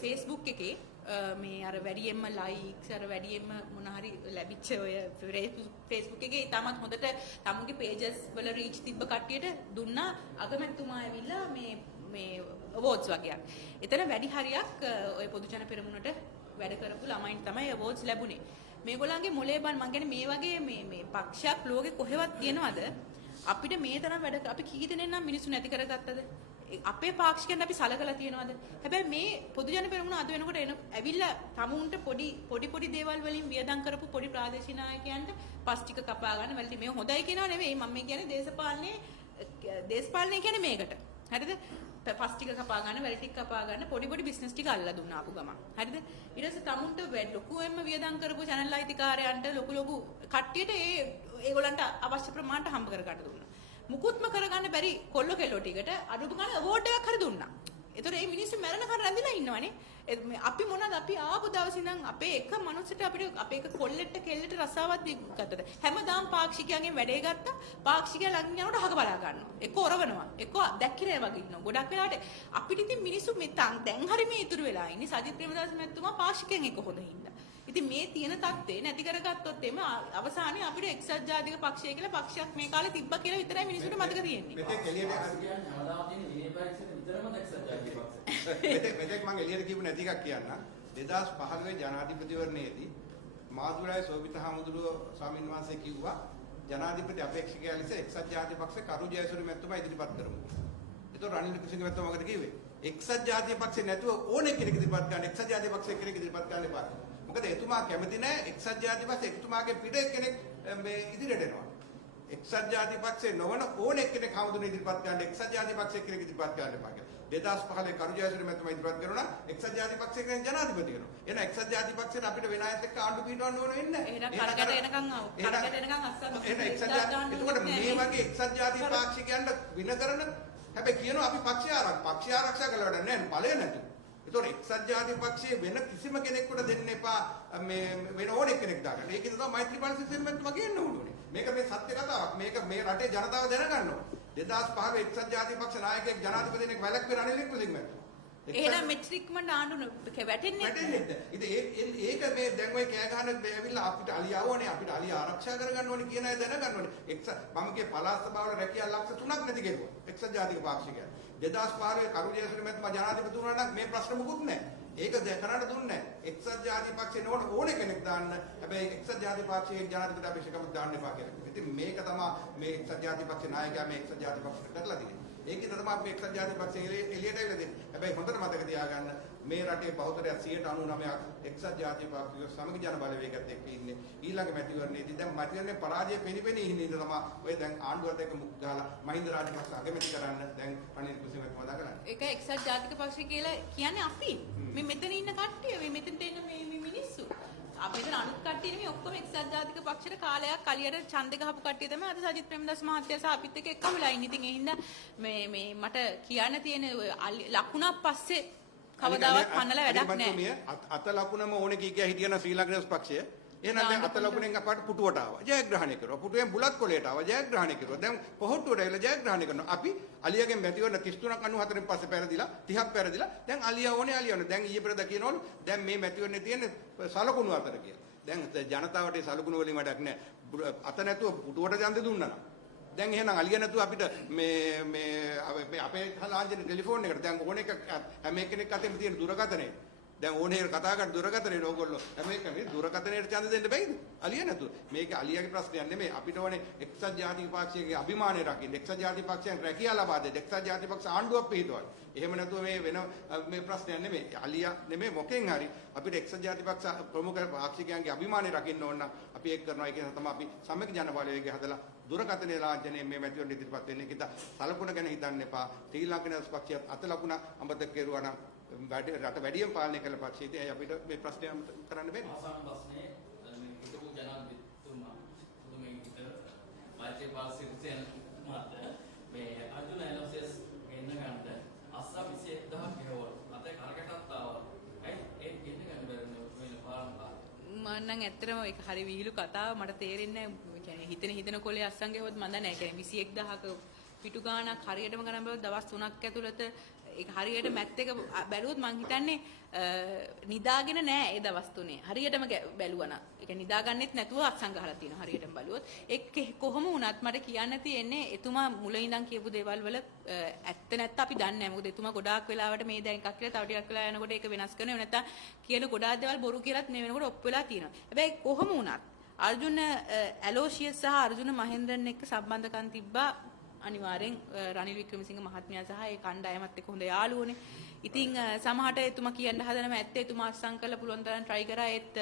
Facebook එකේ මේ අර වැඩියෙන්ම ලයික්ස් අර වැඩියෙන්ම මොන හරි ලැබිච්ච ඔය Facebook එකේ තමත් හොඳට තමුන්ගේ pages වල reach තිබ්බ කට්ටියට දුන්නා අගමැතිතුමා ඇවිල්ලා මේ awards වගේක්. එතන වැඩි හරියක් ඔය පොදු ජන පෙරමුණට වැඩ කරපු ළමයින්ට තමයි awards ලැබුණේ. මේගොල්ලන්ගේ මොලේ බන් මං කියන්නේ මේ වගේ මේ පක්ෂයක් ලෝකේ කොහෙවත් තියනවද? අපිට මේ තරම් වැඩ අපි කී දෙනෙක් නම් මිනිස්සු නැති කරගත්තද? අපේ පාක්ෂිකයන් අපි සලකලා තියෙනවද? හැබැයි මේ පොදු ජන පෙරමුණ අද වෙනකොට ඇවිල්ලා තමුන්ට පොඩි දේවල් වලින් වියදම් කරපු පොඩි ප්‍රාදේශීය නායකයන්ට පස් ටික කපා ගන්න වැල්ටි මේ හොඳයි කියනවා නෙවෙයි මම මේ කියන්නේ දේශපාලනය කියන්නේ මේකට. හරිද? පස් ටික කපා ගන්න වැල් ටික කපා ගන්න පොඩි බිස්නස් ටික අල්ලලා දුන්නා ආපු ගමන්. හරිද? ඊට පස්සේ තමුන්ට ලොකුවෙන්ම වියදම් කරපු channel අයිතිකාරයන්ට ලොකු කට්ටියට ඒගොල්ලන්ට අවශ්‍ය ප්‍රමාණයට හම්බ කරගන්න දුන්නා. මුකුත්ම කරගන්න බැරි කොල්ල කෙල්ලෝ ටිකට අඩුම ගානේ අවෝඩ් එකක් හරි දුන්නා. ඒතර මේ මිනිස්සු මැරෙනකන් රැඳිලා ඉන්නවනේ. අපි මොනවාද අපි ආපු දවස් ඉඳන් අපේ එක මනුස්සයට අපිට අපේ එක කොල්ලෙට කෙල්ලට රසාවක් ගත්තද? හැමදාම පාක්ෂිකයන්ගෙන් වැඩේ ගත්තා. පාක්ෂිකයා ළඟින් යනකොට අහක බලා ගන්නවා. එක්ක ඔරවනවා. එක්ක දැක්කිරේ වගේ ඉන්නවා. ගොඩක් වෙලාවට අපිට ඉතින් මිනිස්සු මේ දැන් හරි මේ ඉතුරු වෙලා ඉන්නේ සජිත් ප්‍රේමදාස මැතිතුමා පාක්ෂිකයන් එක්ක හොඳ හින්දා. ඉතින් මේ තියෙන තත්ත්වේ නැති කරගත්තොත් එimhe අවසානයේ අපිට එක්සත් ජාතික පක්ෂය කියලා පක්ෂයක් මේ කාලේ තිබ්බ කියලා විතරයි මිනිස්සුන්ට මතක තියෙන්නේ. මෙතෙක් එළියට කියන්නේ හැමදාම තියෙන විනය පරීක්ෂණ විතරම එක්සත් ජාතික පක්ෂය. මෙතෙක් මම එළියට කියපු නැති එකක් කියන්න. 2015 ජනාධිපතිවරණයේදී මාදුරායි සෝබිත හාමුදුරුවෝ ස්වාමීන් වහන්සේ කිව්වා ජනාධිපති අපේක්ෂකයා ලෙස එක්සත් ජාතික පක්ෂ කරු ජයසූරිය මැතිතුමා ඉදිරිපත් කරමු. ඒතකොට රනිල් වික්‍රමසිංහ මැතිතුමා මොකද කිව්වේ? එක්සත් ජාතික පක්ෂේ නැතුව ඕනේ කෙනෙක් ඉදිරිපත් ගන්න එක්සත් ජාතික පක්ෂයේ කෙනෙක් ඉදිරිපත් ගන්න එපා. මොකද එතුමා කැමති නැහැ එක්සත් ජාතික පක්ෂ එතුමාගේ පිට කෙනෙක් මේ ඉදිරියට එනවා. එක්සත් ජාතික පක්ෂේ නොවන ඕනේ කෙනෙක් හමුදුනේ ඉදිරිපත් ගන්න එක්සත් ජාතික පක්ෂයේ කෙනෙක් ඉදිරිපත් ගන්න එපා කියලා. 2015 කරු ජයසූරිය මැතිතුමා ඉදිරිපත් කරනවා එක්සත් ජාතික පක්ෂයේ කෙනෙක් ජනාධිපති වෙනවා. එහෙනම් එක්සත් ජාතික පක්ෂයට අපිට වෙන අයත් එක්ක ආණ්ඩු පිටවන්න ඕන වෙන්නේ නැහැ. එහෙනම් කරකට එනකන් අස්සන්න. එතකොට මේ වගේ එක්සත් ජාතික පාක්ෂිකයන්ට වින කරන හැබැයි කියනවා අපි පක්ෂ ආරක්ෂා කළා වැඩ නැහැ ඵලය නැති. ඒතකොට එක්සත් ජාතික පක්ෂයේ වෙන කිසිම කෙනෙකුට දෙන්න එපා මේ වෙන ඕනෙක් කෙනෙක් දාගන්න. ඒකේ තමයි මෛත්‍රීපාල සිරිසේන වගේ එන්න ඕනේ. මේක මේ සත්‍ය කතාවක්. මේක මේ රටේ ජනතාව දැනගන්න ඕනේ. 2005 එක්සත් ජාතික පක්ෂ නායකයෙක් ජනාධිපති කෙනෙක් වැළැක්වෙන රනිල් වික්‍රමසිංහ මැතිතුමා. එහෙනම් මෙට්‍රික්මන්ට ආණ්ඩු වැටෙන්නේ නැහැ. ඉතින් ඒක මේ දැන් ඔය කෑ ගහන ඇවිල්ලා අපිට අලියා ඕනේ අපිට අලියා ආරක්ෂා කරගන්න ඕනේ කියන අය දැනගන්න ඕනේ. මම කිය පළාත් සභාවල රැකියා ලක්ෂ 3ක් නැති කෙරුවා. එක්සත් ජාතික පාක්ෂිකයන්. 2005 කරු ජයසූරිය මැතිතුමා ජනාධිපති වුණා නම් මේ ප්‍රශ්න මුකුත් නැහැ. ඒක කරන්න දුන්නේ නැහැ. එක්සත් ජාතික පක්ෂේ නෝන ඕනේ කෙනෙක් දාන්න. හැබැයි එක්සත් ජාතික පක්ෂයේ ජනාධිපති අපේක්ෂකමක් දාන්න එපා කියලා. ඉතින් මේක තමයි මේ එක්සත් ජාතික පක්ෂේ නායකයා මේ එක්සත් ජාතික පක්ෂයට කරලා තියෙන්නේ. ඒකේ තමයි අපි එක්සත් ජාතික පක්ෂයේ එළියට ඇවිල්ලා දෙන්නේ. හැබැයි හොඳට මතක තියාගන්න මේ රටේ බහුතරය 99% එක්සත් ජාතික පක්ෂය සමගි ජන බලවේගයත් එක්ක ඉන්නේ. ඊළඟ මැතිවරණයේදී දැන් මැතිවරණේ පරාජය පෙනිපෙනී ඉන්නේ තමයි ඔය දැන් ආණ්ඩුවත් එක්ක මුක් ගහලා මහින්ද රාජපක්ෂ අගමැති කරන්න දැන් රනිල් වික්‍රමසිංහ මහත්මයා කරන්නේ. ඒක එක්සත් ජාතික පක්ෂය කියලා කියන්නේ අපි. මේ මෙතන ඉන්න කට්ටිය මේ මෙතනට එන මේ මිනිස්සු. අපි මෙතන අනිත් කට්ටිය නෙමෙයි ඔක්කොම එක්සත් ජාතික පක්ෂයට කාලයක් කලියට ඡන්දෙ ගහපු කට්ටිය තමයි අද සජිත් ප්‍රේමදාස මහත්තයා සහ අපිත් එක්ක එක්කමලා ඉන්නේ. ඉතින් ඒ හින්දා මේ මට කියන්න තියෙන ලකුණක් පස්සේ කවදාවත් පන්නලා වැඩක් නැහැ. අත ලකුණම ඕනේ කිය හිටියන ශ්‍රී ලංකා පක්ෂය. එහෙනම් දැන් අත ලකුණෙන් අපාට පුටුවට ආවා. ජයග්‍රහණය කරුවා. පුටුවෙන් බුලත් කොලයට ආවා. ජයග්‍රහණය කරුවා. දැන් පොහොට්ටුවට ඇවිල්ලා ජයග්‍රහණය කරනවා. අපි අලියාගෙන් මැතිවරණ 33ක් 94න් පස්සේ පැරදිලා 30ක් පැරදිලා දැන් අලියා ඕනේ අලියා ඕනේ. දැන් ඊයේ පෙරේද කියනවලු දැන් මේ මැතිවරණේ තියෙන සලකුණු අතර කියලා. දැන් ජනතාවට සලකුණු වලින් වැඩක් නැහැ. අත නැතුව පුටුවට ඡන්දෙ දුන්නා නම් දැන් එහෙනම් අලිය නැතුව අපිට මේ අපේ ලාංඡන ටෙලිෆෝන් එකට දැන් ඕන එක හැම කෙනෙක් අතෙම තියෙන දුරකථනය. දැන් ඕනේ කතා කරන දුරකථනයේ ඕගොල්ලෝ හැම එකම දුරකථනයට ඡන්ද දෙන්න බැයිද? අලිය නැතුව. මේක අලියගේ ප්‍රශ්නයක් නෙමෙයි. අපිට ඕනේ එක්සත් ජාතික පක්ෂයේ අභිමානය රකින්න. එක්සත් ජාතික පක්ෂයන් රැකියාව ලබා දෙන්න. එක්සත් ජාතික පක්ෂ ආණ්ඩුවක් පිහිටවන්න. එහෙම නැතුව මේ වෙන මේ ප්‍රශ්නයක් නෙමෙයි. අලියා නෙමෙයි මොකෙන් හරි අපිට එක්සත් ජාතික පක්ෂ ප්‍රමුඛ පාක්ෂිකයන්ගේ අභිමානය රකින්න ඕන නම් අපි ඒක කරනවා. ඒක තමයි අපි සමග ජනබලවේගය හදලා දුරකථනයේ ලාංඡනයේ මේ මැතිවරණ ඉදිරිපත් වෙන්නේ. කිත සලකුණ ගැන හිතන්න එපා. ශ්‍රී ලංකන පක්ෂයත් අත ලකුණ අමතක කෙරුවා නම් රට වැඩියෙන් පාලනය කළ පක්ෂයේදී අපිට මේ ප්‍රශ්නය කරන්න බැහැ. ආසන්න ප්‍රශ්නේ මේ හිටපු ජනාධිපතිතුමා පුදුමේ විතර මෛත්‍රීපාල සිරිසේන මහත මේ අර්ජුන එලෝසියස් ගෙන්න ගන්න අස්ස 21000 ගෙවවලු. අතේ කරකටත් ආවා. ඒ ගෙන්න ගන්න බැරිනේ මේ පාලන කාලේ. මම නම් ඇත්තටම ඒක හරි විහිළු කතාව මට තේරෙන්නේ නැහැ. කියන්නේ හිතන කොලේ අස්සන් ගෙවුවොත් මම දන්නේ නැහැ. කියන්නේ 21000ක පිටු ගාණක් හරියටම ගණන් බලුවොත් දවස් 3ක් ඇතුළත ඒක හරියට මැත් එක බැලුවොත් මං හිතන්නේ නිදාගෙන නෑ ඒ දවස් තුනේ. හරියටම බැලුවා නම්. ඒක නිදාගන්නෙත් නැතුව අත්සන් ගහලා තියෙනවා හරියටම බලුවොත්. ඒක කොහොම වුණත් මට කියන්න තියෙන්නේ එතුමා මුල ඉඳන් කියපු දේවල් වල ඇත්ත නැත්ත අපි දන්නේ නැහැ. මොකද එතුමා ගොඩාක් වෙලාවට මේ දැන් එකක් කියලා තව ටිකක් වෙලා යනකොට ඒක වෙනස් කරනවා. නැත්නම් කියන ගොඩාක් දේවල් බොරු කියලාත් මේ වෙනකොට ඔප්පු වෙලා තියෙනවා. හැබැයි කොහොම වුණත් අර්ජුන ඇලෝෂියස් සහ අර්ජුන මහෙන්ද්‍රන් එක්ක සම්බන්ධකම් තිබ්බා. අනිවාර්යෙන් රනිල් වික්‍රමසිංහ මහත්මයා සහ ඒ කණ්ඩායමත් එක්ක හොඳ යාළුවෝනේ. ඉතින් සමහරට එතුමා කියන්න හදනම ඇත්ත එතුමා අස්සම් කරලා පුළුවන් තරම් try කරා ඒත්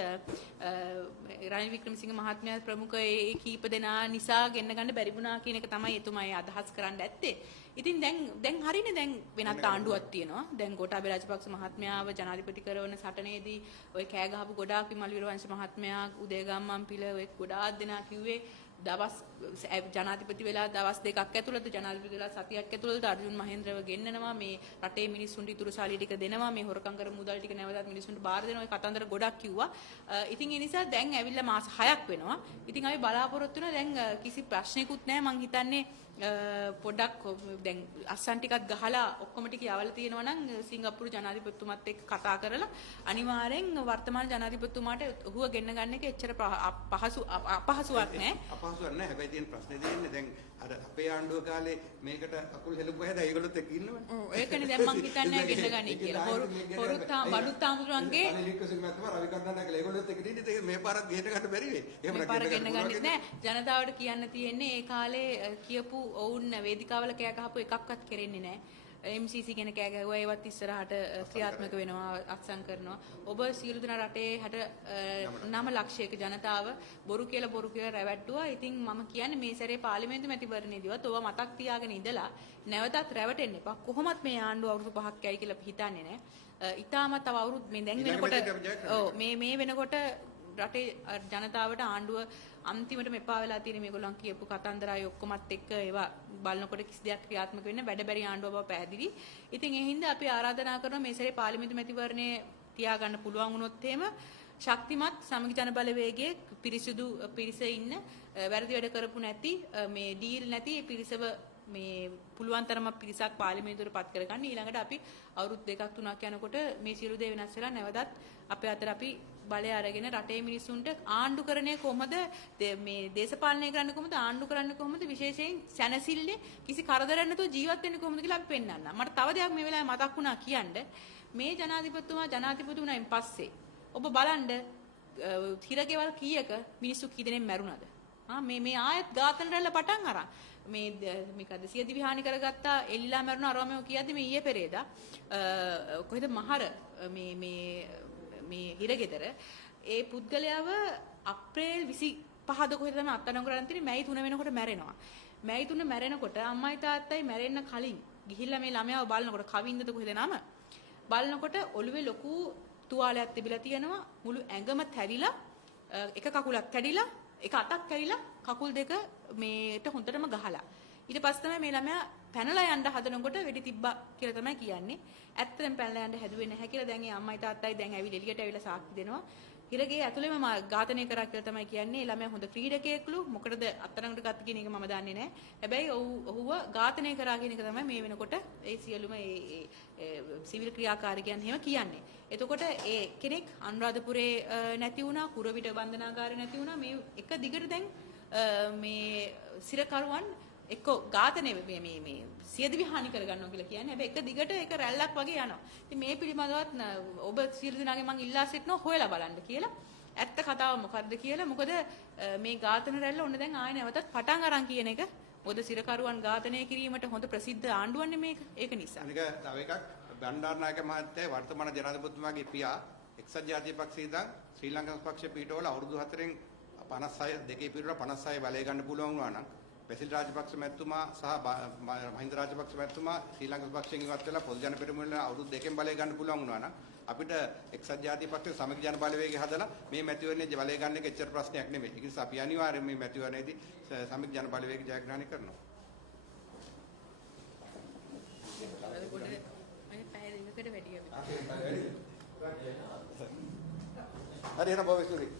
රනිල් වික්‍රමසිංහ මහත්මයා ප්‍රමුඛ ඒ කීප දෙනා නිසා ගෙන්න ගන්න බැරි වුණා කියන එක තමයි එතුමා ඒ අදහස් කරන්න ඇත්තේ. ඉතින් දැන් හරිනේ දැන් වෙනත් ආණ්ඩුවක් තියෙනවා. දැන් ගෝඨාභය රාජපක්ෂ මහත්මයාව ජනාධිපති කරවන සටනේදී ඔය කෑ ගහපු ගොඩාක් විමල් විරවංශ මහත්මයා උදේගම්මන් පිළ ඔය ගොඩාක් දෙනා කිව්වේ දවස් ජනාධිපති වෙලා දවස් දෙකක් ඇතුළත ජනාධිපති වෙලා සතියක් ඇතුළත අර්ජුන් මහේන්ද්‍රව ගෙන්නනවා මේ රටේ මිනිස්සුන්ට ඉතුරු සාලිය ටික දෙනවා මේ හොරකම් කර මුදල් ටික නැවතත් මිනිස්සුන්ට බාර දෙනවා ඒ කතන්දර ගොඩක් කිව්වා. ඉතින් ඒ නිසා දැන් ඇවිල්ලා මාස 6ක් වෙනවා. ඉතින් අපි බලාපොරොත්තු වෙනවා දැන් කිසි ප්‍රශ්නයක්වත් නැහැ. මං හිතන්නේ පොඩක් දැන් අස්සන් ටිකක් ගහලා ඔක්කොම ටික යවලා තියෙනවා නම් සිංගප්පූරු ජනාධිපතිතුමත් එක්ක කතා කරලා අනිවාර්යෙන් වර්තමාන ජනාධිපතිතුමාට ඔහුව ගෙන්න ගන්න එක එච්චර අපහසුවක් නෑ. අපහසුවක් නෑ. හැබැයි තියෙන ප්‍රශ්නේ තියෙන්නේ දැන් අර අපේ ආණ්ඩුව කාලේ මේකට අකුල් හෙලපු හැද ඒගොල්ලොත් එක්ක ඉන්නවනේ. ඔව් ඒකනේ දැන් මං හිතන්නේ ගෙන්න ගන්නේ කියලා. බඩුත් ආමුදුරන්ගේ රනිල් මහත්මයා රවි කන්නායකලා ඒගොල්ලොත් එක්ක ඉන්නේ මේ පාරක් ගෙන්න ගන්න බැරි වෙයි. එහෙම මේ පාර ගෙන්න ගන්නෙත් නෑ. ජනතාවට කියන්න තියෙන්නේ ඒ කාලේ කියපු ඔවුන් වේදිකාවල කෑ ගහපු එකක්වත් කෙරෙන්නේ නැහැ. MCC ගැන කෑ ගැහුවා ඒවත් ඉස්සරහට ක්‍රියාත්මක වෙනවා අත්සන් කරනවා. ඔබ සියලු දෙනා රටේ 9 ලක්ෂයක ජනතාව බොරු කියලා රැවට්ටුවා. ඉතින් මම කියන්නේ මේ සැරේ පාර්ලිමේන්තු මැතිවරණයේදීවත් ඔබ මතක් තියාගෙන ඉඳලා නැවතත් රැවටෙන්න එපා. කොහොමත් මේ ආණ්ඩුව අවුරුදු 5ක් යයි කියලා හිතන්නේ නැහැ. ඊටමත් තව අවුරුදු මේ දැන් වෙනකොට මේ වෙනකොට රටේ ජනතාවට ආණ්ඩුව අන්තිමට මෙපා වෙලා තියෙන මේගොල්ලන් කියපු කතන්දර අය ඔක්කොමත් එක්ක ඒවා බලනකොට කිසි දෙයක් ක්‍රියාත්මක වෙන්න වැඩ බැරි ආණ්ඩුව බව පැහැදිලි. ඉතින් ඒ හින්දා අපි ආරාධනා කරනවා මේ සැරේ පාර්ලිමේන්තු මැතිවරණයේ තියාගන්න පුළුවන් වුණොත් එහෙම ශක්තිමත් සමගි ජන බලවේගයේ පිරිසිදු පිරිස ඉන්න වැරදි වැඩ කරපු නැති මේ ඩීල් නැති පිරිසව මේ පුළුවන් තරම පිරිසක් පාර්ලිමේන්තුවට පත් කරගන්න. ඊළඟට අපි අවුරුදු 2ක් 3ක් යනකොට මේ සියලු දේ වෙනස් වෙලා නැවතත් අපේ අතර අපි බලය අරගෙන රටේ මිනිස්සුන්ට ආණ්ඩුකරණය කොහොමද මේ දේශපාලනය කරන්නේ කොහොමද ආණ්ඩු කරන්නේ කොහොමද විශේෂයෙන් සැනසille කිසි කරදරයක් නැතුව ජීවත් වෙන්නේ කොහොමද කියලා අපි පෙන්නන්න. මට තව දෙයක් මේ වෙලාවේ මතක් වුණා කියන්න. මේ ජනාධිපතිතුමා ජනාධිපති වුණායින් පස්සේ ඔබ බලන්න හිරගෙවල් කීයක මිනිස්සු කී දෙනෙක් මැරුණාද? මේ ආයත් ඝාතන රැල්ල පටන් අරන් මේකද සියදි විහානි කරගත්තා එල්ලිලා මැරුණා අරවමෝ කියද්දි මේ ඊයේ පෙරේදා කොහෙද මහර මේ හිරගෙදර ඒ පුද්ගලයාව අප්‍රේල් 25ද කොහෙද තමයි අත්අඩංගු කරන් තියෙන්නේ. මැයි 3 වෙනකොට මැරෙනවා. මැයි 3 මැරෙනකොට අම්මයි තාත්තයි මැරෙන්න කලින් ගිහිල්ලා මේ ළමයාව බලනකොට කවින්දද කොහෙද නම බලනකොට ඔළුවේ ලොකු තුවාලයක් තිබිලා තියෙනවා. මුළු ඇඟම තැරිලා එක කකුලක් කැඩිලා එක අතක් කැඩිලා කකුල් දෙක මේට හොඳටම ගහලා ඊට පස්සේ තමයි මේ ළමයා පැනලා යන්න හදනකොට වෙඩි තිබ්බා කියලා තමයි කියන්නේ. ඇත්තටම පැනලා යන්න හැදුවේ නැහැ කියලා දැන් ඒ අම්මයි තාත්තයි දැන් ඇවිල්ලා එළියට ඇවිල්ලා සාක්ෂි දෙනවා. හිරගේ ඇතුළේම ඝාතනය කරා කියලා තමයි කියන්නේ. ළමයා හොඳ ක්‍රීඩකයෙක්ලු. මොකටද අත්අඩංගුවට ගත්ත කියන එක මම දන්නේ නැහැ. හැබැයි ඔහුව ඝාතනය කරා කියන එක තමයි මේ වෙනකොට ඒ සියලුම ඒ සිවිල් ක්‍රියාකාරිකයන් එහෙම කියන්නේ. එතකොට ඒ කෙනෙක් අනුරාධපුරේ නැති වුණා, කුරවිට බන්ධනාගාරේ නැති වුණා. මේ එක දිගට දැන් මේ සිරකරුවන් එක්ක ඝාතනය මේ සියදිවි හානි කරගන්නවා කියලා කියන්නේ. හැබැයි එක දිගට ඒක රැල්ලක් වගේ යනවා. ඉතින් මේ පිළිබඳවත් ඔබ සියලු දෙනාගේ මම ඉල්ලා සිටිනවා හොයලා බලන්න කියලා. ඇත්ත කතාව මොකද්ද කියලා. මොකද මේ ඝාතන රැල්ල ඔන්න දැන් ආයෙ නැවතත් පටන් අරන් කියන එක. මොකද සිරකරුවන් ඝාතනය කිරීමට හොඳ ප්‍රසිද්ධ ආණ්ඩුවන්නේ මේක. ඒක නිසා. අනික තව එකක් බණ්ඩාරනායක මහත්තයා වර්තමාන ජනාධිපතිතුමාගේ පියා එක්සත් ජාතික පක්ෂයේ ඉඳන් ශ්‍රී ලංකා පක්ෂය පිටවල අවුරුදු 4න් 56 දෙකේ පිටුර 56 බලය ගන්න පුළුවන් වුණා නම් බැසිල් රාජපක්ෂ මැතිතුමා සහ මහින්ද රාජපක්ෂ මැතිතුමා ශ්‍රී ලංකා පක්ෂයෙන් ඉවත් වෙලා පොදු ජන පෙරමුණ අවුරුදු දෙකෙන් බලය ගන්න පුළුවන් වුණා නම් අපිට එක්සත් ජාතික පක්ෂයේ සමගි ජන බලවේගය හදලා මේ මැතිවරණයේ බලය ගන්න එක එච්චර ප්‍රශ්නයක් නෙමෙයි. ඒ නිසා අපි අනිවාර්යයෙන් මේ මැතිවරණයේදී සමගි ජන බලවේගය ජයග්‍රහණය කරනවා. පැය දෙකකට වැඩි හරි එහෙනම් බොහොම ස්තුතියි.